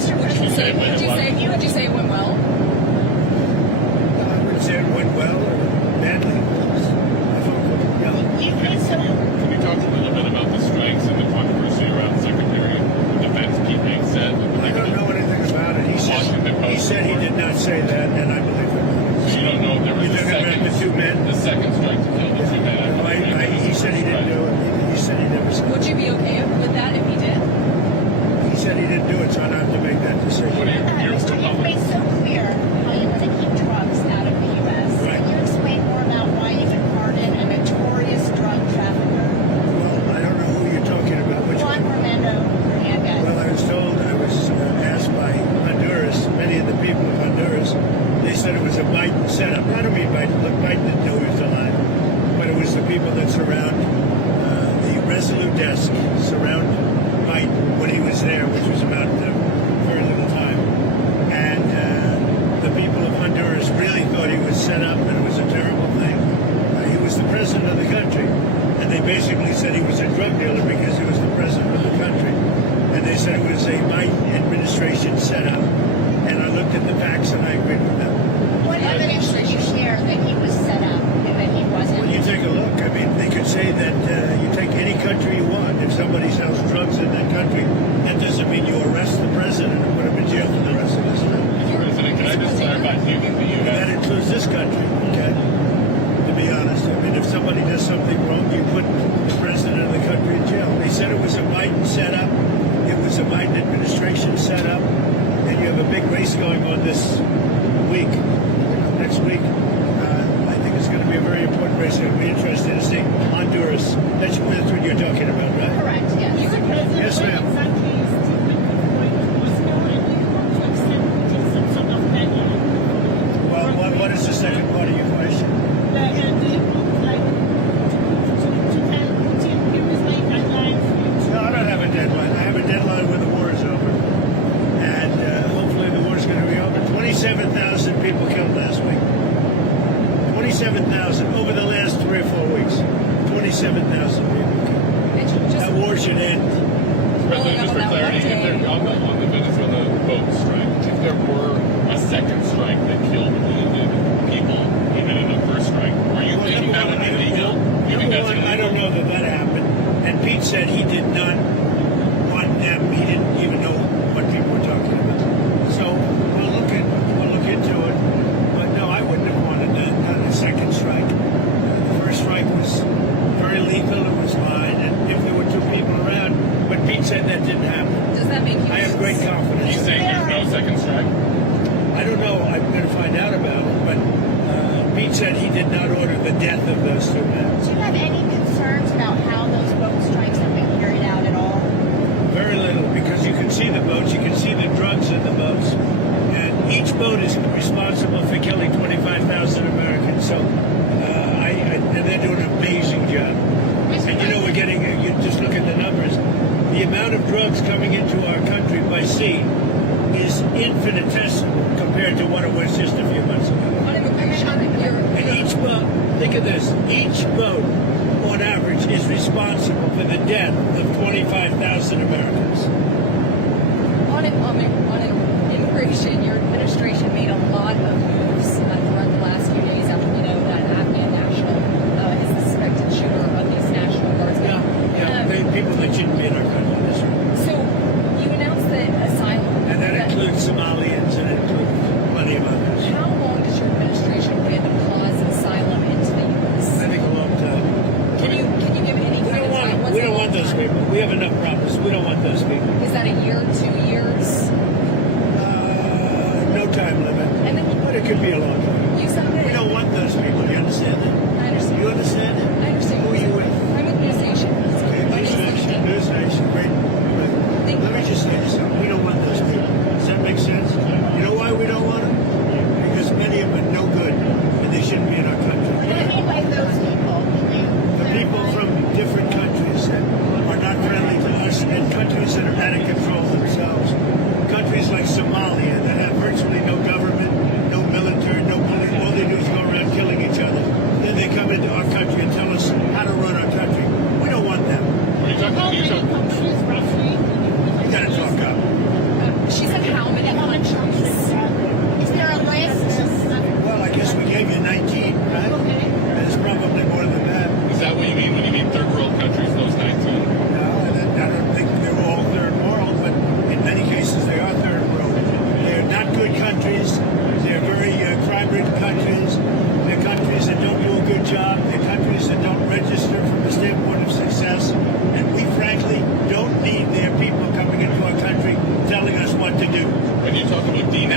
Mr. Would you say it went well? I would say it went well or badly. You think so? Can you talk a little bit about the strikes and the controversy around Secretary of Defense Pete Hegseth? I don't know anything about it. He said he did not say that, and I believe him. So you don't know if there was You're a talking about second, the two men? the second strike to kill the two men. He said he didn't do it. He said he never said Would it. you be okay with that if he did? He said he didn't do it, so I don't have to make that decision. What do you, you're Mr. You've Republican. made so clear how you want to keep drugs out of the U.S. Right. Can you explain more about why you can pardon a notorious drug trafficker, Well, I don't know who you're talking about. Which Juan one? Romando Hernandez? Well, I was asked by Honduras, many of the people of Honduras, they said it was a Biden setup. I don't mean Biden. Look, Biden didn't know he was alive, but it was the people that surround the Resolute desk, surround Biden when he was there, which was about very little time. And the people of Honduras really thought he was set up and it was a terrible thing. He was the president of the country. And they basically said he was a drug dealer because he was the president of the country. And they said it was a Biden administration setup. And I looked at the facts and I agreed with them. What evidence did you share that he was set up and that he wasn't? Well, you take a look. I mean, they could say that you take any country you want. If somebody sells drugs in that country, that doesn't mean you arrest the president and put him in jail for the rest of his life. Mr. President, can I just clarify, do you think the That U.S. includes this country, okay? To be honest, I mean, if somebody does something wrong, you put the president of the country in jail. They said it was a Biden setup. It was a Biden administration setup. And you have a big race going on this week, next week. I think it's going to be a very important race. It'll be interesting to see Honduras. That's what you're talking about, right? Correct, yes. Yes, ma'am. Well, what is the second part of your question? No, I don't have a deadline. I have a deadline when the war is over. And hopefully the war is going to be over. 27,000 people killed last week. 27,000 over the last 3 or 4 weeks. 27,000 people killed. That war should end. President, just for clarity, if there, on the Venezuela boat strike, if there were a second strike that killed wounded people, even in the first strike, are you thinking that would be legal? You think that's illegal? I don't know that happened. And Pete said he did not want them. He didn't even know what people were talking about. So we'll look into it. But no, I wouldn't have wanted a second strike. The first strike was very lethal. It was fine, and if there were 2 people around, but Pete said that didn't happen. Does that make you? I have great confidence. He's saying there's no second strike? I don't know. I'm going to find out about it. But Pete said he did not order the death of those 2 men. Do you have any concerns about how those boat strikes have been carried out at all? Very little, because you can see the boats, you can see the drugs in the boats, and each boat is responsible for killing 25,000 Americans. So, and they're doing an amazing job. And you know, you just look at the numbers. The amount of drugs coming into our country by sea is infinitesimal compared to what it was just a few months ago. On immigration, And each boat, think of this, each boat on average is responsible for the death of 25,000 Americans. on immigration, your administration made a lot of moves throughout the last few days after we know that Afghan national is the suspected shooter of these National Guardsmen. People that shouldn't be in our country. That's right. So you announced that asylum. And that includes Somalians and it includes plenty of others. How long does your administration plan to pause asylum into the U.S.? I think a long time. Can you give any kind of time? We don't want those people. We have enough problems. We don't want those people. Is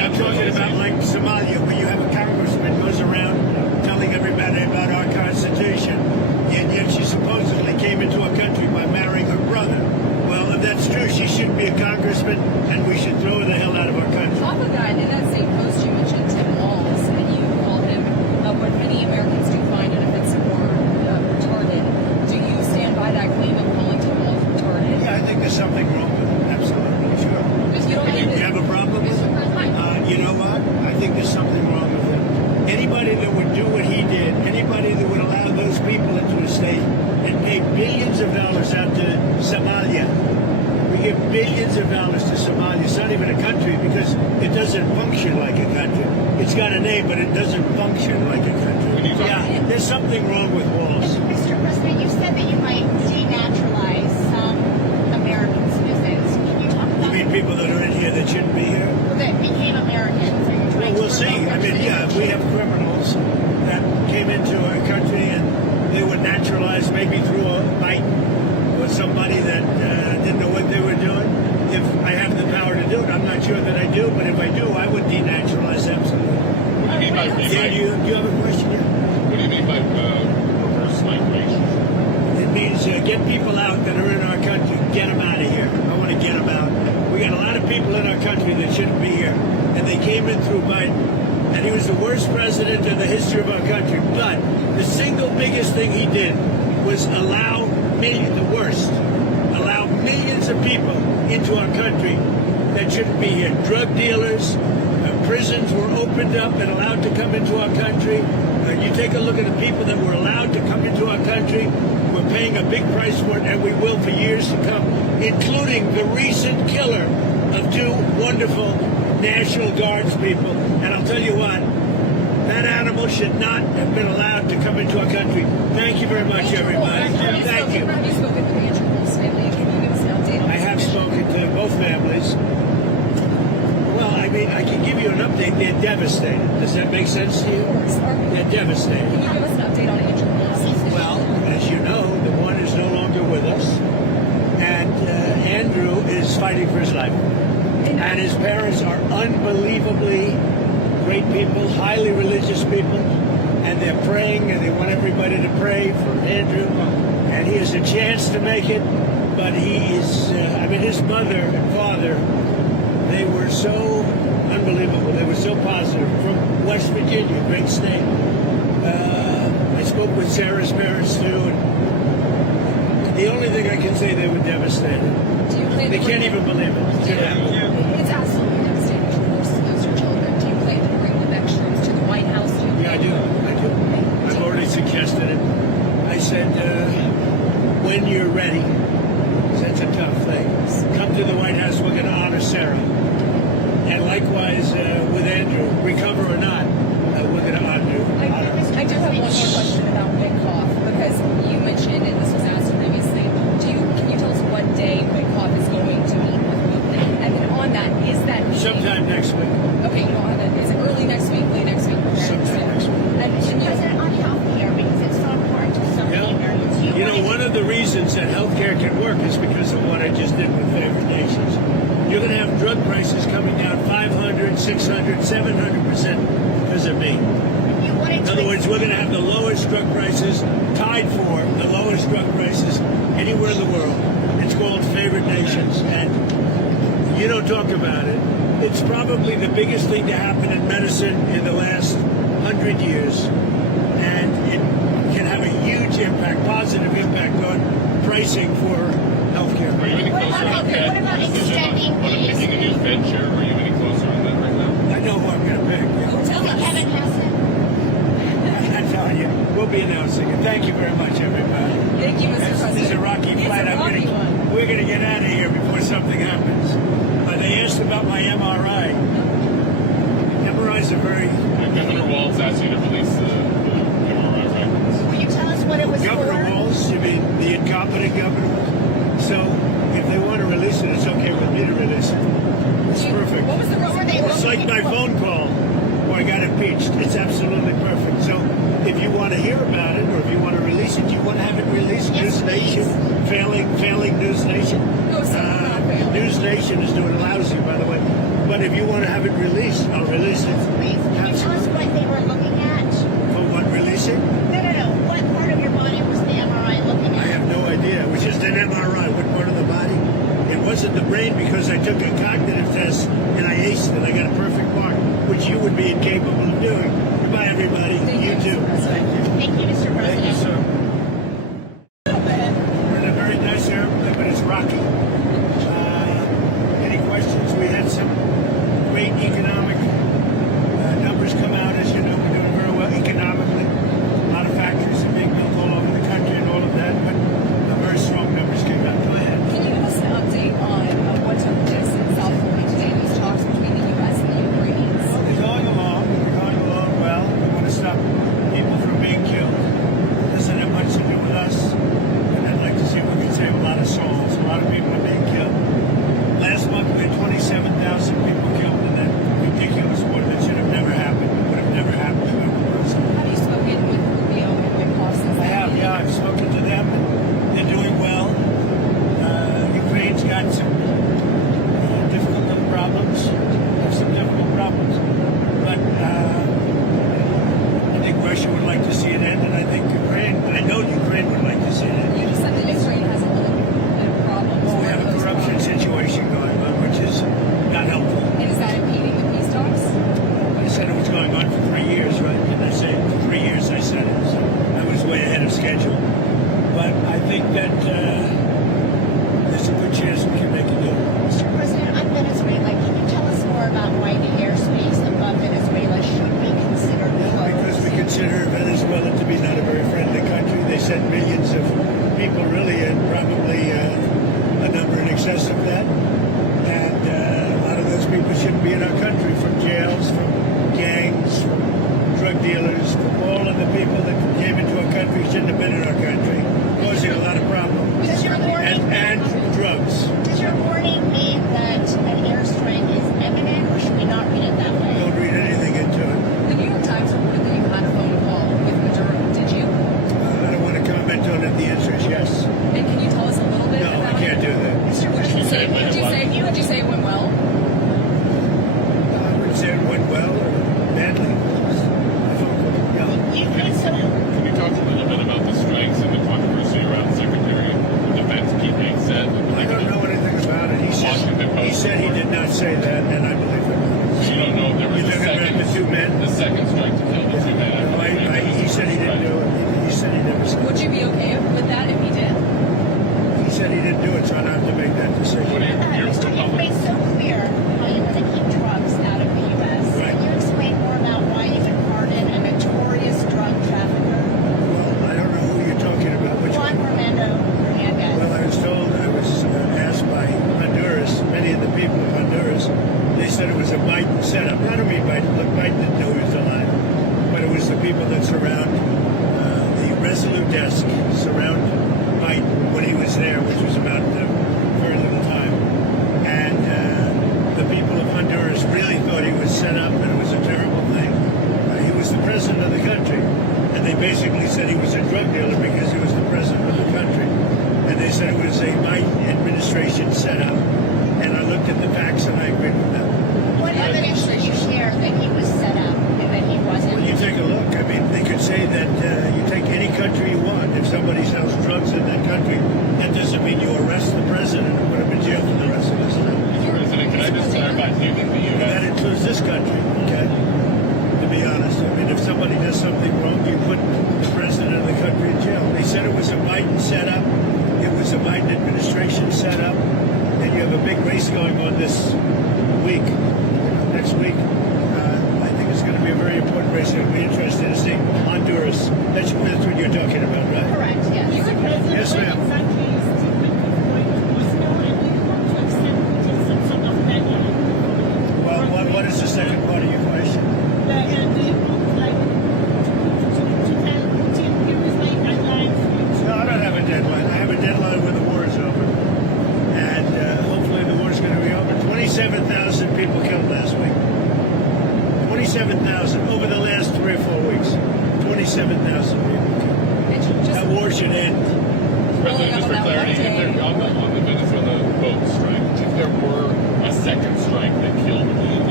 I'm talking about like Somalia, where you have a congressman goes around telling everybody about our Constitution, and yet she supposedly came into our country by marrying her brother. Well, if that's true, she shouldn't be a congressman, and we should throw her the hell out of our country. Off of that, in that same post, you mentioned Tim Walz, and you called him what many Americans do find inoffensive or retarded. Do you stand by that claim of calling Tim Walz retarded? Yeah, I think there's something wrong with it. Absolutely, sure. Because you don't You have a problem with it? You know what? I think there's something wrong with it. Anybody that would do what he did, anybody that would allow those people into a state and pay billions of dollars out to Somalia. We give billions of dollars to Somalia. It's not even a country because it doesn't function like a country. It's got a name, but it doesn't function like a country. Yeah, there's something wrong with Walls. Mr. President, you said that you might denaturalize some American citizens. Can you talk You about mean people that are in here that shouldn't be here? that became Americans? Are you Well, trying we'll to see. revoke I their mean, yeah, if we have criminals that came into our country and they were naturalized maybe through a fight or somebody that didn't know what they were doing. If I have the power to do it, I'm not sure that I do, but if I do, I would denaturalize absolutely. What do you mean by Yeah, do you have a question? Yeah. What do you mean by reverse migration? It means get people out that are in our country, get them out of here. I want to get them out. We got a lot of people in our country that shouldn't be here, and they came in through Biden, and he was the worst president in the history of our country. But the single biggest thing he did was allow millions of people into our country that shouldn't be here. Drug dealers, prisons were opened up and allowed to come into our country. You take a look at the people that were allowed to come into our country. We're paying a big price for it, and we will for years to come, including the recent killer of two wonderful National Guards people. And I'll tell you what, that animal should not have been allowed to come into our country. Thank you very much, everybody. Thank you. Have you spoken to the Andrew Wolf's family? Can you give us an update on I have spoken to both families. Well, I mean, I can give you an update. They're devastated. Does that make sense to you? Of course. They're devastated. Can you give us an update on Andrew Wolf's? Well, as you know, the one is no longer with us, and Andrew is fighting for his life. And his parents are unbelievably great people, highly religious people, and they're praying, and they want everybody to pray for Andrew. And he has a chance to make it, but he is, his mother and father, they were so unbelievable. They were so positive. From West Virginia, great state. I spoke with Sarah's parents, too, and the only thing I can say, they were devastated. Do you plan They to can't bring even believe it. It's absolutely devastating to lose your children. Do you plan to bring them extras to the White House? Yeah, I do. I've already suggested it. I said, when you're ready, 'cause that's a tough thing, come to the White House, we're going to honor Sarah. And likewise with Andrew, recover or not, we're going to honor you. I do have one more question about Witkoff, because you mentioned, and this was asked previously, can you tell us what day Witkoff is going to meet with Putin? And then on that, is that meeting... Sometime next week. Okay, you don't have it. Is it early next week, late next week? Sometime next week. And you... President, on health care, because it's so important to so many Americans. You know, one of the reasons that healthcare can work is because of what I just did with favored nations. You're going to have drug prices coming down 500, 600, 700% because of me. In other words, we're going to have the lowest drug prices, tied for the lowest drug prices anywhere in the world. It's called favored nations, and you don't talk about it. It's probably the biggest thing to happen in medicine in the last 100 years, and it can have a huge impact, positive impact on pricing for healthcare. Are you any closer on that? What about extending on picking a new Fed chair? Are you any closer on that right now? I know who I'm going to pick. Tell us. Kevin Hassan. I'm telling you, we'll be announcing it. Thank you very much, everybody. Thank you, Mr. President. This is a rocky It's flight. a rocky one. We're going to get out of here before something happens. They asked about my MRI. MRIs are very... Governor Walz asked you to release the MRI records. Will you tell us what it was Governor for? Walz, you mean the incompetent governor? So if they want to release it, it's okay with me to release it. It's perfect. What was the reason they It's like my phone call where I got impeached. It's absolutely perfect. So if you want to hear about it or if you want to release it, you want to have it released. Yes, News Nation, failing News Nation. No, sir, not failing. News Nation is doing lousy, by the way. But if you want to have it released, I'll release it. Please, can you tell us what they were looking at? For what, releasing? No. What part of your body was the MRI looking I at? have no idea. It was just an MRI. What part of the body? It wasn't the brain because I took a cognitive test and I aced it. I got a perfect mark, which you would be incapable of doing. Goodbye, everybody. You too. Thank you, Mr. Thank you, President. sir. We're in a very nice airplane, but it's rocky. Any questions? We had some great economic numbers come out. As you know, we're doing very well economically. A lot of factories are being built all over the country and all of that, but very strong numbers came out. Go ahead. Can you give us an update on what took place in South Florida today, these talks between the U.S. and the Ukrainians? Well, they're going along. They're going along well. We want to stop people from being killed. It doesn't have much to do with us. And I'd like to see if we can save a lot of souls. A lot of people are being killed. Last month we had 27,000 people killed in that ridiculous war that should have never happened. It would have never happened to every person. Have you spoken with Rubio and Wickoff since I have, yeah. I've spoken to them. They're doing well. Ukraine's got some difficult little problems. Have some difficult problems. But I think Russia would like to see it end, and I think Ukraine, I know Ukraine would like to see it end. You just said that Ukraine has a little bit of problems. Well, we have a corruption situation going on, which is not helpful. And is that impeding the peace talks? I said it was going on for 3 years, right? Didn't I say 3 years? I said it, so I was way ahead of schedule. But I think that there's a good chance we can make a deal. Mr. President, on Venezuela, can you tell us more about why the airspace above Venezuela should be considered closed? Because we consider Venezuela to be not a very friendly country. They sent millions of people, really, and probably a number in excess of that. And a lot of those people shouldn't be in our country, from jails, from gangs, from drug dealers, from all of the people that came into our country shouldn't have been in our country, causing a lot of problems. Does your warning, And drugs. does your warning mean that an airstrike is imminent, or should we not read it that way? Don't read anything into it. The New York Times reported that you had a phone call with Maduro. Did you? I don't want to comment on it. The answer is yes. And can you tell us a little bit No, about I can't do that. Mr. Would you President, say it went well? I wouldn't say it went well or badly. No. Ukraine so Can you talk a little bit about the strikes and the controversy around Secretary of Defense Pete Hegseth? I don't know anything about it. He said he did not say that, and I believe it. So you don't know if there was You're a talking about the two men? the second strike to kill the two men. He said he didn't do it. He said he never said Would it. you be okay with that if he did? He said he didn't do it, so I don't have to make that What decision. do you hear Mr. from You've public? made so clear how you want to keep drugs out of the U.S. Right. Can you explain more about why you would pardon a notorious drug trafficker, Well, I don't know who you're talking about. Which Juan one? Romando Hernandez? Well, I was told, I was asked by Honduras, many of the people of Honduras, they said it was a Biden setup. I don't mean Biden. Look, Biden didn't know he was alive. But it was the people that surround the Resolute desk, surround Biden when he was there, which was about very little time. And the people of Honduras really thought he was set up and it was a terrible thing. He was the president of the country. And they basically said he was a drug dealer because he was the president of the country. And they said it was a Biden administration setup. And I looked at the facts and I agreed with them. What evidence did you share that he was set up and that he wasn't? Well, you take a look. I mean, they could say that you take any country you want. If somebody sells drugs in that country, that doesn't mean you arrest the president and put him in jail for the rest of his life. President, can I just clarify? Do you think the And that U.S. includes this country, okay? To be honest, I mean, if somebody does something wrong, you put the president of the country in jail. They said it was a Biden setup. It was a Biden administration setup. And you have a big race going on this week, next week. I think it's going to be a very important race. It'll be interesting to see Honduras. That's what you're talking about, right? Correct, yes. Yes, ma'am. Well, what is the second part of your question? No, I don't have a deadline. I have a deadline when the war is over. And hopefully the war is going to be over. 27,000 people killed last week. 27,000 over the last 3 or 4 weeks. 27,000 people killed. That war should end. President, just for clarity, if there, on the Venezuela boat strike, if there were a second strike that killed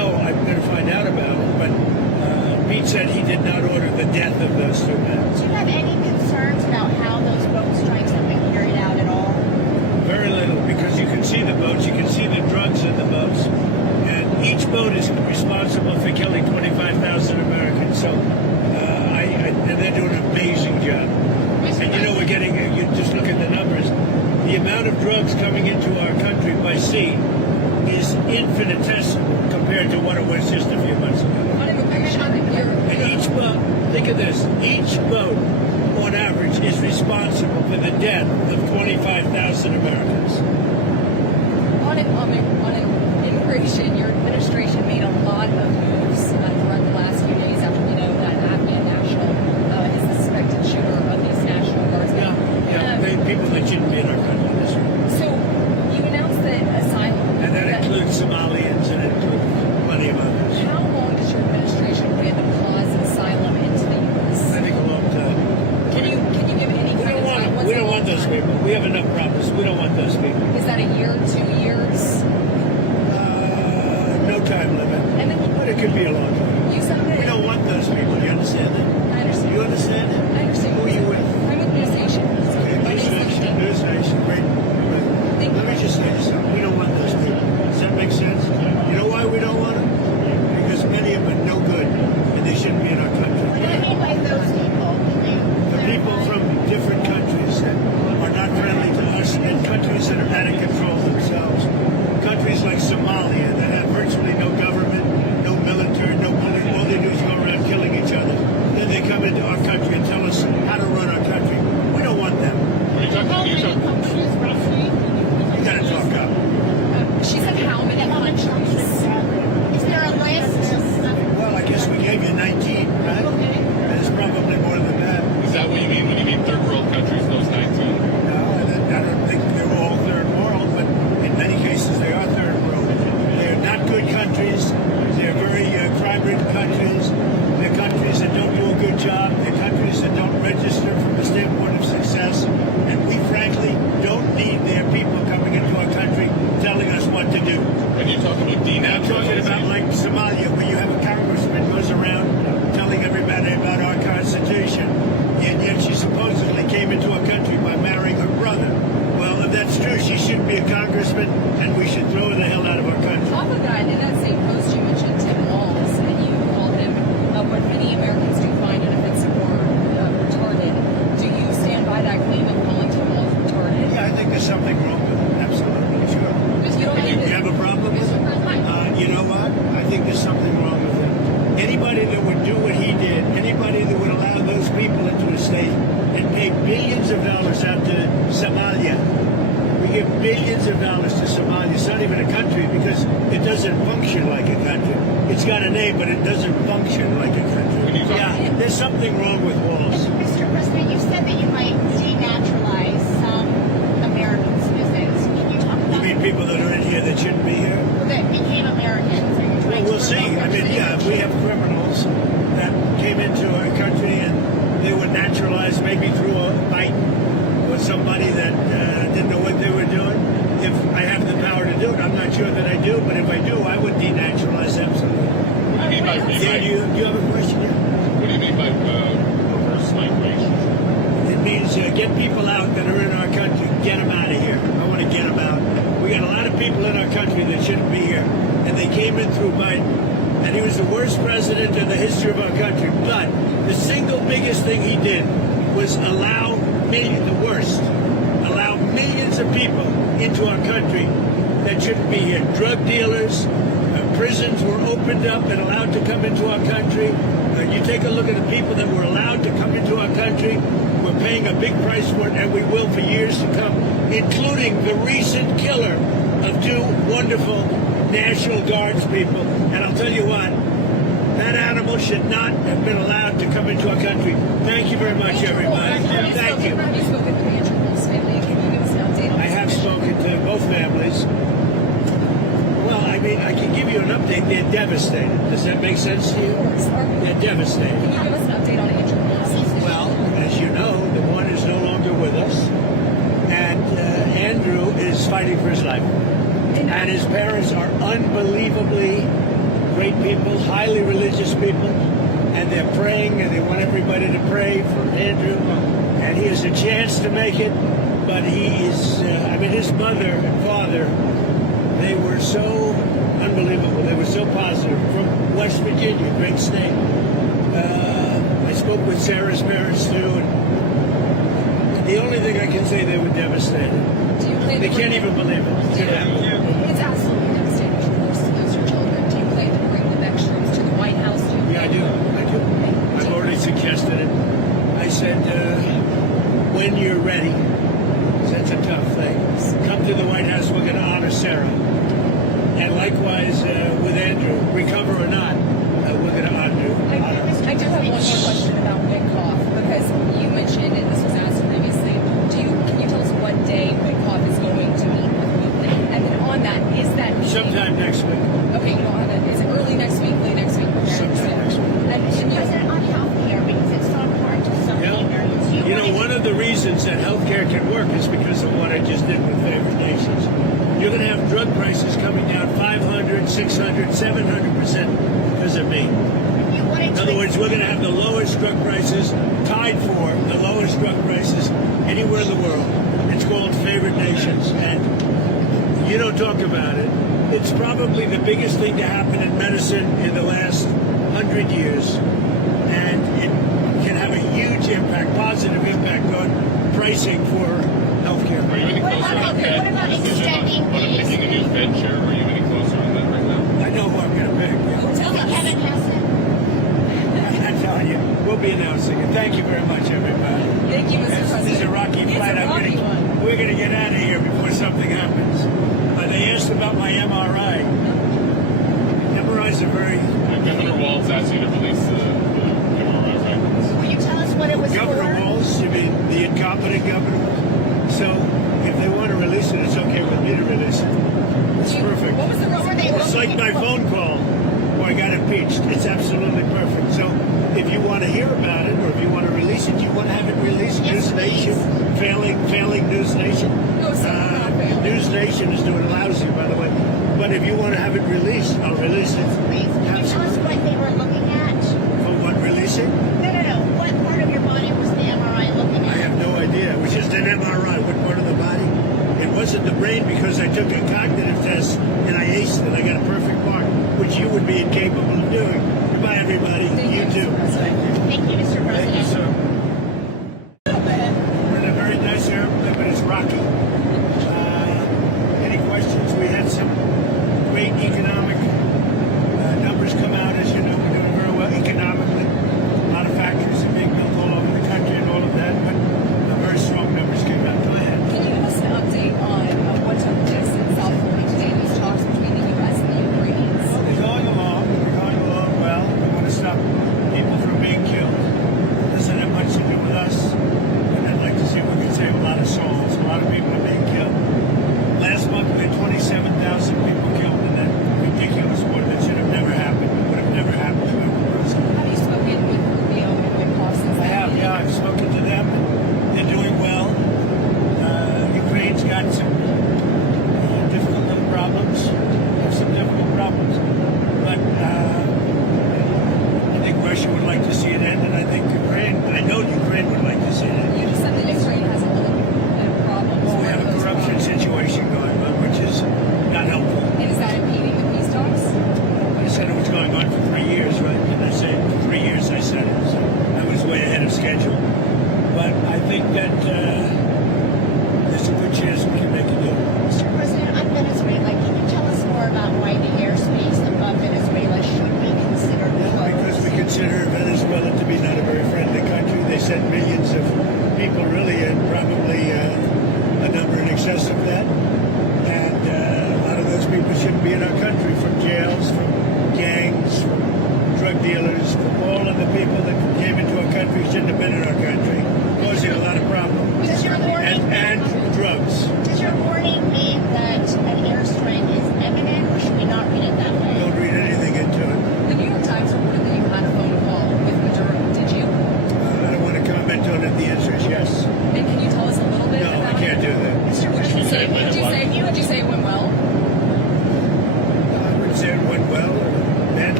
about it, but Pete said he did not order the death of those two men. Do you have any concerns about how those boat strikes have been carried out at all? Very little, because you can see the boats, you can see the drugs in the boats, and each boat is responsible for killing 25,000 Americans. So, and they're doing an amazing job. And you know, we're getting, you just look at the numbers, the amount of drugs coming into our country by sea is infinitesimal compared to what it was just a few months ago. On immigration, And each boat, think of this, each boat on average is responsible for the death of 25,000 Americans. on immigration, your administration made a lot of moves throughout the last few days after we know that Afghan national is the suspected shooter of these National Guardsmen. People that shouldn't be in our country. That's right. So you announced that asylum. And that includes Somalians and it includes plenty of others. How long does your administration plan to pause asylum into the U.S.? I think a long time. Can you give any We kind don't of time? want, we don't want those people. We have enough problems. We don't want those people. Is that a year, 2 years? No time limit. And then But it could be a long time. you said that. We don't want those people. Do you understand that? I understand. You understand that? I understand. Who are you with? I'm with News Nation. Okay, My News name's Nation. Lisa. News Nation. Great. Thank Let me you. just say you something. We don't want those people. Does that make sense? You know why we don't want them? Because many of them are no good and they shouldn't be in our country. What do you mean by those people? The people from different countries that are not friendly to us and countries that are out of control themselves. Countries like Somalia that have virtually no government, no military, no police. All they do is go around killing each other. Then they come into our country and tell us how to run our country. We don't want them. Are you talking? How many countries roughly? You gotta talk up. She said how many countries? Is there a list? Well, I guess we gave you 19, right? Okay. There's probably more than that. Is that what you mean when you mean third world countries? Those 19. No, I don't think they're all third world, but in many cases they are third world. They're not good countries. They're very crime-ridden countries. They're countries that don't do a good job. They're countries that don't register from the standpoint of success. And we, frankly, don't need their people coming into our country telling us what to do. When you talk about Now, I'm talking about denaturalization, like Somalia, where you have a congressman goes around telling everybody about our Constitution, and yet she supposedly came into our country by marrying her brother. Well, if that's true, she shouldn't be a congressman, and we should throw her the hell out of our country. Off of that, in that same post, you mentioned Tim Walz, and you called him what many Americans do find offensive or retarded. Do you stand by that claim of calling Tim Walz retarded? Yeah, I think there's something wrong with it. Absolutely, sure. Because you don't You need have a problem with it? You know what? I think there's something wrong with it. Anybody that would do what he did, anybody that would allow those people into a state and pay billions of dollars out to Somalia. We give billions of dollars to Somalia. It's not even a country because it doesn't function like a country. It's got a name, but it doesn't function like a country. Yeah, there's something wrong with Walls. Mr. President, you said that you might denaturalize some American citizens. Can you talk You about mean people that are in here that shouldn't be here? that became Americans? Are you Well, trying we'll to see. revoke I their mean, yeah, if we have criminals that came into our country and they were naturalized maybe through a fight or somebody that didn't know what they were doing. If I have the power to do it, I'm not sure that I do, but if I do, I would denaturalize absolutely. what do you mean by Yeah, do you have a question? Yeah. what do you mean by reverse migration? It means get people out that are in our country. Get them out of here. I want to get them out. We got a lot of people in our country that shouldn't be here, and they came in through Biden, and he was the worst president in the history of our country. But the single biggest thing he did was allow millions of people into our country that shouldn't be here. Drug dealers, prisons were opened up and allowed to come into our country. You take a look at the people that were allowed to come into our country. We're paying a big price for it, and we will for years to come, including the recent killer of two wonderful National Guards people. And I'll tell you what, that animal should not have been allowed to come into our country. Thank you very much, everybody. Thank you. Have you spoken to the Andrew Wolf's family? Can you give us an update on I have spoken to both families. Well, I mean, I can give you an update. They're devastated. Does that make sense to you? Of course. They're devastated. Can you give us an update on Andrew Wolf's? Well, as you know, the one is no longer with us, and Andrew is fighting for his life. And his parents are unbelievably great people, highly religious people, and they're praying, and they want everybody to pray for Andrew. And he has a chance to make it, but he is, his mother and father, they were so unbelievable. They were so positive. From West Virginia, great state. I spoke with Sarah's parents too, and the only thing I can say, they were devastated. Do you plan They to can't bring- even believe it. It's absolutely devastating to lose your children. Do you plan to bring the next troops to the White House? Yeah, I do. I've already suggested it. I said, when you're ready, 'cause that's a tough thing, come to the White House, we're going to honor Sarah. And likewise with Andrew, recover or not, we're going to honor you. I do have one more question about Witkoff, because you mentioned, and this was asked previously, can you tell us what day Witkoff is going to meet with you? And then on that, is that meeting... Sometime next week. Okay, you don't have it. Is it early next week, late next week? Okay, Sometime next week. And can you... President, on healthcare, because it's so important to so many Americans. You know, one of the reasons that healthcare can work is because of what I just did with favored nations. You're going to have drug prices coming down 500, 600, 700% because of me. In other words, we're going to have the lowest drug prices, tied for the lowest drug prices anywhere in the world. It's called favored nations, and you don't talk about it. It's probably the biggest thing to happen in medicine in the last 100 years, and it can have a huge impact, positive impact on pricing for healthcare. Are you any What closer about- on okay, Fed what about decision extending on these- picking a new Fed chair? Are you any closer on that right now? I know who I'm going to pick. Tell us. Kevin Hassan. I'm telling you, we'll be announcing it. Thank you very much, everybody. Thank you, Mr. President. This is a rocky It's flight. a rocky one. We're going to get out of here before something happens. They asked about my MRI. MRIs are very... Governor Walz asked you to release the MRI records. Will you tell us what it was Governor for? Walz, you mean the incompetent governor? So if they want to release it, it's okay with me to release it. It's perfect. What was the reason they It's like my phone call where I got impeached. It's absolutely perfect. So if you want to hear about it, or if you want to release it, you want to have it released. Yes, News Nation, failing News Nation. No, it's not failing. News Nation is doing lousy, by the way. But if you want to have it released, I'll release it. Please, can you tell us what they were looking at? For what, releasing? No. What part of your body was the MRI looking I at? have no idea. It was just an MRI. What part of the body? It wasn't the brain because I took a cognitive test and I aced it. I got a perfect mark, which you would be incapable of doing. Goodbye, everybody. Thank you, too. Mr. President. Thank you, Mr. Thank you, President. sir. We're in a very nice airplane, but it's rocky. Any questions? We had some great economic numbers come out. As you know, we're doing very well economically. A lot of factories are being built all over the country and all of that, but very strong numbers came out. Go ahead. Can you give us an update on what took place in South Florida today, these talks between the U.S. and the Ukrainians? They're going along. They're going along well. We want to stop people from being killed. Doesn't have much to do with us. And I'd like to see if we can save a lot of souls. A lot of people are being killed. Last month we had 27,000 people killed in that ridiculous war that should have never happened. It would have never happened if I were president. Have you spoken with Rubio and Witkoff since I have, yeah. I've spoken to them. They're doing well. Ukraine's got some difficult little problems. They have some difficult problems. But I think Russia would like to see it end, and I think I know Ukraine would like to see it end. You just said that Ukraine has a little bit of problems. Well, we have a corruption situation going on, which is not helpful. And is that impeding the peace talks? I said it was going on for 3 years, right? Didn't I say it? For 3 years I said it. So I was way ahead of schedule. But I think that there's a good chance we can make a deal. Mr. President, on Venezuela, can you tell us more about why the airspace above Venezuela should be considered closed? Because we consider Venezuela to be not a very friendly country. They send millions of people, really, and probably a number in excess of that. And a lot of those people shouldn't be in our country, from jails, from gangs, from drug dealers, from all of the people that came into our country shouldn't have been in our country, causing a lot of problems. Does your warning, And drugs. does your warning mean that an airstrike is imminent, or should we not read it that way? Don't read anything into it. The New York Times reported that you had a phone call with Maduro. Did you? I don't want to comment on it. The answer is yes. And can you tell us a little bit No, about I can't do that. Mr. Would you President, say would you say it went well? I would say it went well or bad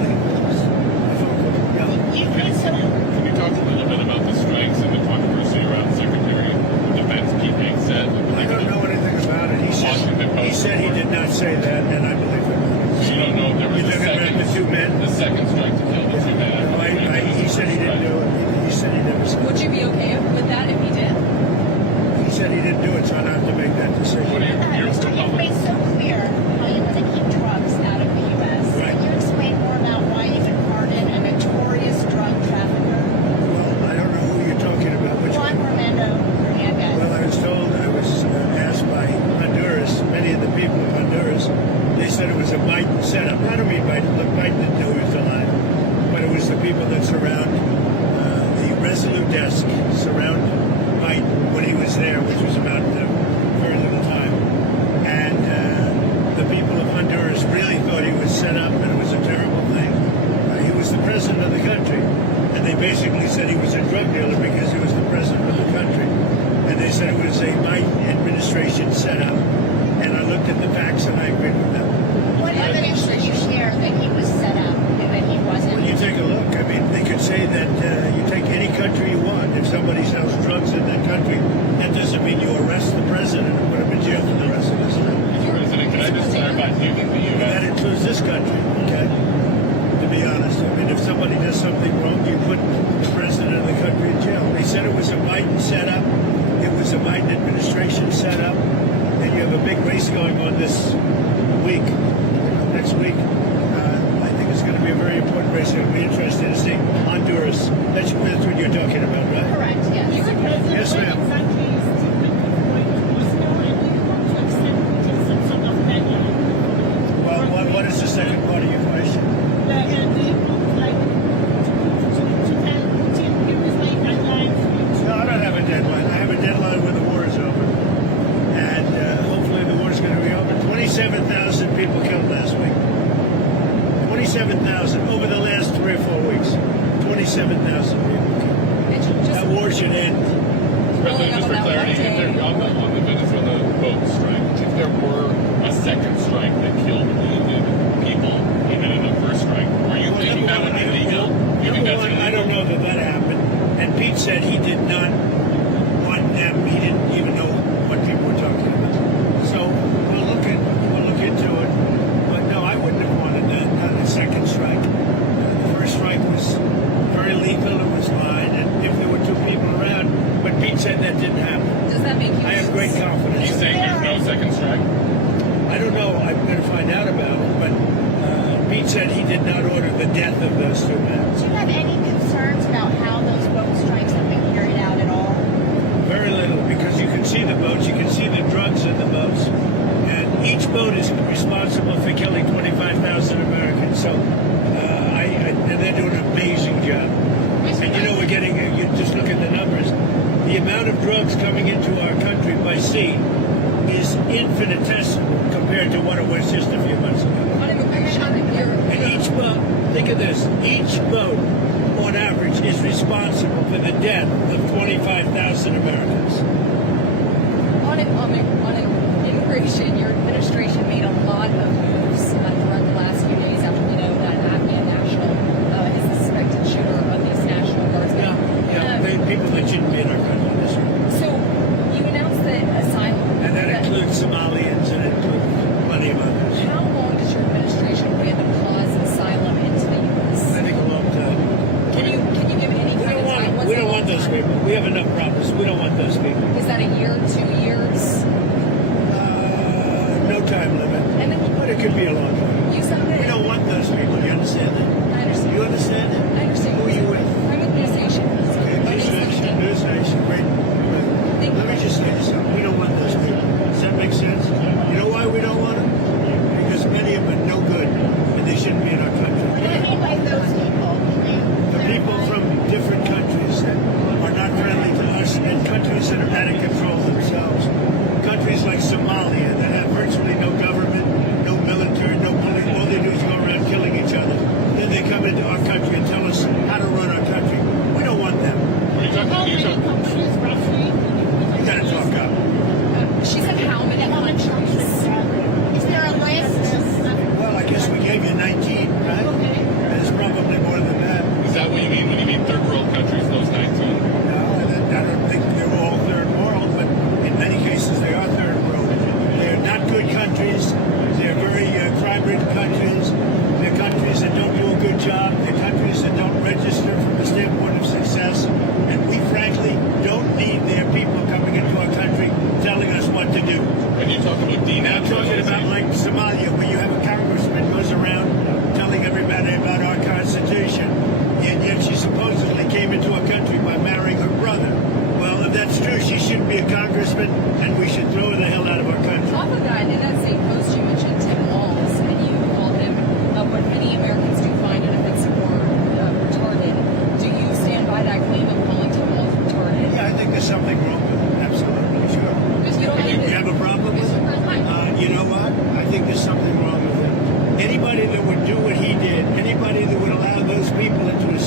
that surround the resolute desk, surround Biden when he was there, which was about very little time. And the people of Honduras really thought he was set up and it was a terrible thing. He was the president of the country. And they basically said he was a drug dealer because he was the president of the country. And they said it was a Biden administration setup. And I looked at the facts and I agreed with them. What evidence did you share that he was set up and that he wasn't? Well, you take a look. I mean, they could say that you take any country you want. If somebody sells drugs in that country, that doesn't mean you arrest the president and put him in jail for the rest of his life. President, can I just clarify? Do you think the U.S. That includes this country, okay? To be honest, I mean, if somebody does something wrong, you put the president of the country in jail. They said it was a Biden setup. It was a Biden administration setup. And you have a big race going on this week, next week. I think it's going to be a very important race. It'll be interesting to see Honduras. That's what you're talking about, right? Correct, yes. Yes, ma'am. Well, what is the second part of your question? No, I don't have a deadline. I have a deadline when the war is over. And hopefully the war is going to be over. 27,000 people killed last week. 27,000 over the last 3 or 4 weeks. 27,000 people killed. That war should end. President, just for clarity, if there, on the Venezuela boat strike, if there were a second strike that killed wounded people, even in the first strike, are you thinking that would be legal? You think that's illegal? I don't know that that happened. And Pete said he did not want them. He didn't even know what people were talking about. So we'll look into it. But no, I wouldn't have wanted that. Not a second strike. The first strike was very lethal. It was fine. And if there were 2 people around, but Pete said that didn't happen. Does that make you? I have great Are confidence. you saying there's no second strike? I don't know. I'm going to find out about it. But Pete said he did not order the death of those 2 men. Do you have any concerns about how those boat strikes have been carried out at all? Very little, because you can see the boats, you can see the drugs in the boats, and each boat is responsible for killing 25,000 Americans. So, and they're doing an amazing job. And you know, we're getting, you just look at the numbers. The amount of drugs coming into our country by sea is infinitesimal compared to what it was just a few months ago. On immigration, And each boat, think of this, each boat on average is responsible for the death of 25,000 Americans. on immigration, your administration made a lot of moves throughout the last few days after we know that Afghan national is the suspected shooter of these National Guardsmen. People that shouldn't be in our country. This way. So you announced that asylum. And that includes Somalians and it includes plenty of others. How long does your administration plan to pause asylum into the U.S.? I think a long time. Can you give any kind of time? What's We the don't long want those time? people. We have enough problems. We don't want those people. Is that a year, 2 years? No time limit. And then But it could be a long time.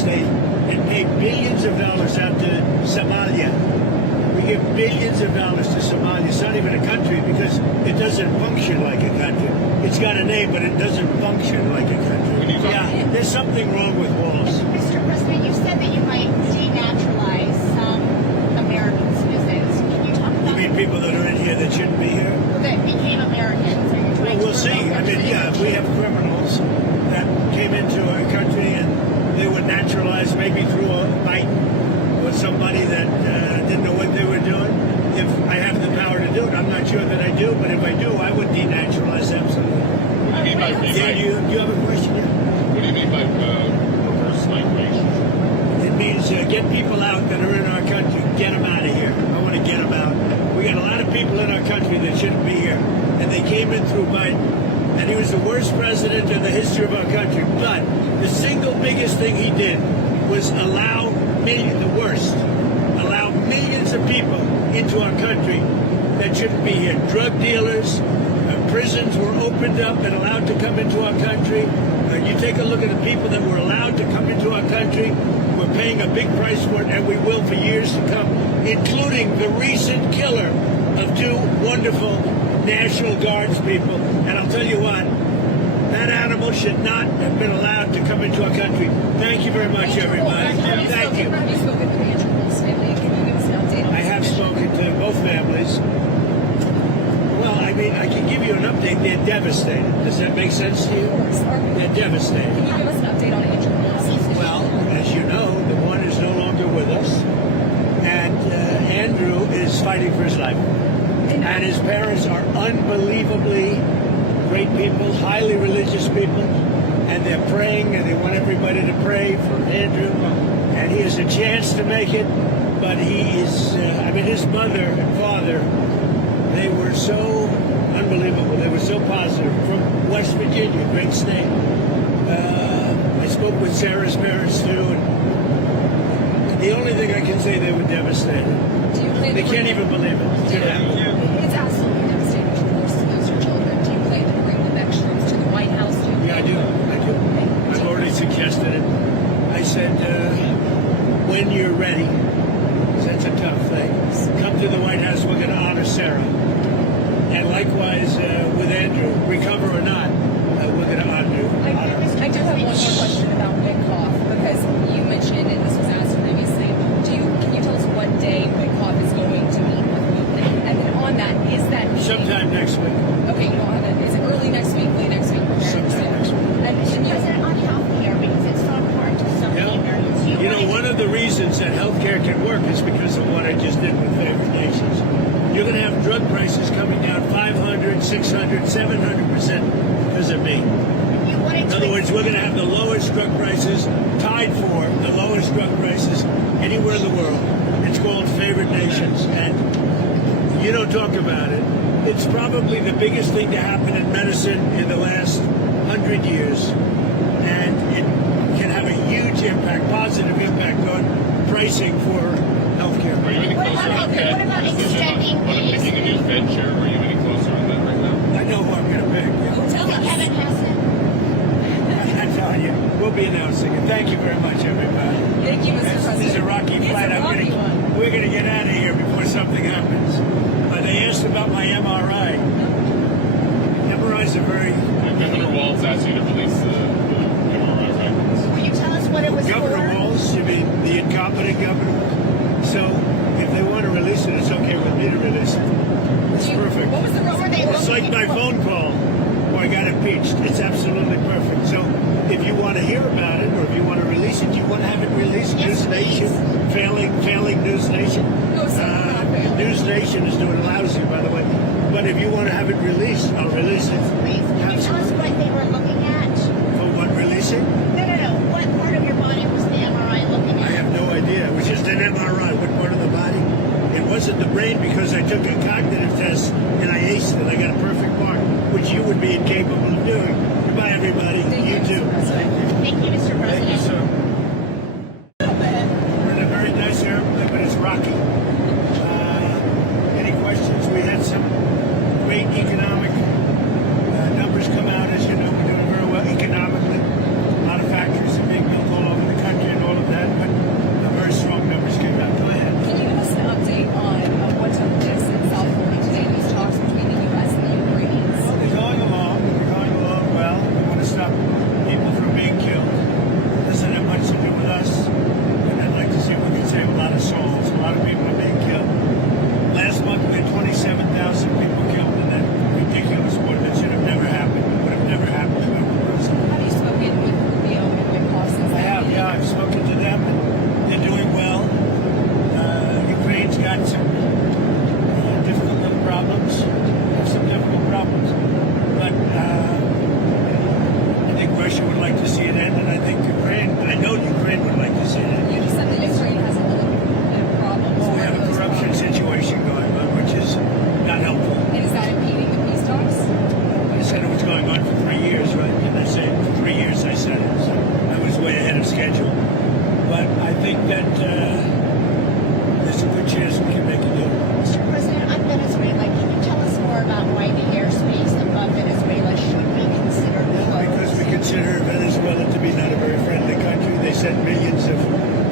state and pay billions of dollars out to Somalia. We give billions of dollars to Somalia. It's not even a country because it doesn't function like a country. It's got a name, but it doesn't function like a country. Yeah, there's something wrong with walls. Mr. President, you said that you might denaturalize some American citizens. Can you talk You about mean people that are in here that shouldn't be here? that became Americans? Are you Well, trying we'll to see. revoke I their mean, yeah, we have criminals that came into our country and they were naturalized maybe through a fight or somebody that didn't know what they were doing. If I have the power to do it, I'm not sure that I do, but if I do, I would denaturalize absolutely. What do you mean by Yeah, do you have a question? Yeah? What do you mean by reverse migration? It means get people out that are in our country, get them out of here. I want to get them out. We got a lot of people in our country that shouldn't be here, and they came in through Biden, and he was the worst president in the history of our country. But the single biggest thing he did was allow millions of people into our country that shouldn't be here. Drug dealers, prisons were opened up and allowed to come into our country. You take a look at the people that were allowed to come into our country. We're paying a big price for it, and we will for years to come, including the recent killer of two wonderful National Guards people. And I'll tell you what, that animal should not have been allowed to come into our country. Thank you very much, everybody. Thank you. Have you spoken to the Andrew Wolf's family? Can you give us an update on I have spoken to both families. Well, I mean, I can give you an update. They're devastated. Does that make sense to you? They're devastated. Can you give us an update on Andrew Wolf's? Well, as you know, the one is no longer with us, and Andrew is fighting for his life. And his parents are unbelievably great people, highly religious people, and they're praying, and they want everybody to pray for Andrew. And he has a chance to make it, but he is, his mother and father, they were so unbelievable. They were so positive. From West Virginia, great state. I spoke with Sarah's parents, too, and the only thing I can say, they were devastated. Do you plan They to can't even believe it. It's absolutely devastating to lose your children. Do you plan to bring the next troops to the White House? Yeah, I do. I've already suggested it. I said, when you're ready, 'cause that's a tough thing, come to the White House, we're going to honor Sarah. And likewise with Andrew, recover or not, we're going to honor you. I do have one more question about Wickoff, because you mentioned, and this was asked previously, can you tell us what day Wickoff is going to meet with you? And then on that, is that meeting... Sometime next week. Okay, you don't have it. Is it early next week, late next week? Sometime next week. And you... President, on health care, because it's so important to so many Americans. You know, one of the reasons that healthcare can work is because of what I just did with favored nations. You're going to have drug prices coming down 500, 600, 700% because of me. In other words, we're going to have the lowest drug prices, tied for the lowest drug prices anywhere in the world. It's called favored nations, and you don't talk about it. It's probably the biggest thing to happen in medicine in the last 100 years, and it can have a huge impact, positive impact on pricing for healthcare. Are you any closer on Fed? What about extending On picking a new Fed chair? Are you any closer on that right now? I know who I'm going to pick. Tell us. Kevin Hassan. I'm telling you, we'll be announcing it. Thank you very much, everybody. Thank you, Mr. President. This is a rocky flight. We're going to get out of here before something happens. They asked about my MRI. MRIs are very... Governor Walz asked you to release the MRI records. Will you tell us what it was Governor for? Walz, you mean the incompetent governor? So if they want to release it, it's okay with me to release it. It's perfect. What was the What were they It's like my phone call where I got impeached. It's absolutely perfect. So if you want to hear about it or if you want to release it, you want to have it released? Yes, News Nation, failing News Nation. No, sir, not failing. News Nation is doing lousy, by the way. But if you want to have it released, I'll release it. Please, can you tell us what they were looking at? For what, releasing? No. What part of your body was the MRI looking I at? have no idea. It was just an MRI. What part of the body? It wasn't the brain because I took a cognitive test and I aced it. I got a perfect mark, which you would be incapable of doing. Goodbye, everybody. You too. Thank you, Mr. Thank you, President. sir. We're in a very nice airplane, but it's rocky. Any questions? We had some great economic numbers come out. As you know, we're doing very well economically. A lot of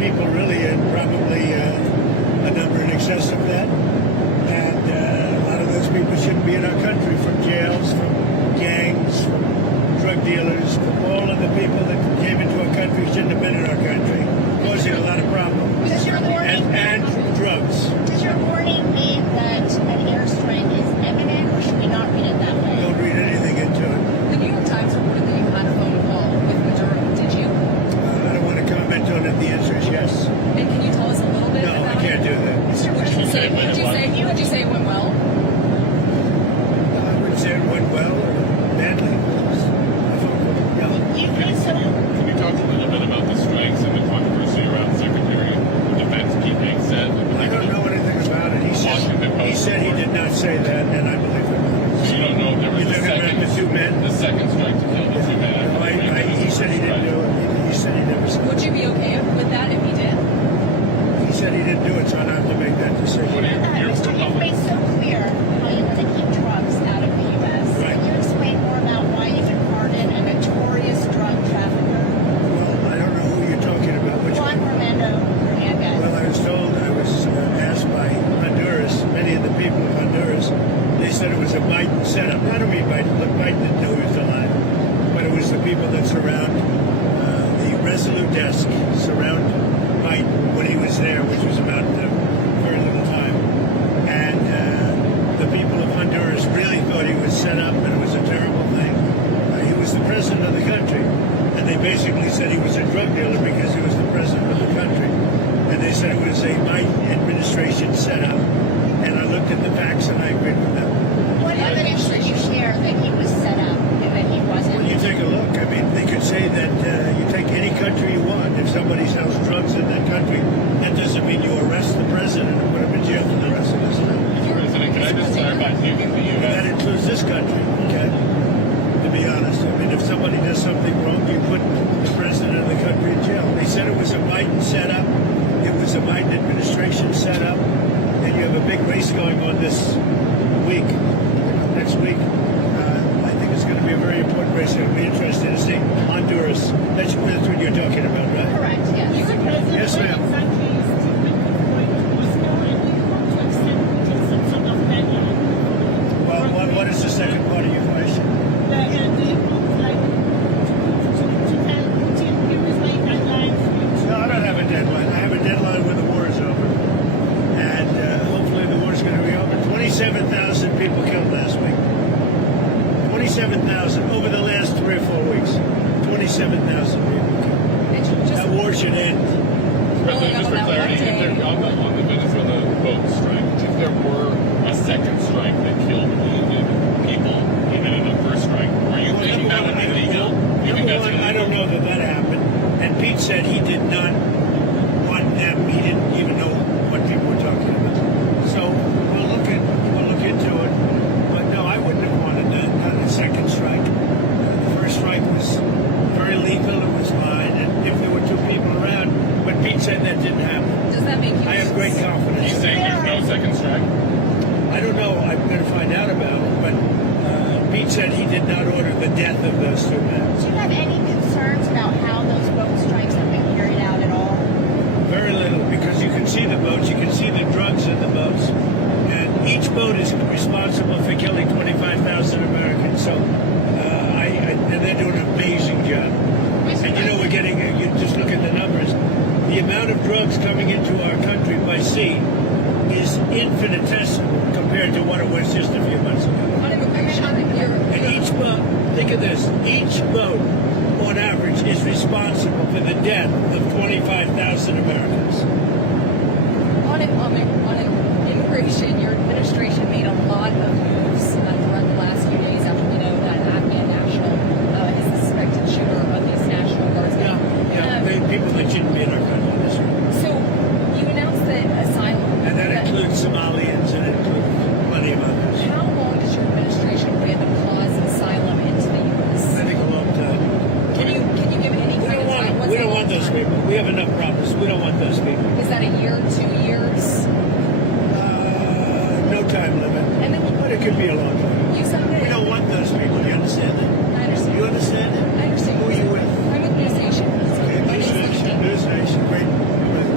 people really, and probably a number in excess of that. And a lot of those people shouldn't be in our country, from jails, from gangs, from drug dealers, from all of the people that came into our country shouldn't have been in our country, causing a lot of problems. Does your warning, And drugs. does your warning mean that an airstrike is imminent, or should we not read it that way? Don't read anything into it. The New York Times reported that you had a phone call with Maduro. Did you? I don't want to comment on it. The answer is yes. And can you tell us a little bit No, about I can't do that. Would you say it went well? I wouldn't say it went well or badly. No. You think so? Can you talk a little bit about the strikes and the controversy around Secretary of Defense Pete said? I don't know anything about it. He said he did not say that, and I believe it. So you don't know if there was You're talking about the two men? the second strike to kill the two men. He said he didn't do it. He said he never said Would it. you be okay with that if he did? He said he didn't do it, so I don't have to make that What decision. do you, your Mr. You've Republican? made so clear how you want to keep drugs out of the U.S. Right. Can you explain more about why you can pardon a notorious drug trafficker, Well, I don't know who you're talking about. Which Juan one? Romando Hernandez? Well, I was told, I was asked by Honduras, many of the people of Honduras, they said it was a Biden setup. I don't mean Biden. Look, Biden didn't know he was alive. But it was the people that surround the Resolute desk, surround Biden when he was there, which was about very little time. And the people of Honduras really thought he was set up, and it was a terrible thing. He was the president of the country. And they basically said he was a drug dealer because he was the president of the country. And they said it was a Biden administration setup. And I looked at the facts and I agreed with them. What evidence did you share that he was set up and that he wasn't? Well, you take a look. I mean, they could say that you take any country you want. If somebody sells drugs in that country, that doesn't mean you arrest the president and put him in jail for the rest of his life. President, can I just clarify? Do you think the And that U.S. includes this country, okay? To be honest. I mean, if somebody does something wrong, you put the president of the country in jail. They said it was a Biden setup. It was a Biden administration setup. And you have a big race going on this week, next week. I think it's going to be a very important race. It'll be interesting to see Honduras. That's what you're talking about, right? Correct, yes. Yes, ma'am. Well, what is the second part of your question? No, I don't have a deadline. I have a deadline when the war is over. And hopefully the war is going to be over. 27,000 people killed last week. 27,000 over the last 3 or 4 weeks. 27,000 people killed. That war should end. President, just for clarity, if there, on the Venezuela boat strike, if there were a second strike that killed wounded people, even in the first strike, are you thinking that would be legal? Do you think that's illegal? I don't know that happened. And Pete said he did not want them. He didn't even know what people were talking about. So we'll look into it. But no, I wouldn't have wanted a second strike. The first strike was very lethal. It was fine. And if there were 2 people around, but Pete said that didn't happen. Does that make you? I have great Are you confidence. saying there's no second strike? I don't know. I'm going to find out about it. But Pete said he did not order the death of those 2 men. Do you have any concerns about how those boat strikes have been carried out at all? Very little, because you can see the boats, you can see the drugs in the boats, and each boat is responsible for killing 25,000 Americans. So, and they're doing an amazing job. And you know, we're getting, you just look at the numbers. The amount of drugs coming into our country by sea is infinitesimal compared to what it was just a few months ago. And each boat, think of this, each boat on average is responsible for the death of 25,000 Americans. On immigration, your administration made a lot of moves throughout the last few days after we know that Afghan national is the suspected shooter of these National Guardsmen. People that shouldn't be in our country. That's right. So you announced that asylum. And that includes Somalians and it includes plenty of others. How long does your administration plan to pause asylum into the U.S.? I think a long time. Can you give any kind of time? What's We the don't long want those time? people. We have enough problems. We don't want those people. Is that a year, 2 years? No time limit. And then But it could be a long time. you sounded. We don't want those people. You understand that? I understand. You understand that? I understand. Who are you with? I'm with News Nation. Okay, My name is News Nation. Nikki. News Nation. Great.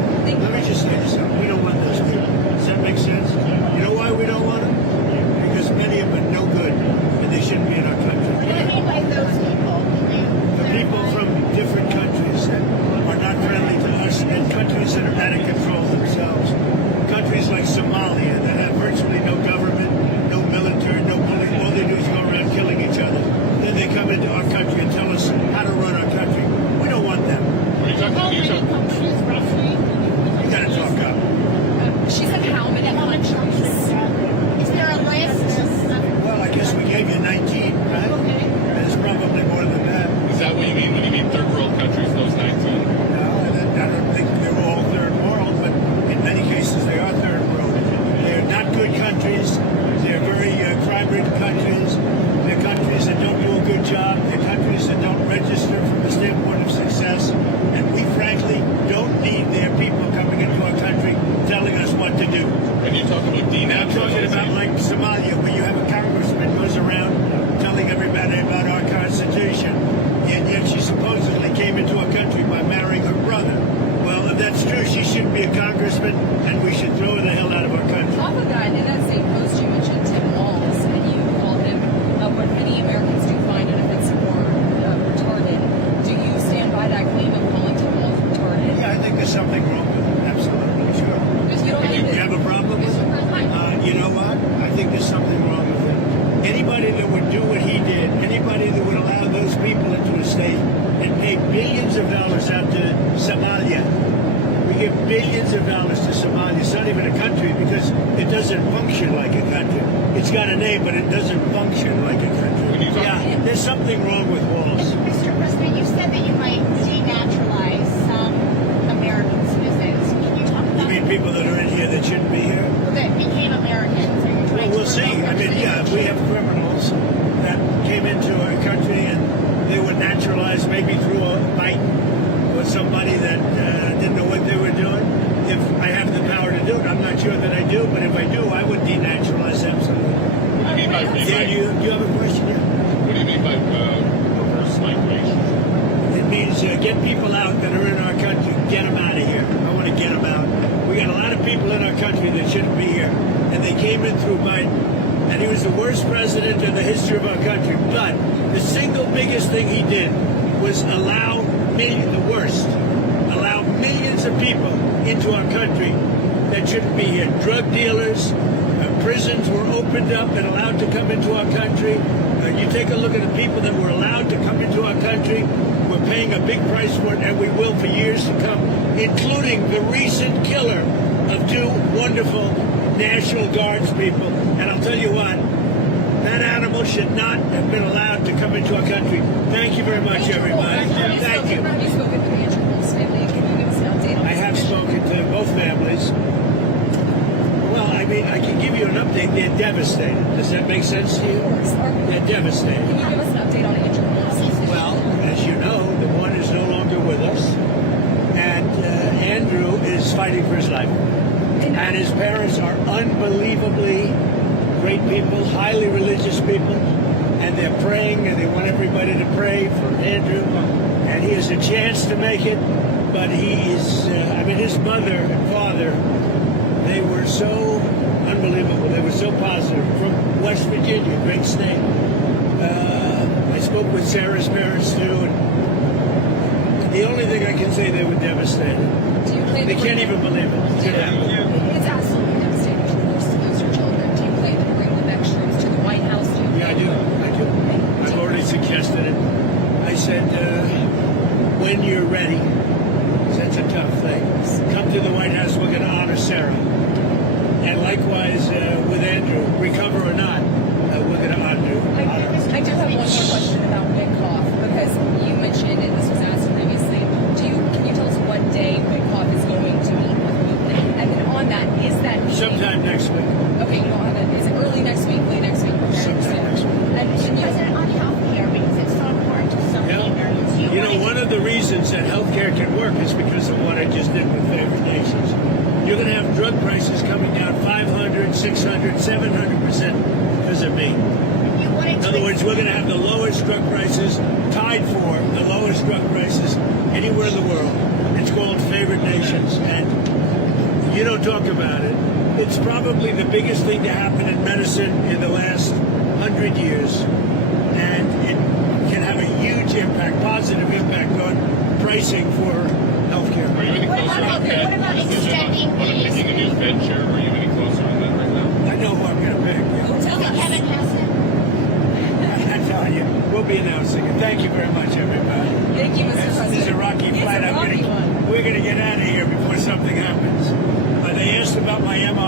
She said how many countries? Is there a list? Well, I guess we gave you 19, right? Okay. There's probably more than that. Is that what you mean when you mean third world countries, those 19? No, I don't think they're all third world, but in many cases they are third world. They're not good countries. They're very crime-ridden countries. They're countries that don't do a good job. They're countries that don't register from the standpoint of success. And we frankly don't need their people coming into our country telling us what to do. When you talk about I'm talking about denaturalization, like Somalia, where you have a congressman who goes around telling everybody about our Constitution, and yet she supposedly came into our country by marrying her brother. Well, if that's true, she shouldn't be a congressman, and we should throw her the hell out of our country. Off of that, in that same post, you mentioned Tim Walz, and you called him what many Americans do find unoffensive or retarded. Do you stand by that claim of calling Tim Walz retarded? Yeah, I think there's something wrong with it. Absolutely, sure. Because you don't You have a problem with it? You know what? I think there's something wrong with it. Anybody that would do what he did, anybody that would allow those people into a state and pay billions of dollars out to Somalia. We give billions of dollars to Somalia. It's not even a country because it doesn't function like a country. It's got a name, but it doesn't function like a When you country. talk- Yeah, there's something wrong with Walls. Mr. President, you said that you might denaturalize some American citizens. Can you talk You about mean people that are in here that shouldn't be here? that became Americans? Are you trying Well, we'll to see. revoke I their mean, yeah, we have criminals that came into our country and they were naturalized maybe through a fight or somebody that didn't know what they were doing. If I have the power to do it, I'm not sure that I do, but if I do, I would denaturalize absolutely. what do you mean by Yeah, do you have a question? Yeah. what do you mean by reverse migration? It means get people out that are in our country, get them out of here. I want to get them out. We got a lot of people in our country that shouldn't be here, and they came in through Biden, and he was the worst president in the history of our country. But the single biggest thing he did was allow millions of people into our country that shouldn't be here. Drug dealers, prisons were opened up and allowed to come into our country. You take a look at the people that were allowed to come into our country. We're paying a big price for it, and we will for years to come, including the recent killer of two wonderful National Guards people. And I'll tell you what, that animal should not have been allowed to come into our country. Thank you very much, everybody. Thank you. Have you spoken to the Andrew Walz family? Can you give us an update on I have spoken to both families. Well, I mean, I can give you an update. They're devastated. Does that make sense to you? They're devastated. Can you give us an update on Andrew Walz? Well, as you know, the one is no longer with us, and Andrew is fighting for his life. And his parents are unbelievably great people, highly religious people, and they're praying, and they want everybody to pray for Andrew. And he has a chance to make it, but he is, his mother and father, they were so unbelievable. They were so positive. From West Virginia, great state. I spoke with Sarah's parents too, and the only thing I can say, they were devastated. Do you plan They to can't bring- even believe it. It's absolutely devastating to lose your children. Do you plan to bring the next troops to the White House? Do you Yeah, I do. I've already suggested it. I said, when you're ready, 'cause that's a tough thing, come to the White House. We're going to honor Sarah. And likewise with Andrew, recover or not, we're going to honor. I do have one more question about Witkoff, because you mentioned, and this was asked previously, can you tell us what day Witkoff is going to meet with Putin? And then on that, is that meeting... Sometime next week. Okay, you don't have it. Is it early next week, late next week? Sometime next week. And can you... President, on health care, because it's so important to so many Americans. You know, one of the reasons that healthcare can work is because of what I just did with favored nations. You're going to have drug prices coming down 500, 600, 700% because of me. In other words, we're going to have the lowest drug prices, tied for the lowest drug prices anywhere in the world. It's called favored nations, and you don't talk about it. It's probably the biggest thing to happen in medicine in the last 100 years, and it can have a huge impact, positive impact on pricing for healthcare. Are you any What closer about- on that what about decision extending on these- picking a new Fed chair? Are you any closer on that right now? I know who I'm going to pick. Tell us. Kevin Hassan. I'm telling you, we'll be announcing it. Thank you very much, everybody. Thank you, Mr. President. This is a rocky It's flight. a rocky one. We're going to get out of here before something happens. They asked about my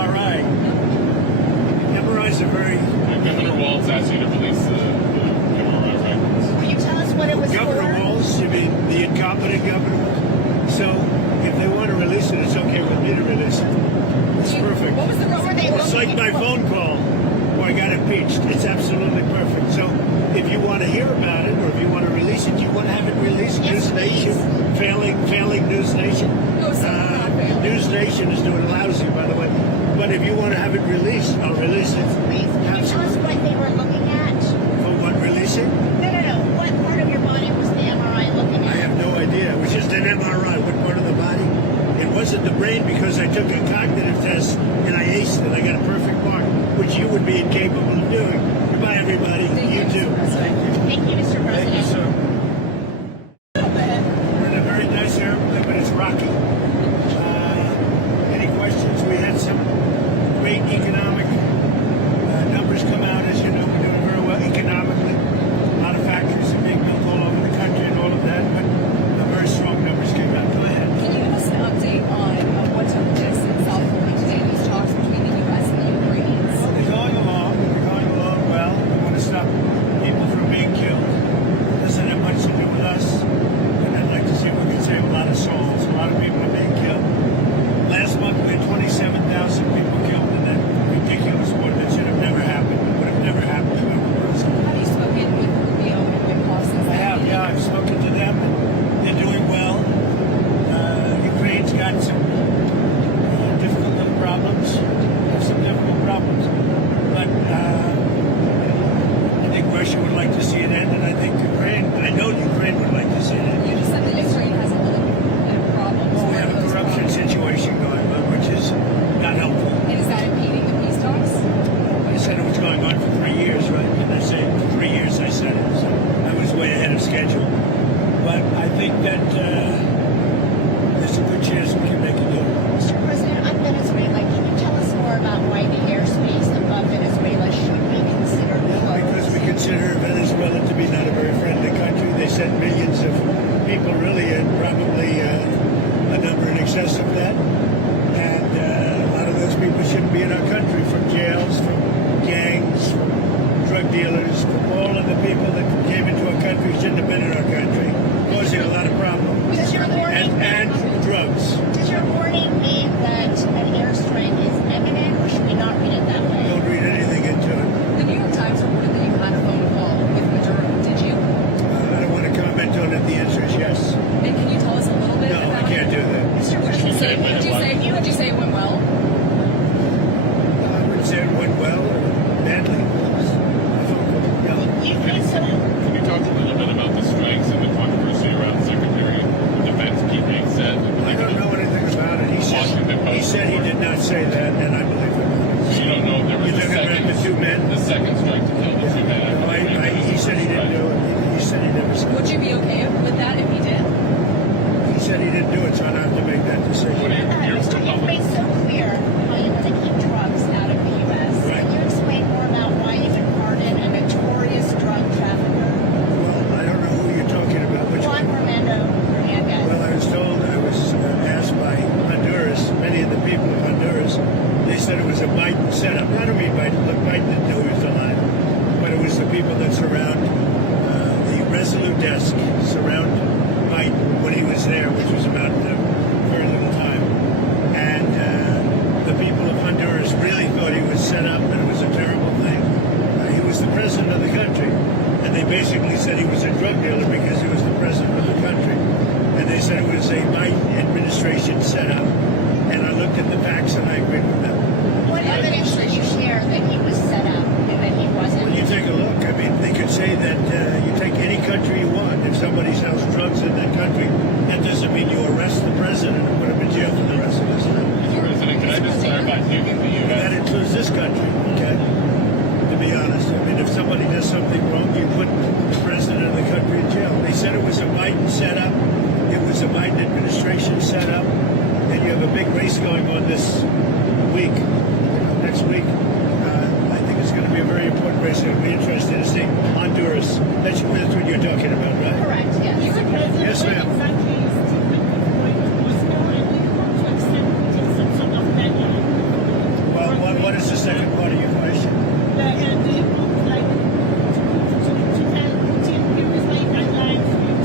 Governor Walz, you mean the incompetent governor? So if they want to release it, it's okay with me to release it. It's perfect. What was the reason? It's like my phone call where I got impeached. It's absolutely perfect. So if you want to hear about it or if you want to release it, you want to have it released. Yes, News Nation, failing News Nation. No, it's not failing. News Nation is doing lousy, by the way. But if you want to have it released, I'll release it. Please, can you tell us what they were looking at? For what, releasing? No. What part of your body was the MRI looking I at? have no idea. It was just an MRI. What part of the body? It wasn't the brain because I took a cognitive test and I aced it. I got a perfect mark, which you would be incapable of doing. Goodbye, everybody. Thank You you, too. Mr. President. Thank you, Mr. Thank you, President. sir. We're in a very nice airplane, but it's rocky. Any questions? We had some great economic numbers come out. As you know, we're doing very well economically. A lot of factories are being built all over the country and all of that, but very strong numbers came out. Go ahead. Can you give us an update on what took place in South Korea today? These talks between the U.S. and the Ukrainians. Well, they're going along. They're going along well. We want to stop people from being killed. Doesn't have much to do with us. But I'd like to see if we can save a lot of souls. A lot of people are being killed. Last month we had 27,000 people killed in that ridiculous war that should have never happened. It would have never happened to everyone else. Have you spoken with Rubio and Whitlock since I have, yeah. I've spoken to them. They're doing well. Ukraine's got some difficult little problems. Some difficult problems. But I think Russia would like to see it end, and I think I know Ukraine would like to see it end. You just said that Ukraine has a little bit of problems. We have a corruption situation going on, which is not helpful. And is that impeding the peace talks? I said it was going on for 3 years, right? And I say 3 years I said it, so I was way ahead of schedule. But I think that there's a good chance we can make a deal. Mr. President, on Venezuela, can you tell us more about why the airspace above Venezuela should be considered closed? Because we consider Venezuela to be not a very friendly country. They sent millions of people, really, and probably a number in excess of that. And a lot of those people shouldn't be in our country, from jails, from gangs, from drug dealers, from all of the people that came into our country shouldn't have been in our country, causing a lot of problems. Does your warning, And drugs. does your warning mean that an airstrike is imminent, or should we not read it that way? Don't read anything into it. The New York Times reported that you had a phone call with Maduro. Did you? I don't want to comment on it. The answer is yes. And can you tell us a little bit No, about I can't it? do that. Mr. Would you President, say it went well? I wouldn't say it went well or badly. No. you think so? Can you talk a little bit about the strikes and the controversy around Secretary of Defense Pete Hegseth? I don't know anything about it. He said he did not say that, and I believe it. So you don't know if there was You're talking about the two men? the second strike to kill the two men. He said he didn't do it. He said he never said Would it. you be okay with that if he did? He said he didn't do it, so I don't have to make that What decision. do you, you're Mr. You've made so clear how you want to keep drugs out of the U.S. Right. Can you explain more about why you would pardon a notorious drug trafficker, Well, I don't know who you're talking about. Which Juan one? Fernando Hernandez? Well, I was told, I was asked by Honduras, many of the people of Honduras, they said it was a Biden setup. I don't mean Biden. Look, Biden didn't know he was alive. But it was the people that surround the Resolute desk, surround Biden when he was there, which was about very little time. And the people of Honduras really thought he was set up and it was a terrible thing. He was the president of the country. And they basically said he was a drug dealer because he was the president of the country. And they said it was a Biden administration setup. And I looked at the facts and I agreed with them. What evidence did you share that he was set up and that he wasn't? Well, you take a look. I mean, they could say that you take any country you want. If somebody sells drugs in that country, that doesn't mean you arrest the president and put him in jail for the rest of his life. Mr. President, can I just clarify, do you think the That U.S. includes this country, okay? To be honest. I mean, if somebody does something wrong, you put the president of the country in jail. They said it was a Biden setup. It was a Biden administration setup. And you have a big race going on this week, next week. I think it's going to be a very important race. It'll be interesting to see Honduras. That's what you're talking about, right? Correct, yes. Yes, ma'am. Well, what is the second part of your question?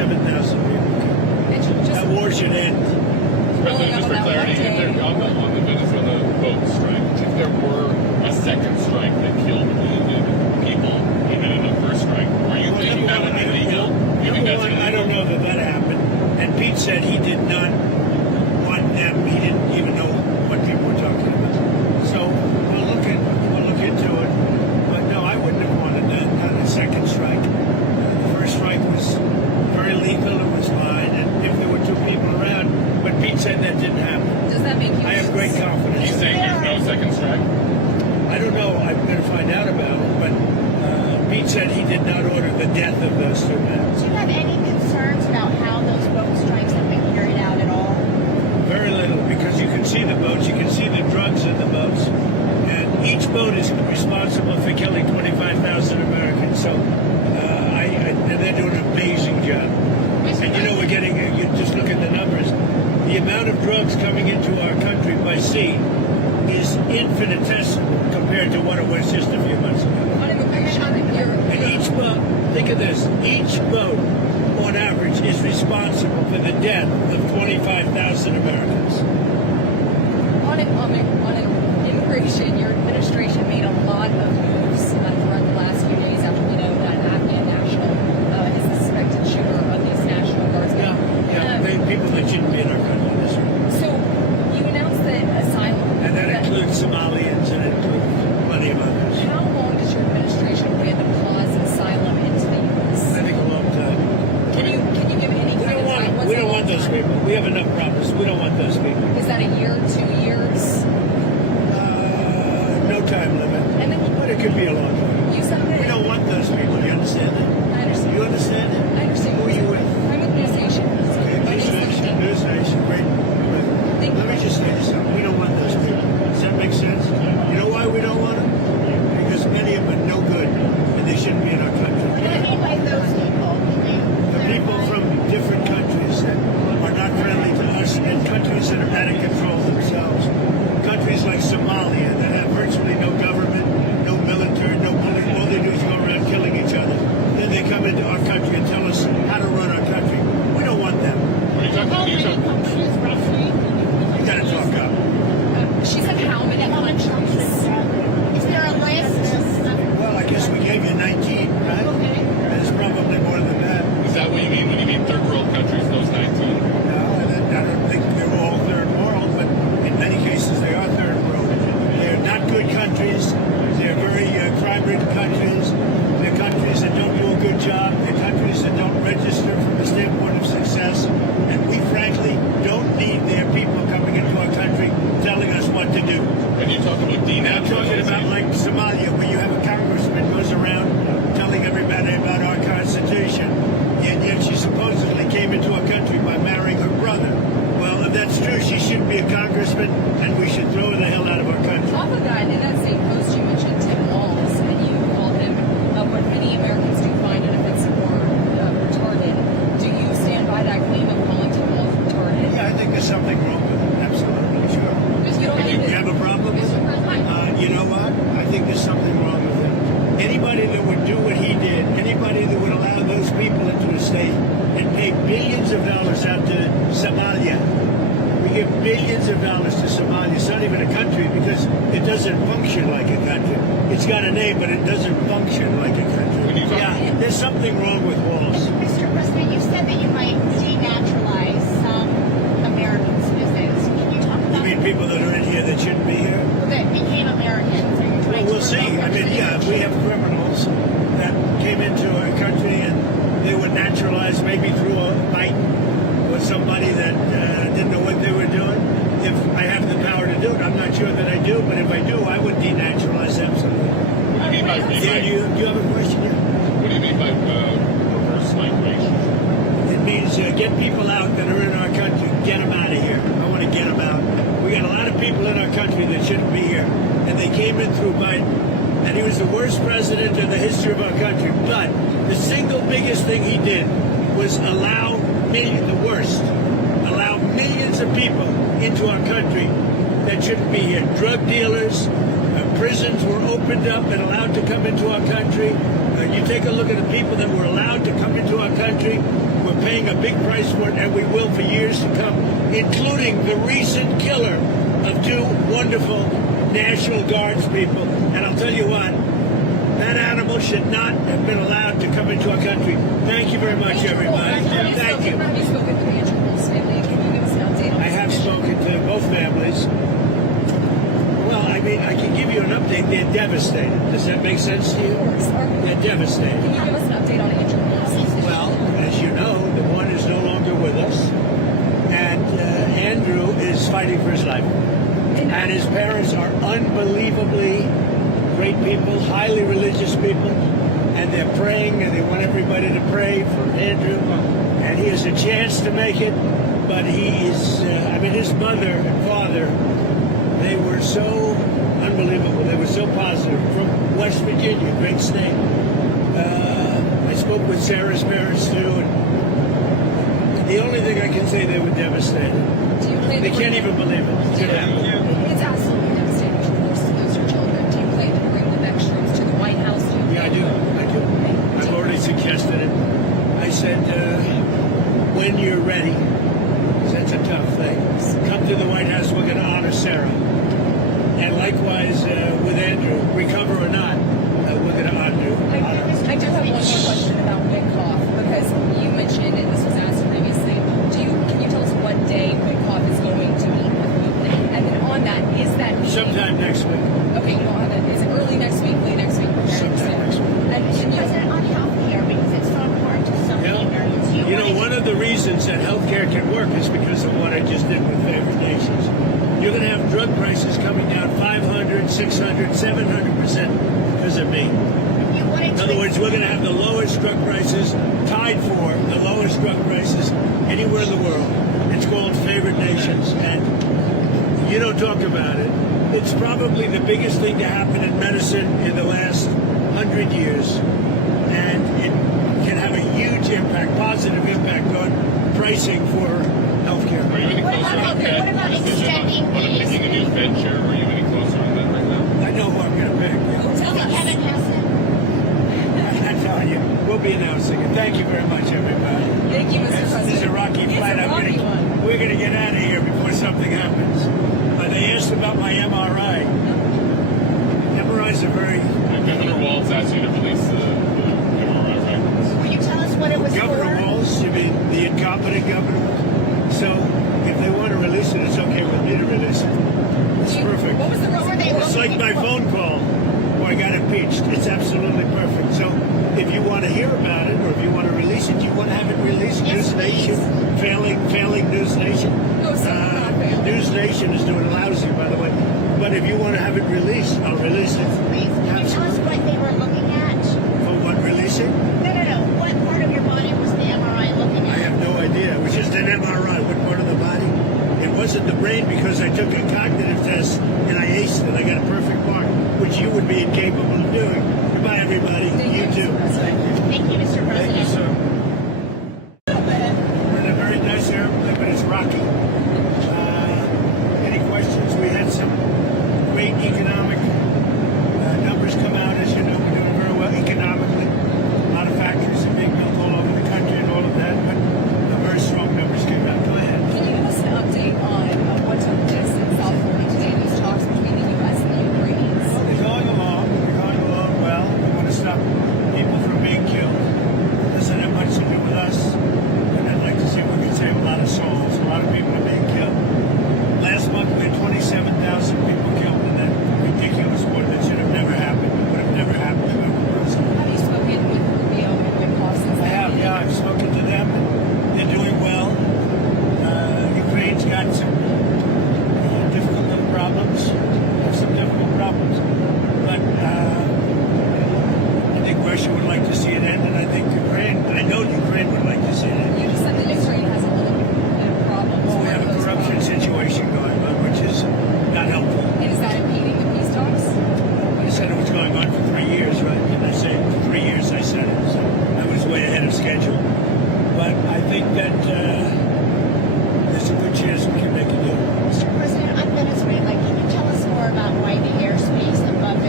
27,000 people. It's just That war should end. President, just for clarity, if there, on the Venezuela boat strike, if there were a second strike that killed wounded people, even in the first strike, are you thinking that would be legal? You think Number that's one, illegal? I don't know that happened. And Pete said he did not want them. He didn't even know what people were talking about. So we'll look into it. But no, I wouldn't have wanted that. Not a second strike. The first strike was very lethal. It was fine. And if there were two people around, but Pete said that didn't happen. does that make you? I have great confidence. He's saying there's no second strike? I don't know. I'm going to find out about it. But Pete said he did not order the death of those two men. Do you have any concerns about how those boat strikes have been carried out at all? Very little, because you can see the boats, you can see the drugs in the boats, and each boat is responsible for killing 25,000 Americans. So, and they're doing an amazing job. And you know, we're getting, you just look at the numbers, the amount of drugs coming into our country by sea is infinitesimal compared to what it was just a few months ago. On immigration, And each boat, think of this, each boat on average is responsible for the death of 25,000 Americans. on immigration, your administration made a lot of moves throughout the last few days after we know that Afghan national is the suspected shooter of these National Guardsmen. People that shouldn't be in our country. That's right. So you announced that asylum. And that includes Somalians and it includes plenty of others. How long does your administration plan to pause asylum into the U.S.? I think a long time. Can you give any We kind don't of want time? What's we a don't long want those time? people. We have enough problems. We don't want those people. Is that a year, 2 years? No time limit. And then But it could be a long time. you said that. We don't want those people. You understand that? I understand. You understand it? I understand. Who are you with? I'm with News Nation. News Nation, great. Thank Let me you. just say this. We don't want those people. Does that make sense? You know why we don't want them? Because many of them are no good and they shouldn't be in our country. What do you mean by those people? The people from different countries that are not friendly to us and countries that are out of control themselves. Countries like Somalia that have virtually no government, no military, no police. All they do is go around killing each other. Then they come into our country and tell us how to run our country. We don't want them. Are you talking? How Are you many talking? countries roughly? You got to talk up. She said how many countries? Is there a list? Well, I guess we gave you 19, right? Okay. There's probably more than that. Is that what you mean when you mean third world countries? Those 19? No, I don't think they're all third world, but in many cases they are third world. They're not good countries. They're very crime-ridden countries. They're countries that don't do a good job. They're countries that don't register from the standpoint of success. And we frankly don't need their people coming into our country telling us what to do. And you talk about I'm talking about denaturalization. like Somalia, where you have a congressman goes around telling everybody about our Constitution, and yet she supposedly came into our country by marrying her brother. Well, if that's true, she shouldn't be a congressman, and we should throw her the hell out of our country. Off of that, in that same post, you mentioned Tim Walz, and you called him what many Americans do find inoffensive or retarded. Do you stand by that claim of calling Tim Walz retarded? Yeah, I think there's something wrong with it. Absolutely, sure. Because you don't You have a problem with it? You know what? I think there's something wrong with it. Anybody that would do what he did, anybody that would allow those people into a state and pay billions of dollars out to Somalia. We give billions of dollars to Somalia. It's not even a country because it doesn't function like a country. It's got a name, but it doesn't function like a country. When you talk- Yeah, there's something wrong with Walls. Mr. President, you said that you might denaturalize some American citizens. Can you talk You about mean people that are in here that shouldn't be here? that became Americans? Are you Well, trying to we'll see. revoke I their mean, yeah, we have criminals that came into our country and they were naturalized maybe through a fight with somebody that didn't know what they were doing. If I have the power to do it, I'm not sure that I do, but if I do, I would denaturalize absolutely. What do you mean by Yeah, do you have a question? Yeah. What do you mean by reverse migration? It means get people out that are in our country, get them out of here. I want to get them out. We got a lot of people in our country that shouldn't be here, and they came in through Biden, and he was the worst president in the history of our country. But the single biggest thing he did was allow millions of people into our country that shouldn't be here. Drug dealers, prisons were opened up and allowed to come into our country. You take a look at the people that were allowed to come into our country. We're paying a big price for it, and we will for years to come, including the recent killer of two wonderful National Guards people. And I'll tell you what, that animal should not have been allowed to come into our country. Thank you very much, everybody. Thank you. Have you spoken to the Andrew Wolf's family? Can you give us an update on I have spoken to both families. Well, I mean, I can give you an update. They're devastated. Does that make sense to you? They're devastated. Can you give us an update on Andrew Wolf's? Well, as you know, the one is no longer with us, and Andrew is fighting for his life. And his parents are unbelievably great people, highly religious people, and they're praying, and they want everybody to pray for Andrew. And he has a chance to make it, but he is, his mother and father, they were so unbelievable. They were so positive. From West Virginia, great state. I spoke with Sarah's parents too, and the only thing I can say, they were devastated. They can't even believe it. It's absolutely devastating. Of course, those are children. Do you plan to bring them extras to the White House? Yeah, I do. I've already suggested it. I said, when you're ready, 'cause that's a tough thing, come to the White House. We're going to honor Sarah. And likewise with Andrew, recover or not, we're going to honor you. I do have one more question about Witkoff, because you mentioned, and this was asked previously, can you tell us what day Witkoff is going to meet with you? And then on that, is that meeting... Sometime next week. Okay, you don't have it. Is it early next week, late next week? Sometime next week. And President, on healthcare, because it's so important to so many Americans. You know, one of the reasons that healthcare can work is because of what I just did with favored nations. You're going to have drug prices coming down 500, 600, 700% because of me. In other words, we're going to have the lowest drug prices, tied for the lowest drug prices anywhere in the world. It's called favored nations, and you don't talk about it. It's probably the biggest thing to happen in medicine in the last 100 years, and it can have a huge impact, positive impact on pricing for healthcare. Are you any closer on the what about extending on picking a new Fed chair? Are you any closer on that right now? I know who I'm going to pick. Tell us. Kevin Hassan. I'm telling you, we'll be announcing it. Thank you very much, everybody. Thank you, Mr. President. This is a rocky flight. We're going to get out of here before something happens. They asked about my MRI. MRIs are very... Governor Walz asked you to release the MRI records. Will you tell us what it was Governor for? Walz, you mean the incompetent governor? So if they want to release it, it's okay with me to release it. It's perfect. What was the What were they It's like my phone call where I got impeached. It's absolutely perfect. So if you want to hear about it, or if you want to release it, you want to have it released. Yes, News Nation, failing News Nation. No, sir, not failing. News Nation is doing lousy, by the way. But if you want to have it released, I'll release it. Please, can you tell us what they were looking at? For what, releasing? No. What part of your body was the MRI looking I at? have no idea. It was just an MRI. What part of the body? It wasn't the brain, because I took a cognitive test and I aced it. I got a perfect mark, which you would be incapable of doing. Goodbye, everybody. Thank You too. Mr. President. Thank you, Mr. Thank you, President. sir. We're in a very nice airplane, but it's rocky. Any questions? We had some great economic numbers come out. As you know, we're doing very well economically. A lot of factories are being built all over the country and all of that, but very strong numbers came out. Go ahead. Can you give us an update on what took place in South Florida today, these talks between the U.S. and the Ukrainians? They're going along. They're going along well. We want to stop people from being killed. It doesn't have much to do with us. And I'd like to see if we can save a lot of souls. A lot of people are being killed. Last month we had 27,000 people killed in that ridiculous war that should have never happened. It would have never happened if it was. Have you spoken with Rubio and Witkoff since I have, yeah. I've spoken to them. They're doing well. Ukraine's got some difficult little problems. Some difficult problems. But I think Russia would like to see it end, and I think I know Ukraine would like to see it end. You just said that Ukraine has a little bit of problems. Well, we have a corruption situation going on, which is not helpful. And is that impeding the peace talks? I said it was going on for 3 years, right? Didn't I say 3 years? I said it. So I was way ahead of schedule. But I think that there's a good chance we can make a deal. Mr. President, on Venezuela, can you tell us more about why the airspace above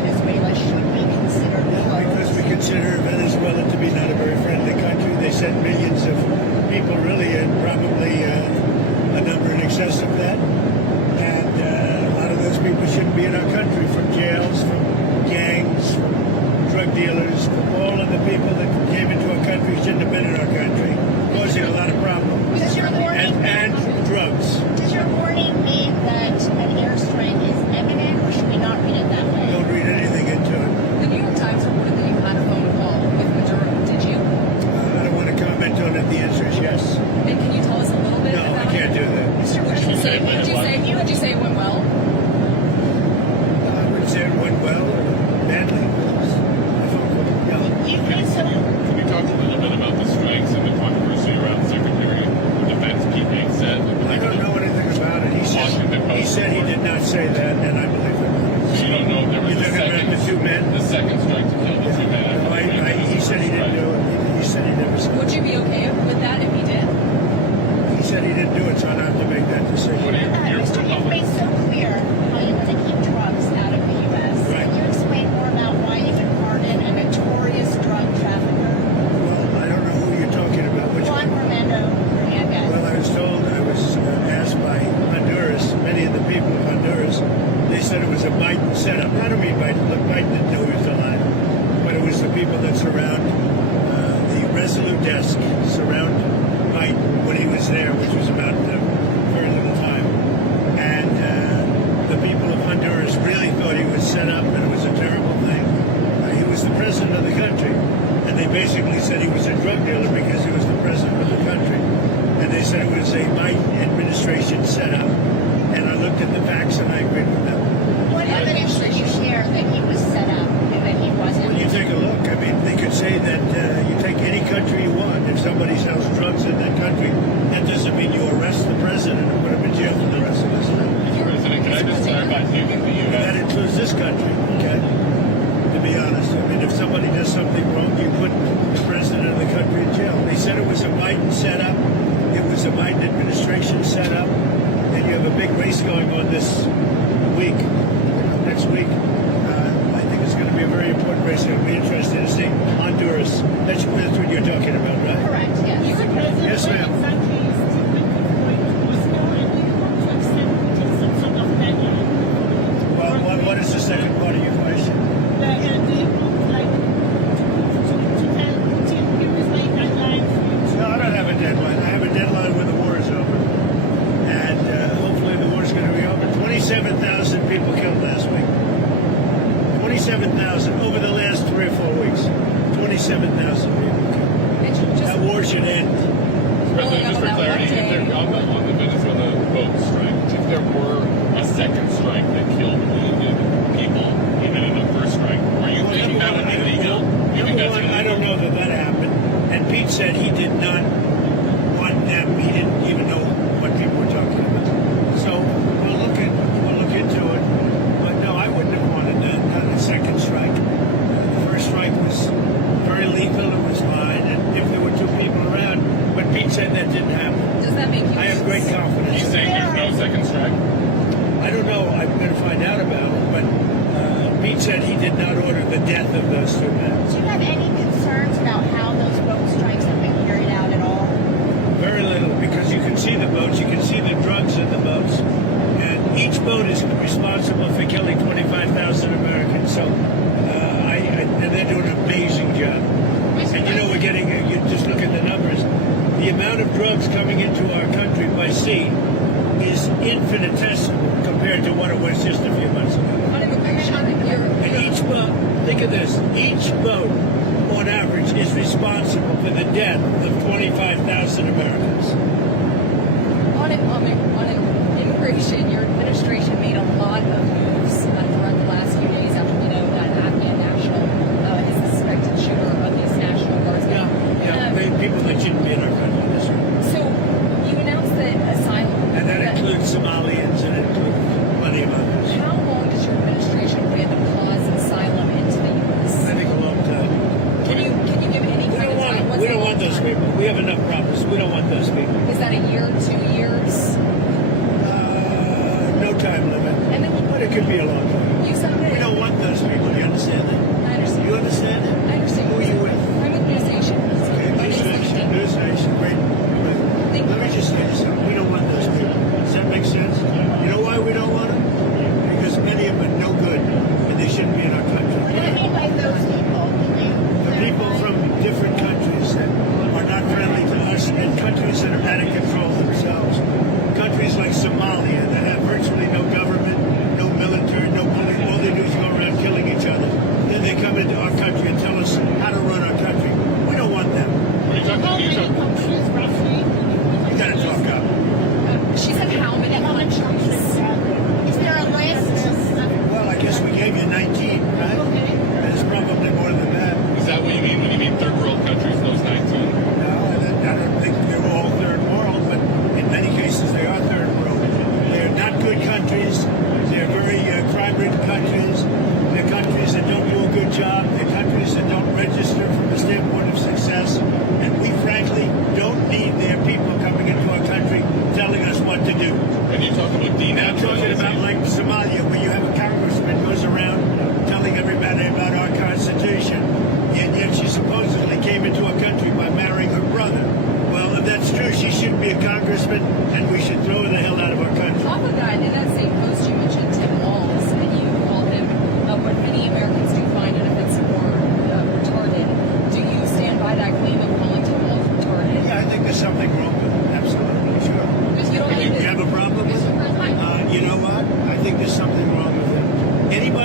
and millions of people, really, and probably a number in excess of that. And a lot of those people shouldn't be in our country, from jails, from gangs, from drug dealers, from all of the people that came into our country shouldn't have been in our country, causing a lot of problems. Does your warning And drugs. Does your warning mean that an airstrike is imminent, or should we not read it that way? Don't read anything into it. The New York Times reported that you had a phone call with Maduro. Did you? I don't want to comment on it. The answer is yes. And can you tell us a little bit No, about I can't do that. Would you say it went well? I wouldn't say it went well or badly. You think so? Can you talk a little bit about the strikes and the controversy around Secretary of Defense Pete Hegseth? I don't know anything about it. He said he did not say that, and I believe it. So you don't know if there was You're talking about the two men? the second strike to kill the two men. He said he didn't do it. He said he never said Would it. you be okay with that if he did? He said he didn't do it, so I don't have to make that decision. What do you, you're Mr. You've made so clear how you want to keep drugs out of the U.S. Right. Can you explain more about why you would pardon a notorious drug trafficker? Well, I don't know who you're talking about. Which Juan Romando Hernandez. Well, I was told, I was asked by Honduras, many of the people of Honduras, they said it was a Biden setup. I don't mean Biden. Look, Biden didn't know he was alive, but it was the people that surround the Resolute desk, surround Biden when he was there, which was about very little time. And the people of Honduras really thought he was set up, and it was a terrible thing. He was the president of the country, and they basically said he was a drug dealer because he was the president of the country. And they said it was a Biden administration setup. And I looked at the facts, and I agreed with them. What evidence did you share that he was set up and that he wasn't? When you take a look, I mean, they could say that you take any country you want. If somebody sells drugs in that country, that doesn't mean you arrest the president and put him in jail for the rest of his life. President, can I just clarify, do you think the That U.S. includes this country, okay? To be honest, I mean, if somebody does something wrong, you put the president of the country in jail. They said it was a Biden setup. It was a Biden administration setup. And you have a big race going on this week, next week. I think it's going to be a very important race. It'll be interesting to see Honduras. That's what you're talking about, right? Correct, yes. Yes, ma'am. Well, what is the second part of your question? No, I don't have a deadline. I have a deadline when the war is over. And hopefully the war is going to be over. 27,000 people killed last week. 27,000 over the last 3 or 4 weeks. 27,000 people killed. That war should end. President, just for clarity, if there, on the Venezuela boat strike, if there were a second strike that killed wounded people, even in the first strike, are you thinking that would be legal? You think that's illegal? I don't know that happened. And Pete said he did not want them. He didn't even know what people were talking about. So we'll look into it. But no, I wouldn't have wanted that. Not a second strike. The first strike was very lethal. It was fine. And if there were 2 people around, but Pete said that didn't happen. Does that make you? I have great confidence. He's saying there's no second strike? I don't know. I'm going to find out about it. But Pete said he did not order the death of those 2 men. Do you have any concerns about how those boat strikes have been carried out at all? Very little, because you can see the boats, you can see the drugs in the boats, and each boat is responsible for killing 25,000 Americans. So, and they're doing an amazing job. And you know, we're getting, you just look at the numbers, the amount of drugs coming into our country by sea is infinitesimal compared to what it was just a few months ago. And each boat, think of this, each boat on average is responsible for the death of 25,000 Americans. On immigration, your administration made a lot of moves throughout the last few days after we know that Afghan national is the suspected shooter of these National Guardsmen. People that shouldn't be in our country. That's right. So you announced that asylum. And that includes Somalians and it includes plenty of others. How long does your administration plan to pause asylum into the U.S.? I think a long time. Can you give any kind of time? We don't want those people. We have enough problems. We don't want those people. Is that a year, 2 years?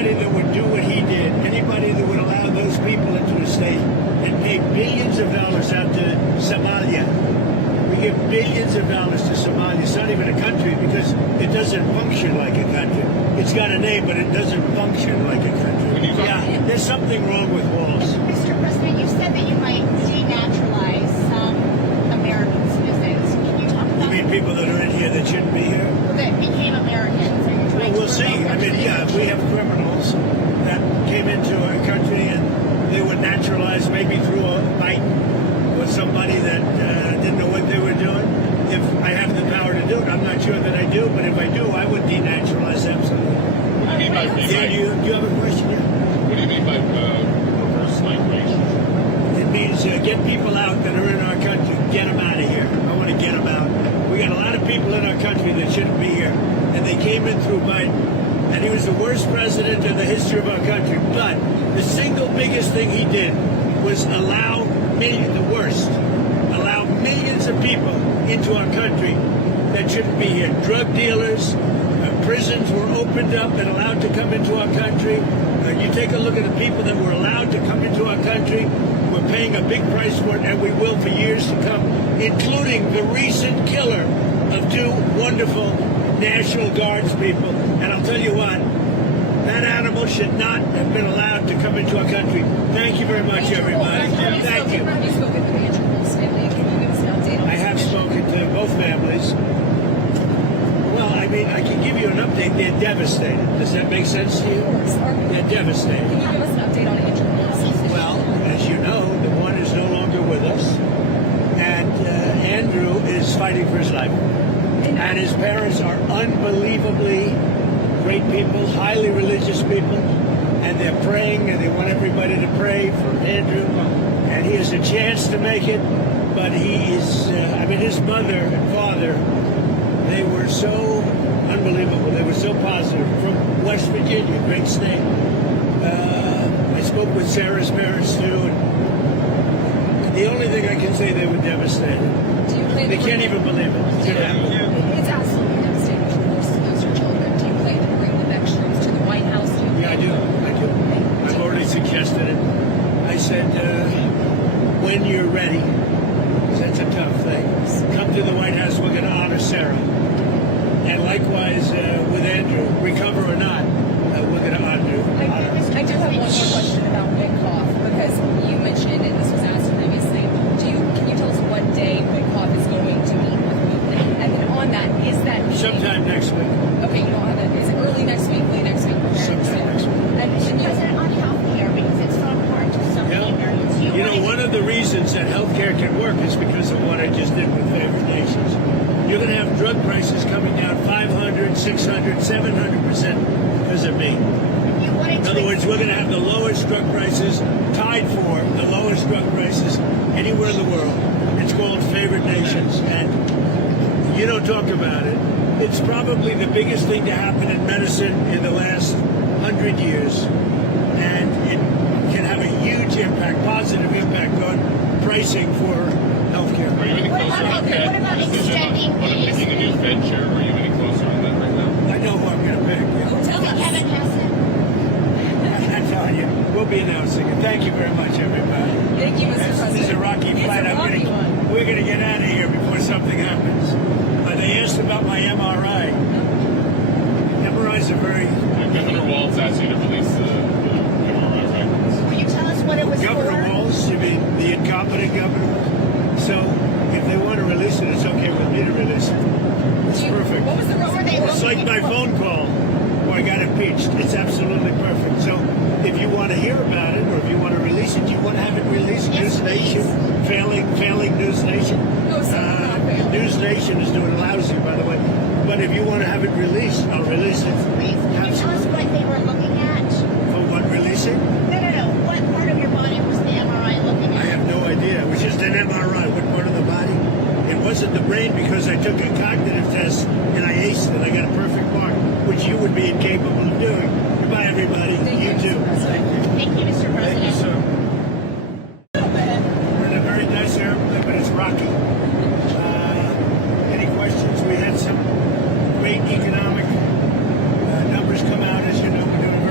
anybody that would do what he did, anybody that would allow those people into a state and pay billions of dollars out to Somalia. We give billions of dollars to Somalia. It's not even a country because it doesn't function like a country. It's got a name, but it doesn't function like a country. Yeah, there's something wrong with walls. Mr. President, you said that you might denaturalize some American citizens. Can you talk You about mean people that are in here that shouldn't be here? that became Americans? Are you trying We'll to see. revoke I their mean, yeah, if we have criminals that came into our country and they were naturalized maybe through a Biden or somebody that didn't know what they were doing. If I have the power to do it, I'm not sure that I do, but if I do, I would denaturalize absolutely. What do you mean by Yeah, do you have a question? Yeah. What do you mean by reverse migration? It means get people out that are in our country, get them out of here. I want to get them out. We got a lot of people in our country that shouldn't be here, and they came in through Biden, and he was the worst president in the history of our country. But the single biggest thing he did was allow millions of people into our country that shouldn't be here. Drug dealers, prisons were opened up and allowed to come into our country. You take a look at the people that were allowed to come into our country. We're paying a big price for it, and we will for years to come, including the recent killer of two wonderful National Guards people. And I'll tell you what, that animal should not have been allowed to come into our country. Thank you very much, everybody. Thank you. Have you spoken with Andrew Wolf's family? Can you give us an update on I have spoken to both families. Well, I mean, I can give you an update. They're devastated. Does that make sense to you? They're devastated. Can you give us an update on Andrew Wolf's situation? Well, as you know, the one is no longer with us, and Andrew is fighting for his life. And his parents are unbelievably great people, highly religious people, and they're praying, and they want everybody to pray for Andrew. And he has a chance to make it, but he is, his mother and father, they were so unbelievable. They were so positive. From West Virginia, great state. I spoke with Sarah's parents, too, and the only thing I can say, they were devastated. Do you plan They to can't bring- even believe it. It's absolutely devastating to lose your children. Do you plan to bring the next troops to the White House? Yeah, I do. I've already suggested it. I said, when you're ready, 'cause that's a tough thing, come to the White House. We're going to honor Sarah. And likewise with Andrew, recover or not, we're going to honor. I do have one more question about Witkoff, because you mentioned, and this was asked previously, can you tell us what day Witkoff is going to meet with Putin? And then on that, is that meeting... Sometime next week. Okay, you don't have it. Is it early next week, late next week? Sometime next week. And should you... President, on health care, because it's so important to so many Americans. You know, one of the reasons that healthcare can work is because of what I just did with favored nations. You're going to have drug prices coming down 500, 600, 700% because of me. In other words, we're going to have the lowest drug prices, tied for the lowest drug prices anywhere in the world. It's called favored nations, and you don't talk about it. It's probably the biggest thing to happen in medicine in the last 100 years, and it can have a huge impact, positive impact on pricing for healthcare. Are you any closer on what Fed about decision extending on picking a new Fed chair? Are you any closer on that right now? I know who I'm going to pick. Tell us. Kevin Hassan. I'm telling you, we'll be announcing it. Thank you very much, everybody. Thank you, Mr. President. This is a rocky It's flight. a rocky one. We're going to get out of here before something happens. They asked about my MRI. MRIs are very... Governor Walz asked you to release the MRI records. Will you tell us what it was Governor for? Walz, you mean the incompetent governor? So if they want to release it, it's okay with me to release it. It's perfect. What was the What were they It's like my phone call where I got impeached. It's absolutely perfect. So if you want to hear about it, or if you want to release it, you want to have it released. Yes, News Nation, failing News Nation. No, sir, not failing. News Nation is doing lousy, by the way. But if you want to have it released, I'll release it. Please, can you tell us what they were looking at? For what releasing? No. What part of your body was the MRI looking I at? have no idea. It was just an MRI. What part of the body? It wasn't the brain because I took a cognitive test and I aced it. I got a perfect mark, which you would be incapable of doing. Goodbye, everybody. Thank you, too. Mr. President. Thank you, Mr. Thank you, President. sir. We're in a very nice airplane, but it's rocky. Any questions? We had some great economic numbers come out. As you know, we're doing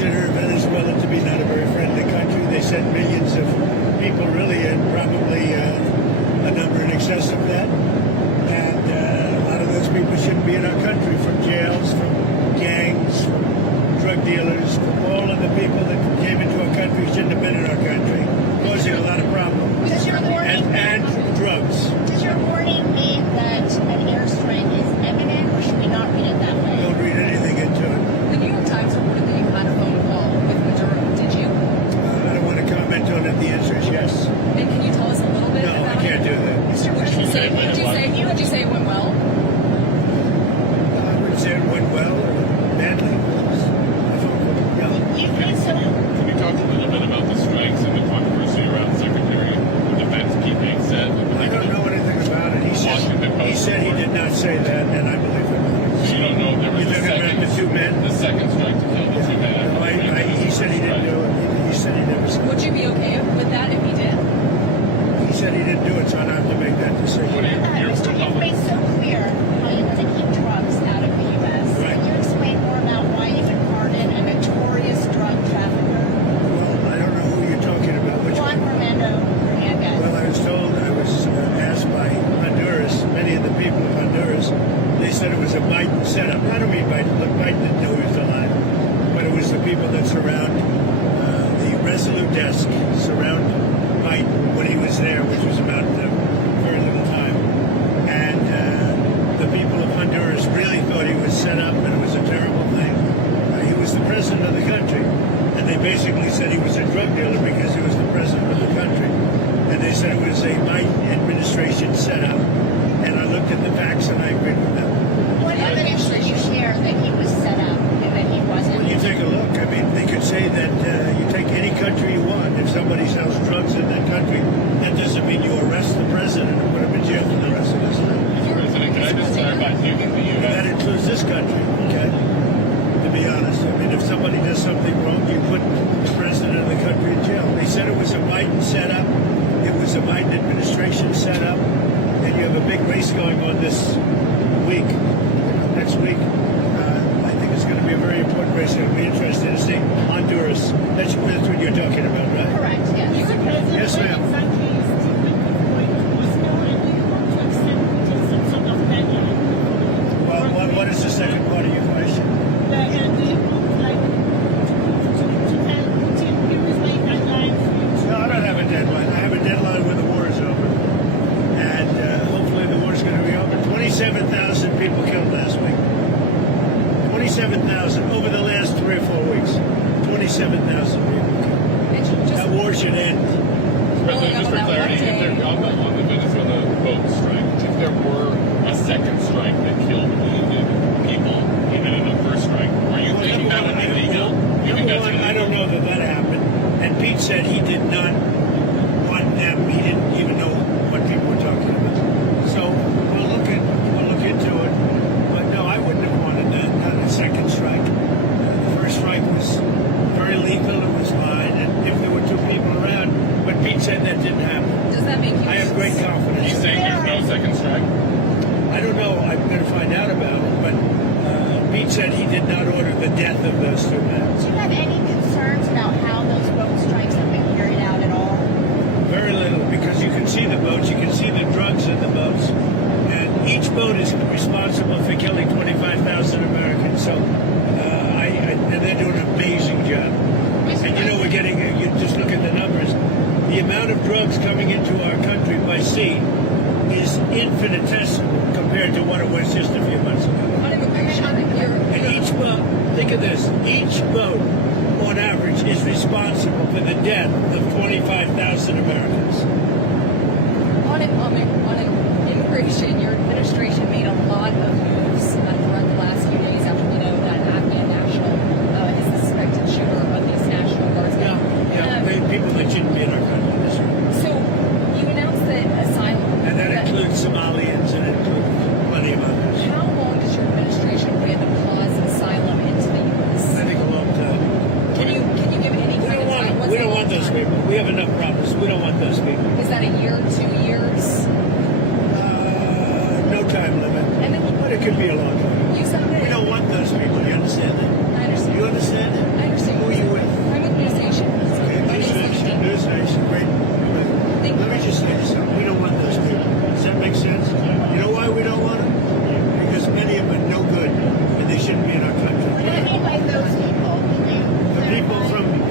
consider Venezuela to be not a very friendly country. They sent millions of people, really, and probably a number in excess of that. And a lot of those people shouldn't be in our country, from jails, from gangs, from drug dealers, from all of the people that came into our country shouldn't have been in our country, causing a lot of problems. Does your warning, And drugs. does your warning mean that an airstrike is imminent, or should we not read it that way? Don't read anything into it. The New York Times reported that you had a phone call with Maduro. Did you? I don't want to comment on it. The answer is yes. And can you tell us a little bit No, about I can't do that. Would you say it went well? I wouldn't say it went well or badly. No. You think so? Can you talk a little bit about the strikes and the controversy around Secretary of Defense Pete said? I don't know anything about it. He said he did not say that, and I believe him. So you don't know if there was You're a talking about second, the two men? the second strike to kill the two men. He said he didn't do it. He said he never said it. Would you be okay with that if he did? He said he didn't do it, so I don't have to make that decision. What do you- you're Mr. You've made so clear how you want to keep drugs out of the U.S. Right. Can you explain more about why you would pardon a notorious drug trafficker, Well, I don't know who you're talking about. Which Juan one? Fernando Hernandez? Well, I was told, I was asked by Honduras, many of the people of Honduras, they said it was a Biden setup. I don't mean Biden. Look, Biden didn't know he was alive. But it was the people that surround the Resolute desk, surround Biden when he was there, which was about very little time. And the people of Honduras really thought he was set up, and it was a terrible thing. He was the president of the country, and they basically said he was a drug dealer because he was the president of the country. And they said it was a Biden administration setup. And I looked at the facts, and I agreed with them. What evidence did you share that he was set up and that he wasn't? When you take a look, I mean, they could say that you take any country you want. If somebody sells drugs in that country, that doesn't mean you arrest the president and put him in jail for the rest of his life. Mr. President, can I just clarify, do you think the That U.S. includes this country, okay? To be honest, I mean, if somebody does something wrong, you put the president of the country in jail. They said it was a Biden setup. It was a Biden administration setup. And you have a big race going on this week, next week. I think it's going to be a very important race. It'll be interesting to see Honduras. That's what you're talking about, right? Correct, yes. Yes, ma'am. Well, what is the second part of your question? No, I don't have a deadline. I have a deadline when the war is over. And hopefully the war is going to be over. 27,000 people killed last week. 27,000 over the last 3 or 4 weeks. 27,000 people killed. And just That war should end. President, just for clarity, if there, on the Venezuela boat strike, if there were a second strike that killed wounded people, even in the first strike, are you thinking that would be legal? You think that's illegal? I don't know that that happened. And Pete said he did not want them. He didn't even know what people were talking about. So we'll look into it. But no, I wouldn't have wanted that. Not a second strike. The first strike was very lethal. It was fine. And if there were 2 people around, but Pete said that didn't happen. does that make you? I have great confidence. He's saying there's no second strike? I don't know. I'm going to find out about it. But Pete said he did not order the death of those 2 men. Do you have any concerns about how those boat strikes have been carried out at all? Very little, because you can see the boats, you can see the drugs in the boats, and each boat is responsible for killing 25,000 Americans. So, and they're doing an amazing job. And you know, we're getting, you just look at the numbers, the amount of drugs coming into our country by sea is infinitesimal compared to what it was just a few months ago. On immigration, And each boat, think of this, each boat on average is responsible for the death of 25,000 Americans. on immigration, your administration made a lot of moves throughout the last few days after we know that Afghan national is the suspected shooter of these National Guardsmen. People that shouldn't be in our country. That's right. So you announced that asylum. And that includes Somalians and it includes plenty of others. How long does your administration plan to pause asylum into the U.S.? I think a long time. Can you give any We kind don't of want time? them. We don't want those people. We have enough problems. We don't want those people. Is that a year, 2 years? No time limit. And then But it could be a long time. you said We don't want those people. You understand that? I understand. You understand that? I understand. We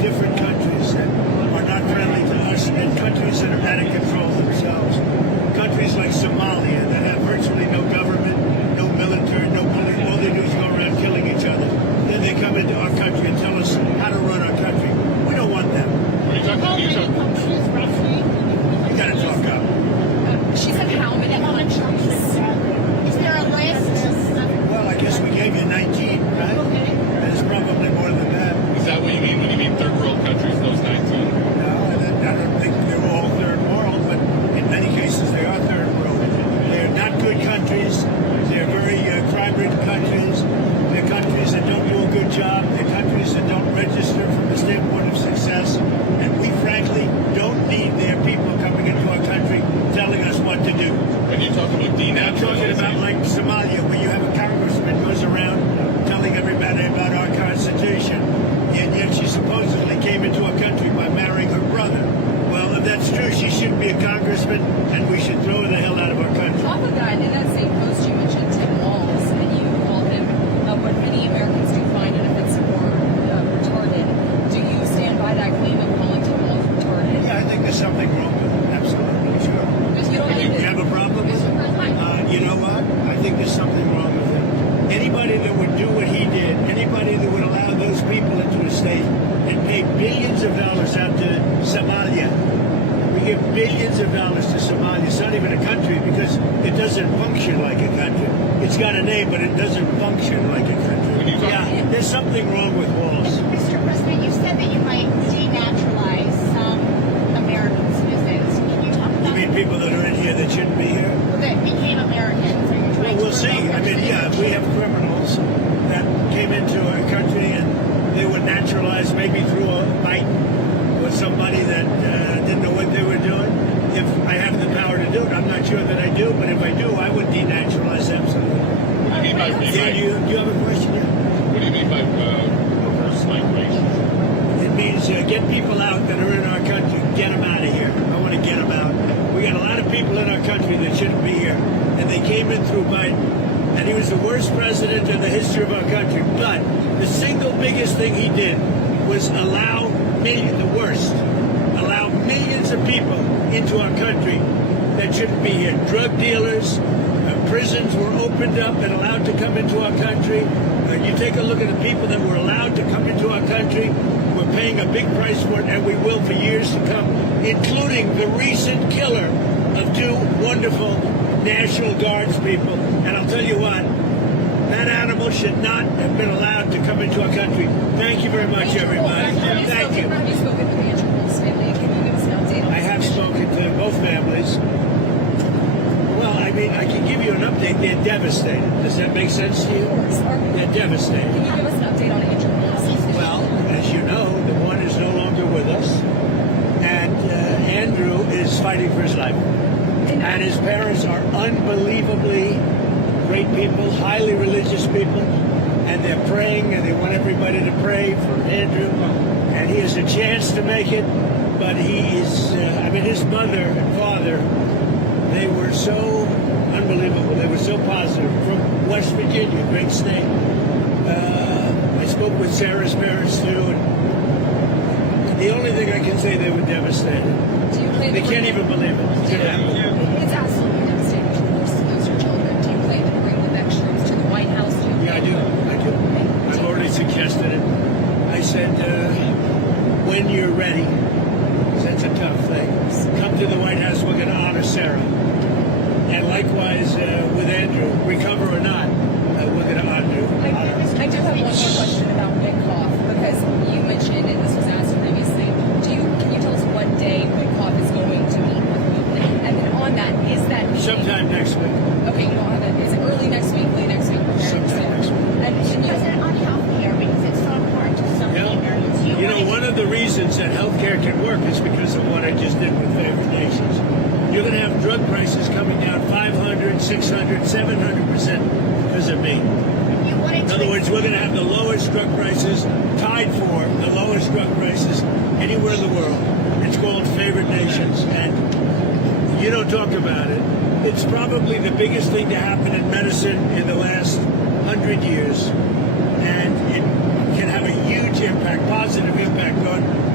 different countries that are not friendly to us and countries that are out of control themselves. Countries like Somalia that have virtually no government, no military, no police. All they do is go around killing each other. Then they come into our country and tell us how to run our country. We don't want them. Are you talking? How many countries roughly? You got to talk up. She said how many countries? Is there a list? Well, I guess we gave you 19, right? Okay. There's probably more than that. Is that what you mean when you mean third world countries? Those 19. No, I don't think they're all third world, but in many cases they are third world. They're not good countries. They're very crime-ridden countries. They're countries that don't do a good job. They're countries that don't register from the standpoint of success. And we frankly don't need their people coming into our country telling us what to do. When you talk about And I'm talking about denaturalization, like Somalia, where you have a congressman goes around telling everybody about our Constitution, and yet she supposedly came into our country by marrying her brother. Well, if that's true, she shouldn't be a congressman, and we should throw her the hell out of our country. Top of that, in that same post, you mentioned Tim Walz, and you called him what many Americans do find an offensive or retarded. Do you stand by that claim of calling Tim Walz retarded? Yeah, I think there's something wrong with it. Absolutely, sure. Because you don't You have a problem with it? You know what? I think there's something wrong with it. Anybody that would do what he did, anybody that would allow those people into a state and pay billions of dollars out to Somalia. We give billions of dollars to Somalia. It's not even a country because it doesn't function like a country. It's got a name, but it doesn't function like a country. When you talk- Yeah, there's something wrong with Walls. Mr. President, you said that you might denaturalize some American citizens. Can you talk You about mean people that are in here that shouldn't be here? that became Americans? Are you Well, trying we'll to see. revoke I their mean, yeah, if we have criminals that came into our country and they were naturalized maybe through a Biden or somebody that didn't know what they were doing, if I have the power to do it, I'm not sure that I do, but if I do, I would denaturalize absolutely. what do you mean by Do you have a question? Yeah? what do you mean by reverse migration? It means get people out that are in our country. Get them out of here. I want to get them out. We got a lot of people in our country that shouldn't be here, and they came in through Biden, and he was the worst president in the history of our country. But the single biggest thing he did was allow millions of people into our country that shouldn't be here. Drug dealers, prisons were opened up and allowed to come into our country. You take a look at the people that were allowed to come into our country. We're paying a big price for it, and we will for years to come, including the recent killer of two wonderful National Guards people. And I'll tell you what, that animal should not have been allowed to come into our country. Thank you very much, everybody. Thank you. Have you spoken with Andrew Wolf's family? Can you give us an update on I have spoken to both families. Well, I mean, I can give you an update. They're devastated. Does that make sense to you? They're devastated. Can you give us an update on Andrew Wolf's? Well, as you know, the one is no longer with us, and Andrew is fighting for his life. And his parents are unbelievably great people, highly religious people, and they're praying, and they want everybody to pray for Andrew. And he has a chance to make it, but he is, his mother and father, they were so unbelievable. They were so positive. From West Virginia, great state. I spoke with Sarah's parents, too, and the only thing I can say, they were devastated. Do you plan They to can't bring even believe it. It's absolutely devastating to lose your children. Do you plan to bring the next troops to the White House? Yeah, I do. I've already suggested it. I said, when you're ready, 'cause that's a tough thing, come to the White House. We're going to honor Sarah. And likewise with Andrew, recover or not, we're going to honor you. I do have one more question about Wickoff, because you mentioned, and this was asked previously, can you tell us what day Wickoff is going to meet with Putin? And then on that, is that meeting... Sometime next week. Okay, you don't have it. Is it early next week, late next week? Sometime next week. And can you... President, on health care, because it's so important to so many Americans. You know, one of the reasons that healthcare can work is because of what I just did with favored nations. You're going to have drug prices coming down 500, 600, 700% because of me. In other words, we're going to have the lowest drug prices, tied for the lowest drug prices anywhere in the world. It's called favored nations, and you don't talk about it. It's probably the biggest thing to happen in medicine in the last 100 years, and it can have a huge impact, positive impact on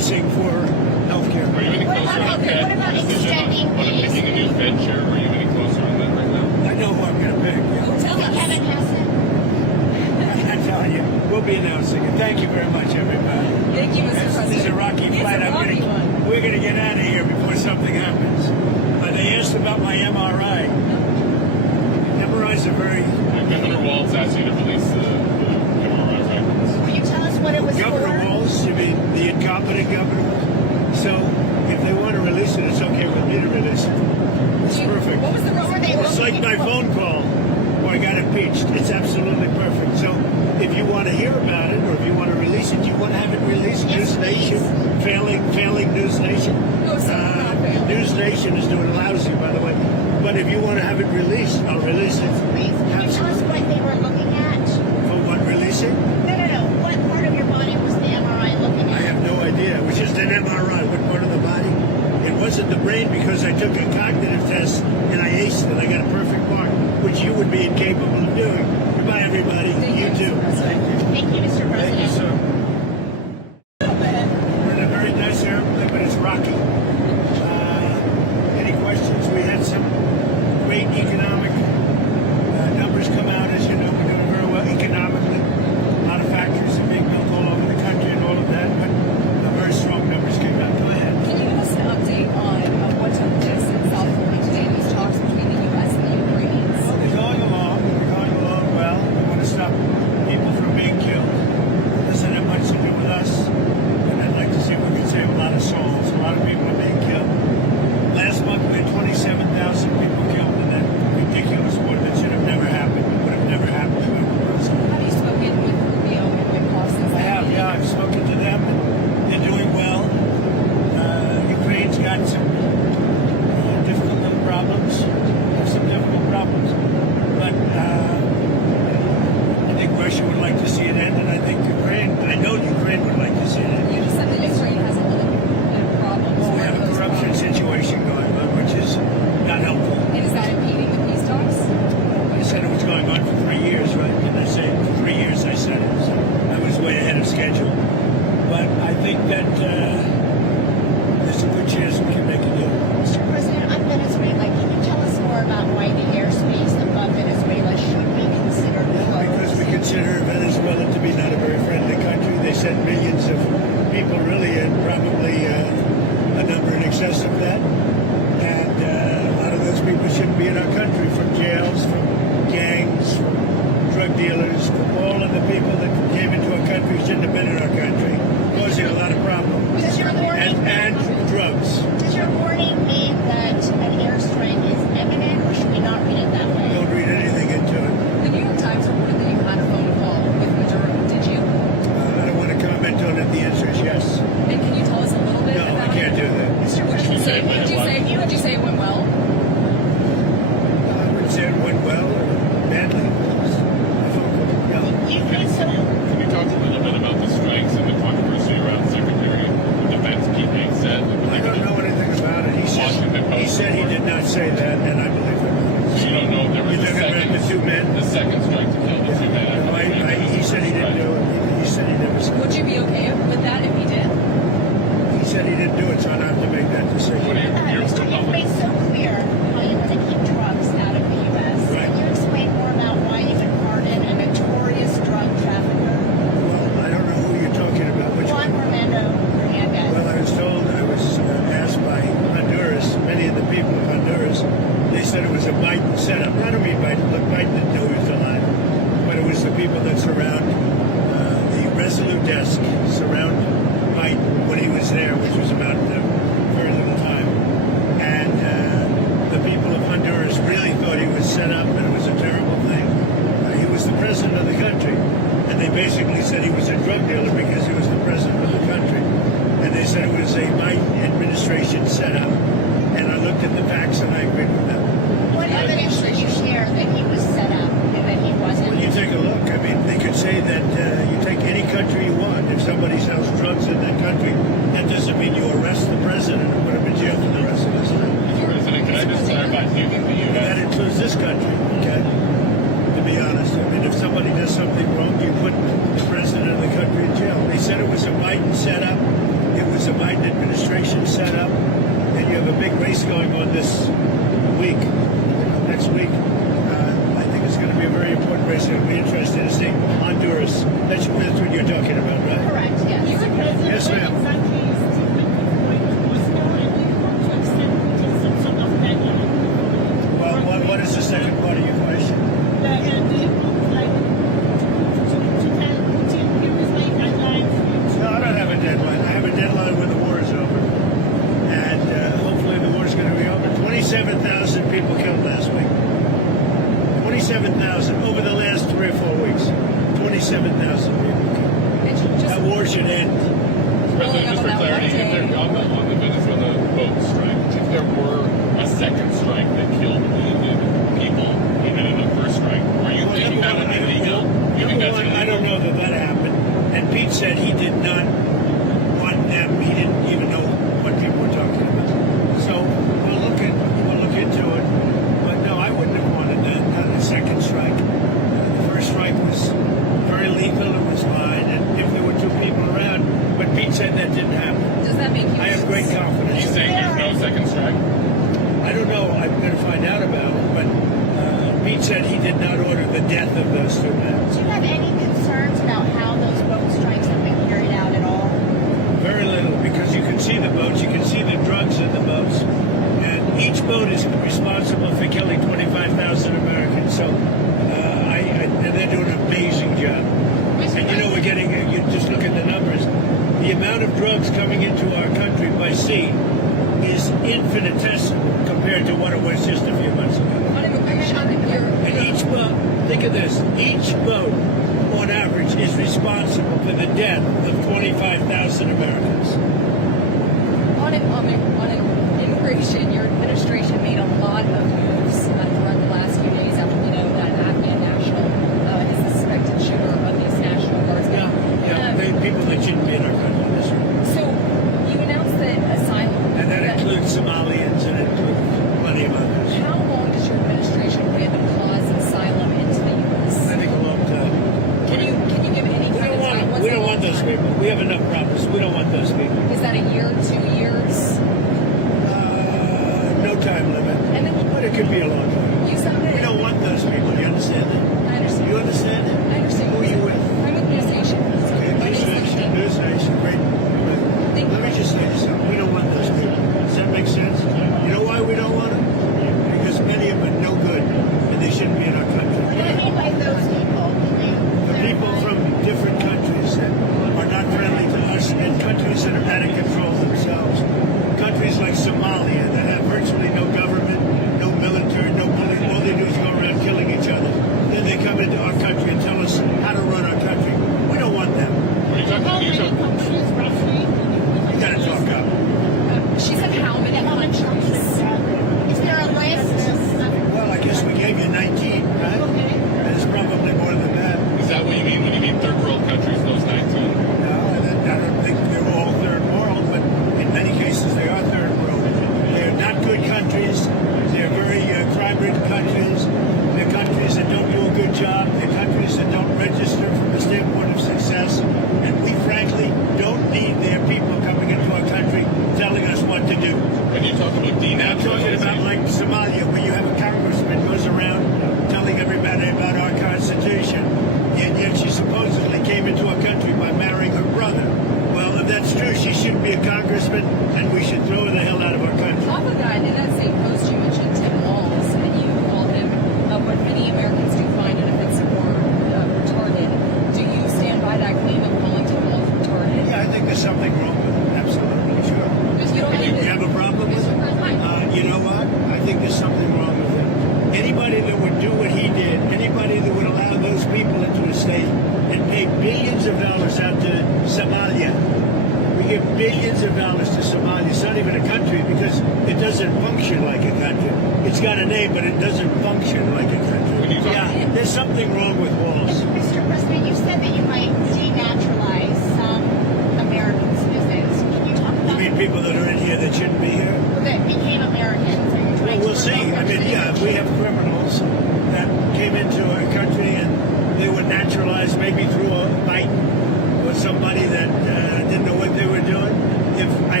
policing for healthcare. Are you any What closer about- on okay, Fed what about decision extending on picking a new Fed chair? Are you any closer on that right now? I know who I'm going to pick. Oh, tell us. Kevin Hassan? I'm telling you, we'll be announcing it. Thank you very much, everybody. Thank you, Mr. President. This is a rocky It's flight. a rocky one. We're going to get out of here before something happens. They asked about my MRI. MRIs are very. Governor Walz asked you to release the MRI records. Will you tell us what it was Governor for? Walz, you mean the incompetent governor? So if they want to release it, it's okay with me to release it. It's perfect. What was the What were they It's like my phone call where I got impeached. It's absolutely perfect. So if you want to hear about it or if you want to release it, you want to have it released. Yes, News Nation, failing News Nation. Oh, so it's not failing. News Nation is doing lousy, by the way. But if you want to have it released, I'll release it. Please, can you tell us what they were looking at? For what releasing? No. What part of your body was the MRI looking I at? have no idea. It was just an MRI. What part of the body? It wasn't the brain because I took a cognitive test and I aced it. I got a perfect mark, which you would be incapable of doing. Goodbye, everybody. Thank You too. Mr. President. Thank you, Mr. Thank you, President. sir. We're in a very nice airplane, but it's rocky. Any questions? We had some great economic numbers come out. As you know, we're doing very well economically. A lot of factories are being built all over the country and all of that, but very strong numbers came out. Go ahead. Can you give us an update on what took place in South Florida today, these talks between the U.S. and the Ukrainians? Well, they're going along. They're going along well. We want to stop people from being killed. It doesn't have much to do with us. And I'd like to see if we can save a lot of souls. A lot of people are being killed. Last month we had 27,000 people killed in that ridiculous war that should have never happened. It would have never happened if it were president. Have you spoken with Rubio and Witkoff since I have, yeah. I've spoken to them. They're doing well. Ukraine's got some difficult little problems. Some difficult problems. But I think Russia would like to see it end, and I think I know Ukraine would like to see it end. You just said that Ukraine has a little bit of problems. Well, we What have are a those corruption problems? situation going on, which is not helpful. And is that impeding the peace talks? I said it was going on for 3 years, right? Didn't I say 3 years? I said it. So I was way ahead of schedule. But I think that there's a good chance we can make a deal. Mr. President, on Venezuela, can you tell us more about why the airspace above Venezuela should be considered Because we closed? consider Venezuela to be not a very friendly country. They sent millions of people, really, and probably a number in excess of that. And a lot of those people shouldn't be in our country, from jails, from gangs, from drug dealers, from all of the people that came into our country shouldn't have been in our country, causing a lot of problems. Does your warning, And drugs. does your warning mean that an airstrike is imminent, or should we not read it that way? Don't read anything into it. The New York Times reported that you had a phone call with Maduro. Did you? I don't want to comment on it. The answer is yes. And can you tell us a little bit No, about I can't do that. Mr. Would you President, say would you say it went well? I wouldn't say it went well or badly. No. you think so? Can you talk a little bit about the strikes and the controversy around Secretary of Defense Pete Hegseth? I don't know anything about it. He said he did not say that, and I believe him. So you don't know if there was You're a talking about second, the two men? the second strike to kill the two men. He said he didn't do it. He said he never said Would it. you be okay with that if he did? He said he didn't do it, so I don't have to make that What decision. do you, Mr. You've made so clear how you want to keep drugs out of the U.S. Right. Can you explain more about why you would pardon a notorious drug trafficker, Well, I don't know who you're talking about. Which Juan one? Fernando Hernandez? Well, I was told, I was asked by Honduras, many of the people of Honduras, they said it was a Biden setup. I don't mean Biden. Look, Biden didn't know he was alive. But it was the people that surround the Resolute desk, surround Biden when he was there, which was about very little time. And the people of Honduras really thought he was set up and it was a terrible thing. He was the president of the country. And they basically said he was a drug dealer because he was the president of the country. And they said it was a Biden administration setup. And I looked at the facts and I agreed with them. What evidence did you share that he was set up and that he wasn't? When you take a look, I mean, they could say that you take any country you want. If somebody sells drugs in that country, that doesn't mean you arrest the president and put him in jail for the rest of his life. Mr. President, can I just clarify? Do you think the And that U.S. includes this country, okay? To be honest, I mean, if somebody does something wrong, you put the president of the country in jail. They said it was a Biden setup. It was a a Biden administration set up, and you have a big race going on this week, next week. I think it's going to be a very important race. It'll be interesting to see Honduras. That's what you're talking about, right? Correct, yes. Yes, ma'am. Well, what is the second part of your question? No, I don't have a deadline. I have a deadline when the war is over. And hopefully the war is going to be over. 27,000 people killed last week. 27,000 over the last 3 or 4 weeks. 27,000 people killed. That war should end. President, just for clarity, if there, on the Venezuela boat strike, if there were a second strike that killed wounded people, even in the first strike, are you thinking that would be legal? You think that's illegal? I don't know that happened. And Pete said he did not want them. He didn't even know what people were talking about. So we'll look into it. But no, I wouldn't have wanted that. Not a second strike. The first strike was very lethal. It was fine. And if there were 2 people around, but Pete said that didn't happen. Does that make you? I have great confidence. He's saying there's no second strike? I don't know. I'm going to find out about it. But Pete said he did not order the death of those 2 men. Do you have any concerns about how those boat strikes have been carried out at all? Very little, because you can see the boats, you can see the drugs in the boats, and each boat is responsible for killing 25,000 Americans. So, and they're doing an amazing job. And you know, we're getting, you just look at the numbers, the amount of drugs coming into our country by sea is infinitesimal compared to what it was just a few months ago. And each boat, think of this, each boat on average is responsible for the death of 25,000 Americans. On immigration, your administration made a lot of moves throughout the last few days after we know that Afghan national is the suspected shooter of these National Guardsmen. People that shouldn't be in our country. That's right. So you announced that asylum. And that includes Somalians and it includes plenty of others. How long does your administration plan to cause asylum into the U.S.? I think a long time. Can you give any kind of time? We don't want those people. We have enough problems. We don't want those people. Is that a year, 2 years? No time limit. And then But it could be a long time. you said that. We don't want those people. You understand that? I understand. You understand that? I understand. Who are you with? I'm with News Nation. Okay, My News name's Nation. News Nation. Great. Thank Let you. me just say this. We don't want those people. Does that make sense? You know why we don't want them? Because many of them are no good and they shouldn't be in our country. What do you mean by those people? The people from different countries that are not friendly to us and countries that are out of control themselves. Countries like Somalia that have virtually no government, no military, no police. All they do is go around killing each other. Then they come into our country and tell us how to run our country. We don't want them. What are you talking? You You gotta talk up. She said how many countries? Is there a list? Well, I guess we gave you 19, right? There's probably more than that. Is that what you mean when you mean third world countries, those 19? No, I don't think they're all third world, but in many cases they are third world. They're not good countries. They're very crime-ridden countries. They're countries that don't do a good job. They're countries that don't register from the standpoint of success. And we, frankly, don't need their people coming into our country telling us what to do. When you talk about I'm talking about denaturalization, like Somalia, where you have a congressman goes around telling everybody about our Constitution, and yet she supposedly came into our country by marrying her brother. Well, if that's true, she shouldn't be a congressman, and we should throw her the hell out of our country. Top of that, in that same post, you mentioned Tim Walz, and you called him what many Americans do find inoffensive or retarded. Do you stand by that claim of calling Tim Walz retarded? Yeah, I think there's something wrong with it. Absolutely, sure. Because you don't You have a problem with it? You know what? I think there's something wrong with it. Anybody that would do what he did, anybody that would allow those people into a state and pay billions of dollars out to Somalia. We give billions of dollars to Somalia. It's not even a country because it doesn't function like a country. It's got a name, but it doesn't function like a country. Yeah, there's something wrong with Walls. Mr. President, you said that you might denaturalize some American citizens. Can you talk You about mean people that are in here that shouldn't be here? that became Americans? Are you trying Well, we'll to see. revoke I their mean, yeah, if we have criminals that came into our country and they were naturalized maybe through a Biden or somebody that didn't know what they were doing. If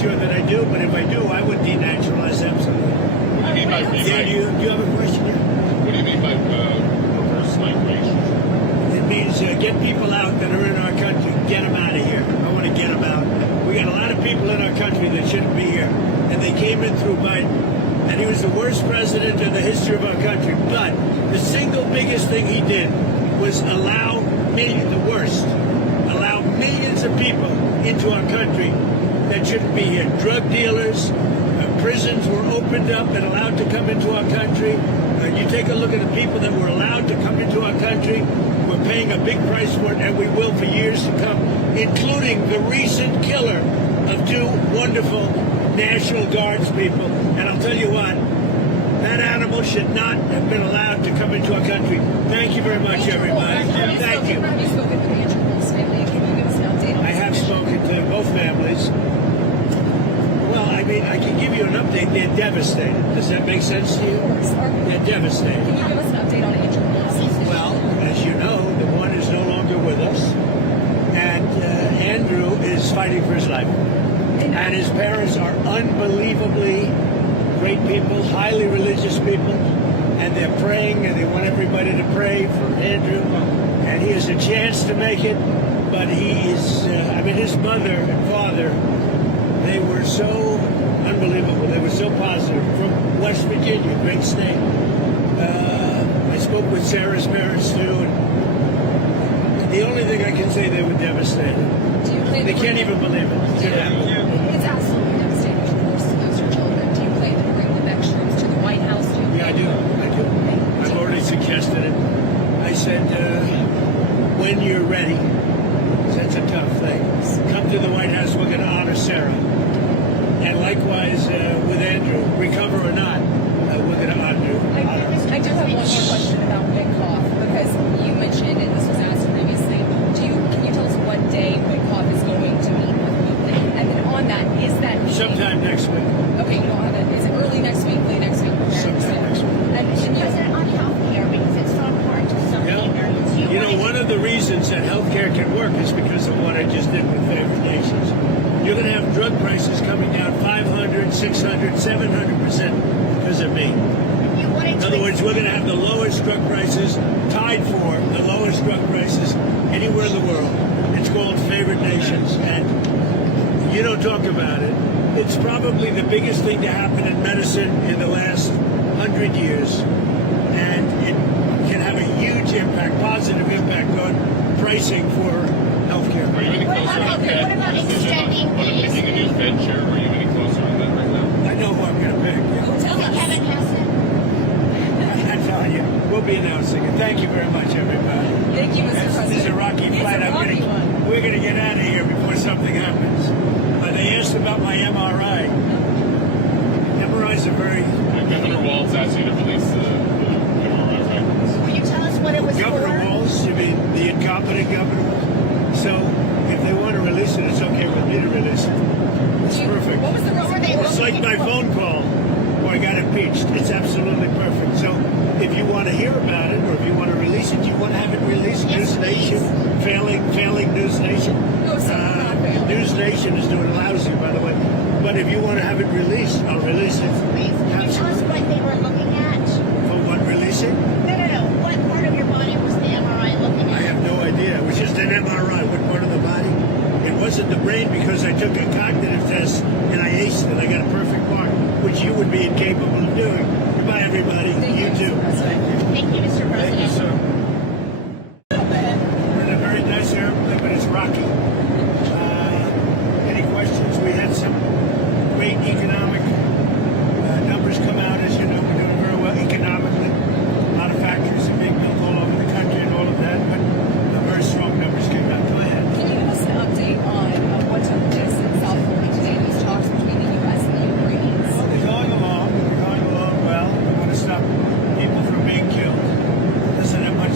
sure that I do, but if I do, I would denaturalize absolutely. What do you mean by Yeah, do you have a question here? What do you mean by reverse migration? It means get people out that are in our country, get them out of here. I want to get them out. We got a lot of people in our country that shouldn't be here, and they came in through Biden, and he was the worst president in the history of our country. But the single biggest thing he did was allow millions of people into our country that shouldn't be here. Drug dealers, prisons were opened up and allowed to come into our country. You take a look at the people that were allowed to come into our country. We're paying a big price for it, and we will for years to come, including the recent killer of two wonderful National Guards people. And I'll tell you what, that animal should not have been allowed to come into our country. Thank you very much, everybody. Thank you. Have you spoken with Andrew Wolf's family? Can you give us an update on I have spoken to both families. Well, I mean, I can give you an update. They're devastated. Does that make sense to you? They're devastated. Can you give us an update on Andrew Wolf's? Well, as you know, the one is no longer with us, and Andrew is fighting for his life. And his parents are unbelievably great people, highly religious people, and they're praying, and they want everybody to pray for Andrew. And he has a chance to make it, but he is, his mother and father, they were so unbelievable. They were so positive. From West Virginia, great state. I spoke with Sarah's parents, too, and the only thing I can say, they were devastated. Do you plan They to can't bring even believe it. It's absolutely devastating to lose your children. Do you plan to bring the next troops to the White House? Yeah, I do. I've already suggested it. I said, when you're ready, 'cause that's a tough thing, come to the White House. We're going to honor Sarah. And likewise with Andrew, recover or not, we're going to honor you. I do have one more question about Witkoff, because you mentioned, and this was asked previously, can you tell us what day Witkoff is going to meet with Putin? And then on that, is that meeting... Sometime next week. Okay, you don't have it. Is it early next week, late next week? Sometime next week. And President, on health care, because it's so important to so many Americans. You know, one of the reasons that healthcare can work is because of what I just did with favored nations. You're going to have drug prices coming down 500, 600, 700% because of me. In other words, we're going to have the lowest drug prices, tied for the lowest drug prices anywhere in the world. It's called favored nations, and you don't talk about it. It's probably the biggest thing to happen in medicine in the last 100 years, and it can have a huge impact, positive impact on pricing for healthcare. Are you any What closer about on healthcare? What about extending on picking a new Fed chair? Are you any closer on that right now? I know who I'm going to pick. tell us. Kevin Hassan. I'm telling you, we'll be announcing it. Thank you very much, everybody. Thank you, Mr. President. This is a rocky It's flight. a rocky one. We're going to get out of here before something happens. They asked about my MRI. MRIs are very... Governor Walz asked you to release the MRI records. Will you tell us what it was Governor for? Walz, you mean the incompetent governor? So if they want to release it, it's okay with me to release it. It's perfect. What was the reason? It's like my phone call where I got impeached. It's absolutely perfect. So if you want to hear about it, or if you want to release it, you want to have it released. Yes, News Nation, failing News Nation. No, sir, not failing. News Nation is doing lousy, by the way. But if you want to have it released, I'll release it. Please, can you tell us what they were looking at? For what releasing? No. What part of your body was the MRI looking I at? have no idea. It was just an MRI. What part of the body? It wasn't the brain, because I took a cognitive test and I aced it. I got a perfect mark, which you would be incapable of doing. Goodbye, everybody. Thank you, too. Mr. President. Thank you, Mr. Thank you, President. sir. We're in a very nice airplane, but it's rocky. Any questions? We had some great economic numbers come out. As you know, we're doing very well economically. A lot of factories are being built all over the country and all of that, but very strong numbers came out. Go ahead. Can you give us an update on what took place in South Florida today, these talks between the U.S. and the Ukrainians? Well, they're going along well. We want to stop people from being killed. Doesn't have much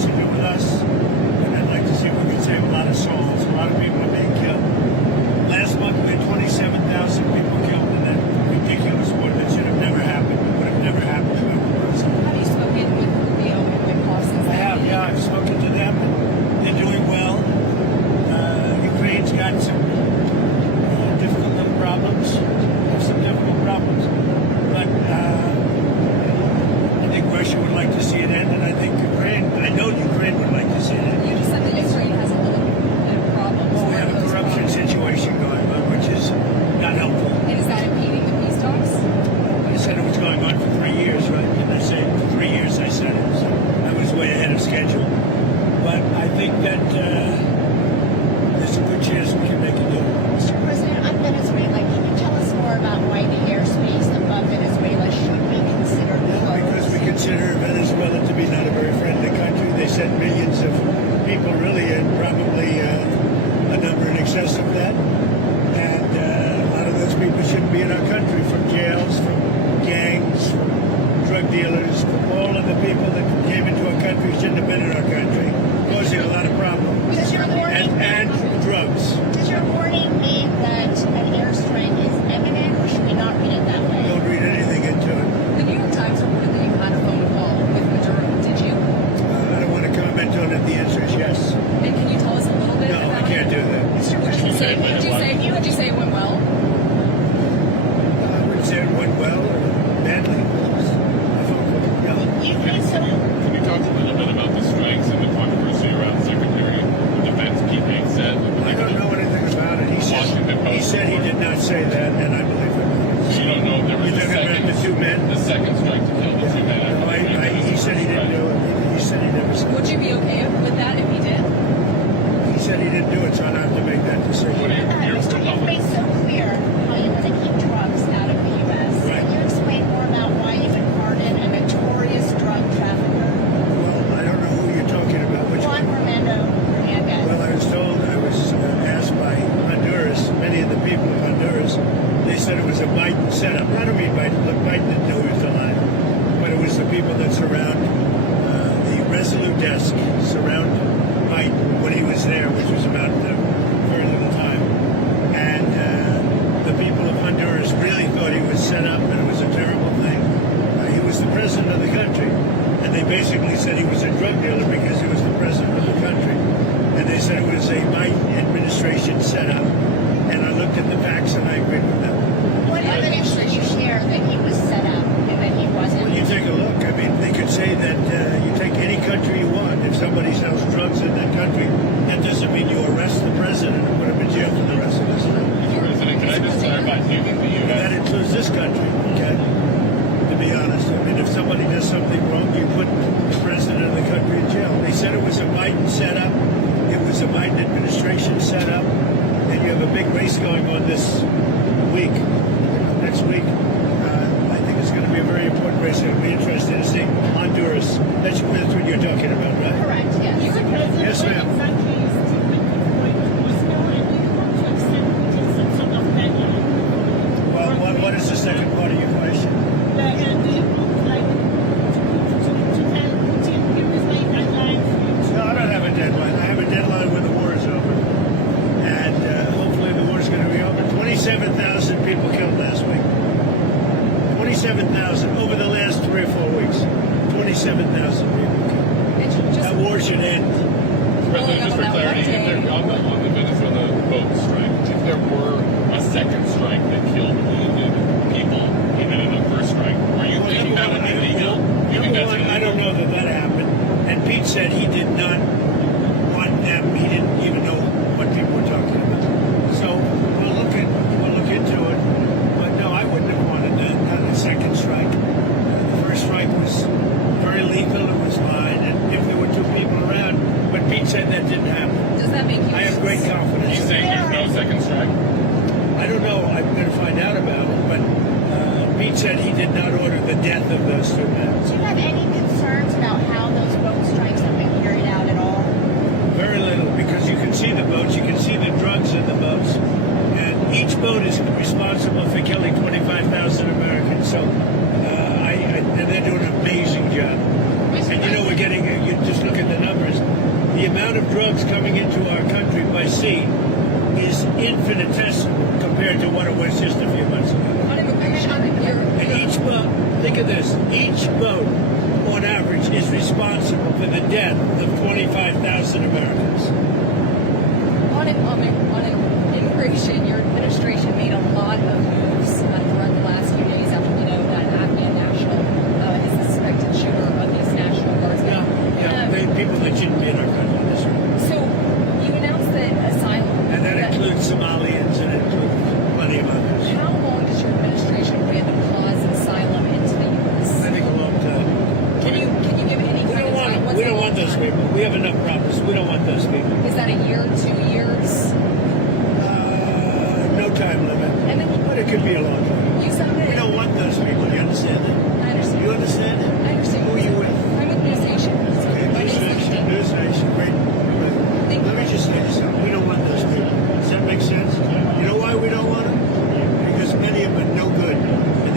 jails, from gangs, from drug dealers, from all of the people that came into our country, shouldn't have been in our country, causing a lot of problems. Does your warning, And drugs. does your warning mean that an airstrike is imminent, or should we not read it that way? Don't read anything into it. The New York Times reported that you had a phone call with Maduro. Did you? I don't want to comment on it. The answer is yes. And can you tell us a little bit No, about I can't do that. Would you say it went well? I wouldn't say it went well or badly. No. You think so? Can you talk a little bit about the strikes and the controversy around Secretary of Defense Pete said? I don't know anything about it. He said he did not say that, and I believe it. So you don't know if there was You're talking about the two men? the second strike to kill the two men. No, he said he didn't do it. He said he never said Would you be okay with that if he did? He said he didn't do it, so I don't have to make that decision. What do you, you're Mr. You've made so clear how you want to keep drugs out of the U.S. Right. Can you explain more about why you would pardon a notorious drug trafficker, Well, I don't know who you're talking about. Which Juan one? Romando Hernandez? Well, I was asked by Honduras, many of the people of Honduras, they said it was a Biden setup. I don't mean Biden. Look, Biden didn't know he was alive. But it was the people that surround the Resolute desk, surround Biden when he was there, which was about very little time. And the people of Honduras really thought he was set up and it was a terrible thing. He was the president of the country. And they basically said he was a drug dealer because he was the president of the country. And they said it was a Biden administration setup. And I looked at the facts and I agreed with them. What evidence did you share that he was set up and that he wasn't? Well, you take a look. I mean, they could say that you take any country you want. If somebody sells drugs in that country, that doesn't mean you arrest the president and put him in jail for the rest of his life. President, can I just clarify? Do you think the That U.S. includes this country, okay? To be honest, I mean, if somebody does something wrong, you put the president of the country in jail. They said it was a Biden setup. It was a Biden administration setup. And you have a big race going on this week, next week. I think it's going to be a very important race. It'll be interesting to see Honduras. That's what you're talking about, right? Correct, yes. Yes, ma'am. Well, what is the second part of your question? No, I don't have a deadline. I have a deadline when the war is over. And hopefully the war is going to be over. 27,000 people killed last week. 27,000 over the last 3 or 4 weeks. 27,000 people killed. That war should end. President, just for clarity, if there, on the Venezuela boat strike, if there were a second strike that killed wounded people, even in the first strike, are you thinking that would be legal? You think that's illegal? I don't know that happened. And Pete said he did not want them. He didn't even know what people were talking about. So we'll look into it. But no, I wouldn't have wanted a second strike. The first strike was very lethal. It was fine, and if there were 2 people around, but Pete said that didn't happen. Does that make you? I have great confidence. He's saying there's no second strike? I don't know. I'm going to find out about it. But Pete said he did not order the death of those 2 men. Do you have any concerns about how those boat strikes have been carried out at all? Very little, because you can see the boats, you can see the drugs in the boats, and each boat is responsible for killing 25,000 Americans. So, and they're doing an amazing job. And you know, we're getting, you just look at the numbers, the amount of drugs coming into our country by sea is infinitesimal compared to what it was just a few months ago. On immigration, And each boat, think of this, each boat on average is responsible for the death of 25,000 Americans. on immigration, your administration made a lot of moves throughout the last few days after we know that Afghan national is the suspected shooter of these National Guardsmen. People that shouldn't be in our country. That's right. So you announced that asylum. And that includes Somalians and it includes plenty of others. How long does your administration plan to cause asylum into the U.S.? I think a long time. Can you give any kind of time? What's We a don't long want those time? people. We have enough problems. We don't want those people. Is that a year, 2 years? No time limit. And then But it could be a long time. you said that. We don't want those people. You understand that? I understand. You understand that? I understand. Who are you with? I'm with News Nation. Okay, My News name's Nation. News Nation. Great. Thank you. Let me just say something. We don't want those people. Does that make sense? You know why we don't want them? Because many of them are no good. And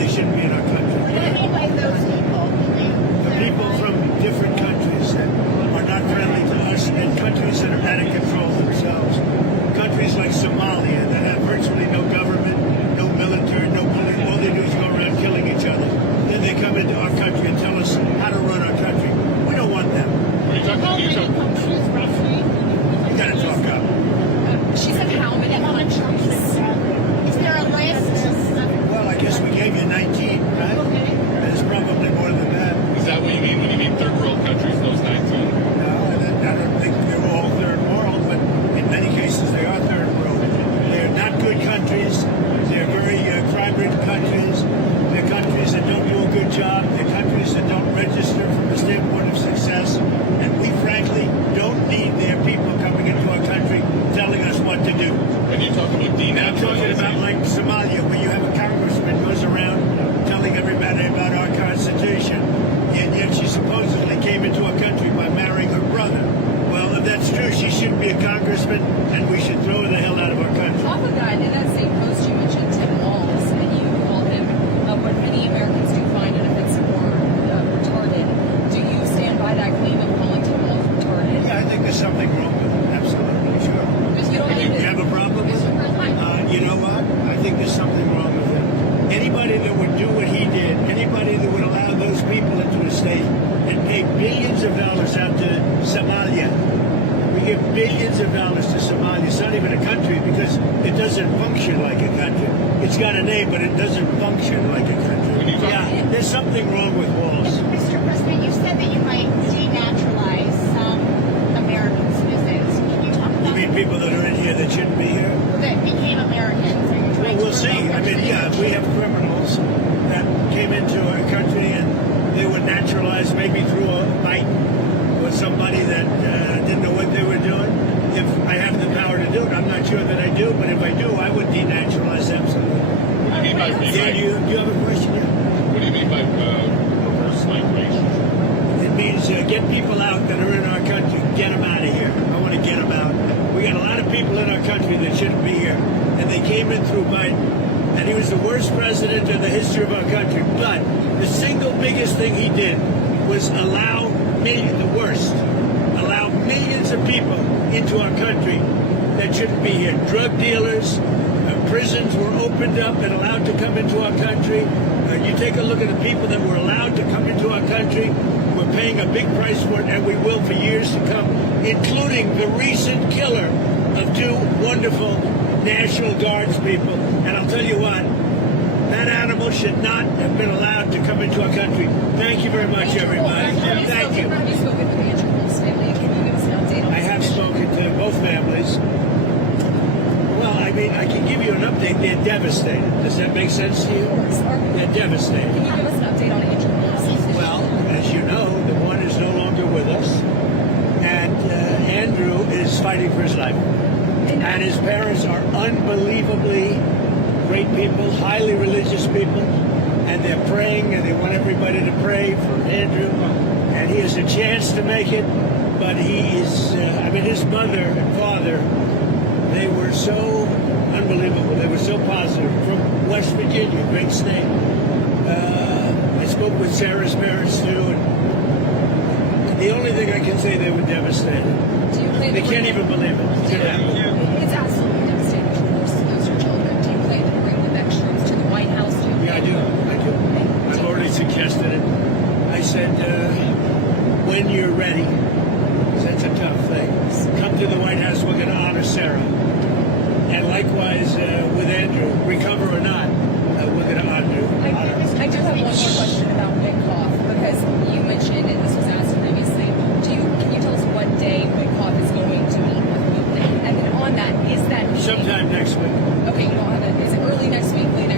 countries. They're very crime-ridden countries. They're countries that don't do a good job. They're countries that don't register from the standpoint of success. And we, frankly, don't need their people coming into our country telling us what to do. When you talk about And I'm talking about denaturalizing, like Somalia, where you have a congressman goes around telling everybody about our Constitution, and yet she supposedly came into our country by marrying her brother. Well, if that's true, she shouldn't be a congressman, and we should throw her the hell out of our country. Off of that, in that same post, you mentioned Tim Walz, and you called him what many Americans do find inoffensive or retarded. Do you stand by that claim of calling Tim Walz retarded? Yeah, I think there's something wrong with it. Absolutely, sure. Because you don't You have a problem with it? You know what? I think there's something wrong with it. Anybody that would do what he did, anybody that would allow those people into a state and pay billions of dollars out to Somalia. We give billions of dollars to Somalia. It's not even a country because it doesn't function like a country. It's got a name, but it doesn't function like a country. Yeah, there's something wrong with Walls. Mr. President, you said that you might denaturalize some American citizens. Can you talk You about mean people that are in here that shouldn't be here? that became Americans? Are you Well, trying we'll to see. revoke I their mean, yeah, if we have criminals that came into our country and they were naturalized maybe through a fight or somebody that didn't know what they were doing. If I have the power to do it, I'm not sure that I do, but if I do, I would denaturalize absolutely. what do you mean by Yeah, do you have a question? Yeah. what do you mean by reverse migration? It means get people out that are in our country. Get them out of here. I want to get them out. We got a lot of people in our country that shouldn't be here, and they came in through Biden, and he was the worst president in the history of our country. But the single biggest thing he did was allow millions of people into our country that shouldn't be here. Drug dealers, prisons were opened up and allowed to come into our country. You take a look at the people that were allowed to come into our country. We're paying a big price for it, and we will for years to come, including the recent killer of two wonderful National Guards people. And I'll tell you what, that animal should not have been allowed to come into our country. Thank you very much, everybody. Thank you. Have you spoken with Andrew Wolf's family? Can you give us an update on I have spoken to both families. Well, I mean, I can give you an update. They're devastated. Does that make sense to you? They're devastated. Can you give us an update on Andrew Wolf's? Well, as you know, the one is no longer with us, and Andrew is fighting for his life. And his parents are unbelievably great people, highly religious people, and they're praying, and they want everybody to pray for Andrew. And he has a chance to make it, but he is, his mother and father, they were so unbelievable. They were so positive. From West Virginia, great state. I spoke with Sarah's parents, too, and the only thing I can say, they were devastated. Do you plan They to can't bring even believe it. It's absolutely devastating to lose your children. Do you plan to bring the next troops to the White House? Yeah, I do. I've already suggested it. I said, when you're ready, 'cause that's a tough thing, come to the White House. We're going to honor Sarah. And likewise with Andrew, recover or not, we're going to honor you. I do have one more question about Witkoff, because you mentioned, and this was asked previously, can you tell us what day Witkoff is going to meet with Putin? And then on that, is that meeting... Sometime next week. Okay, you don't have it. Is it early next week, late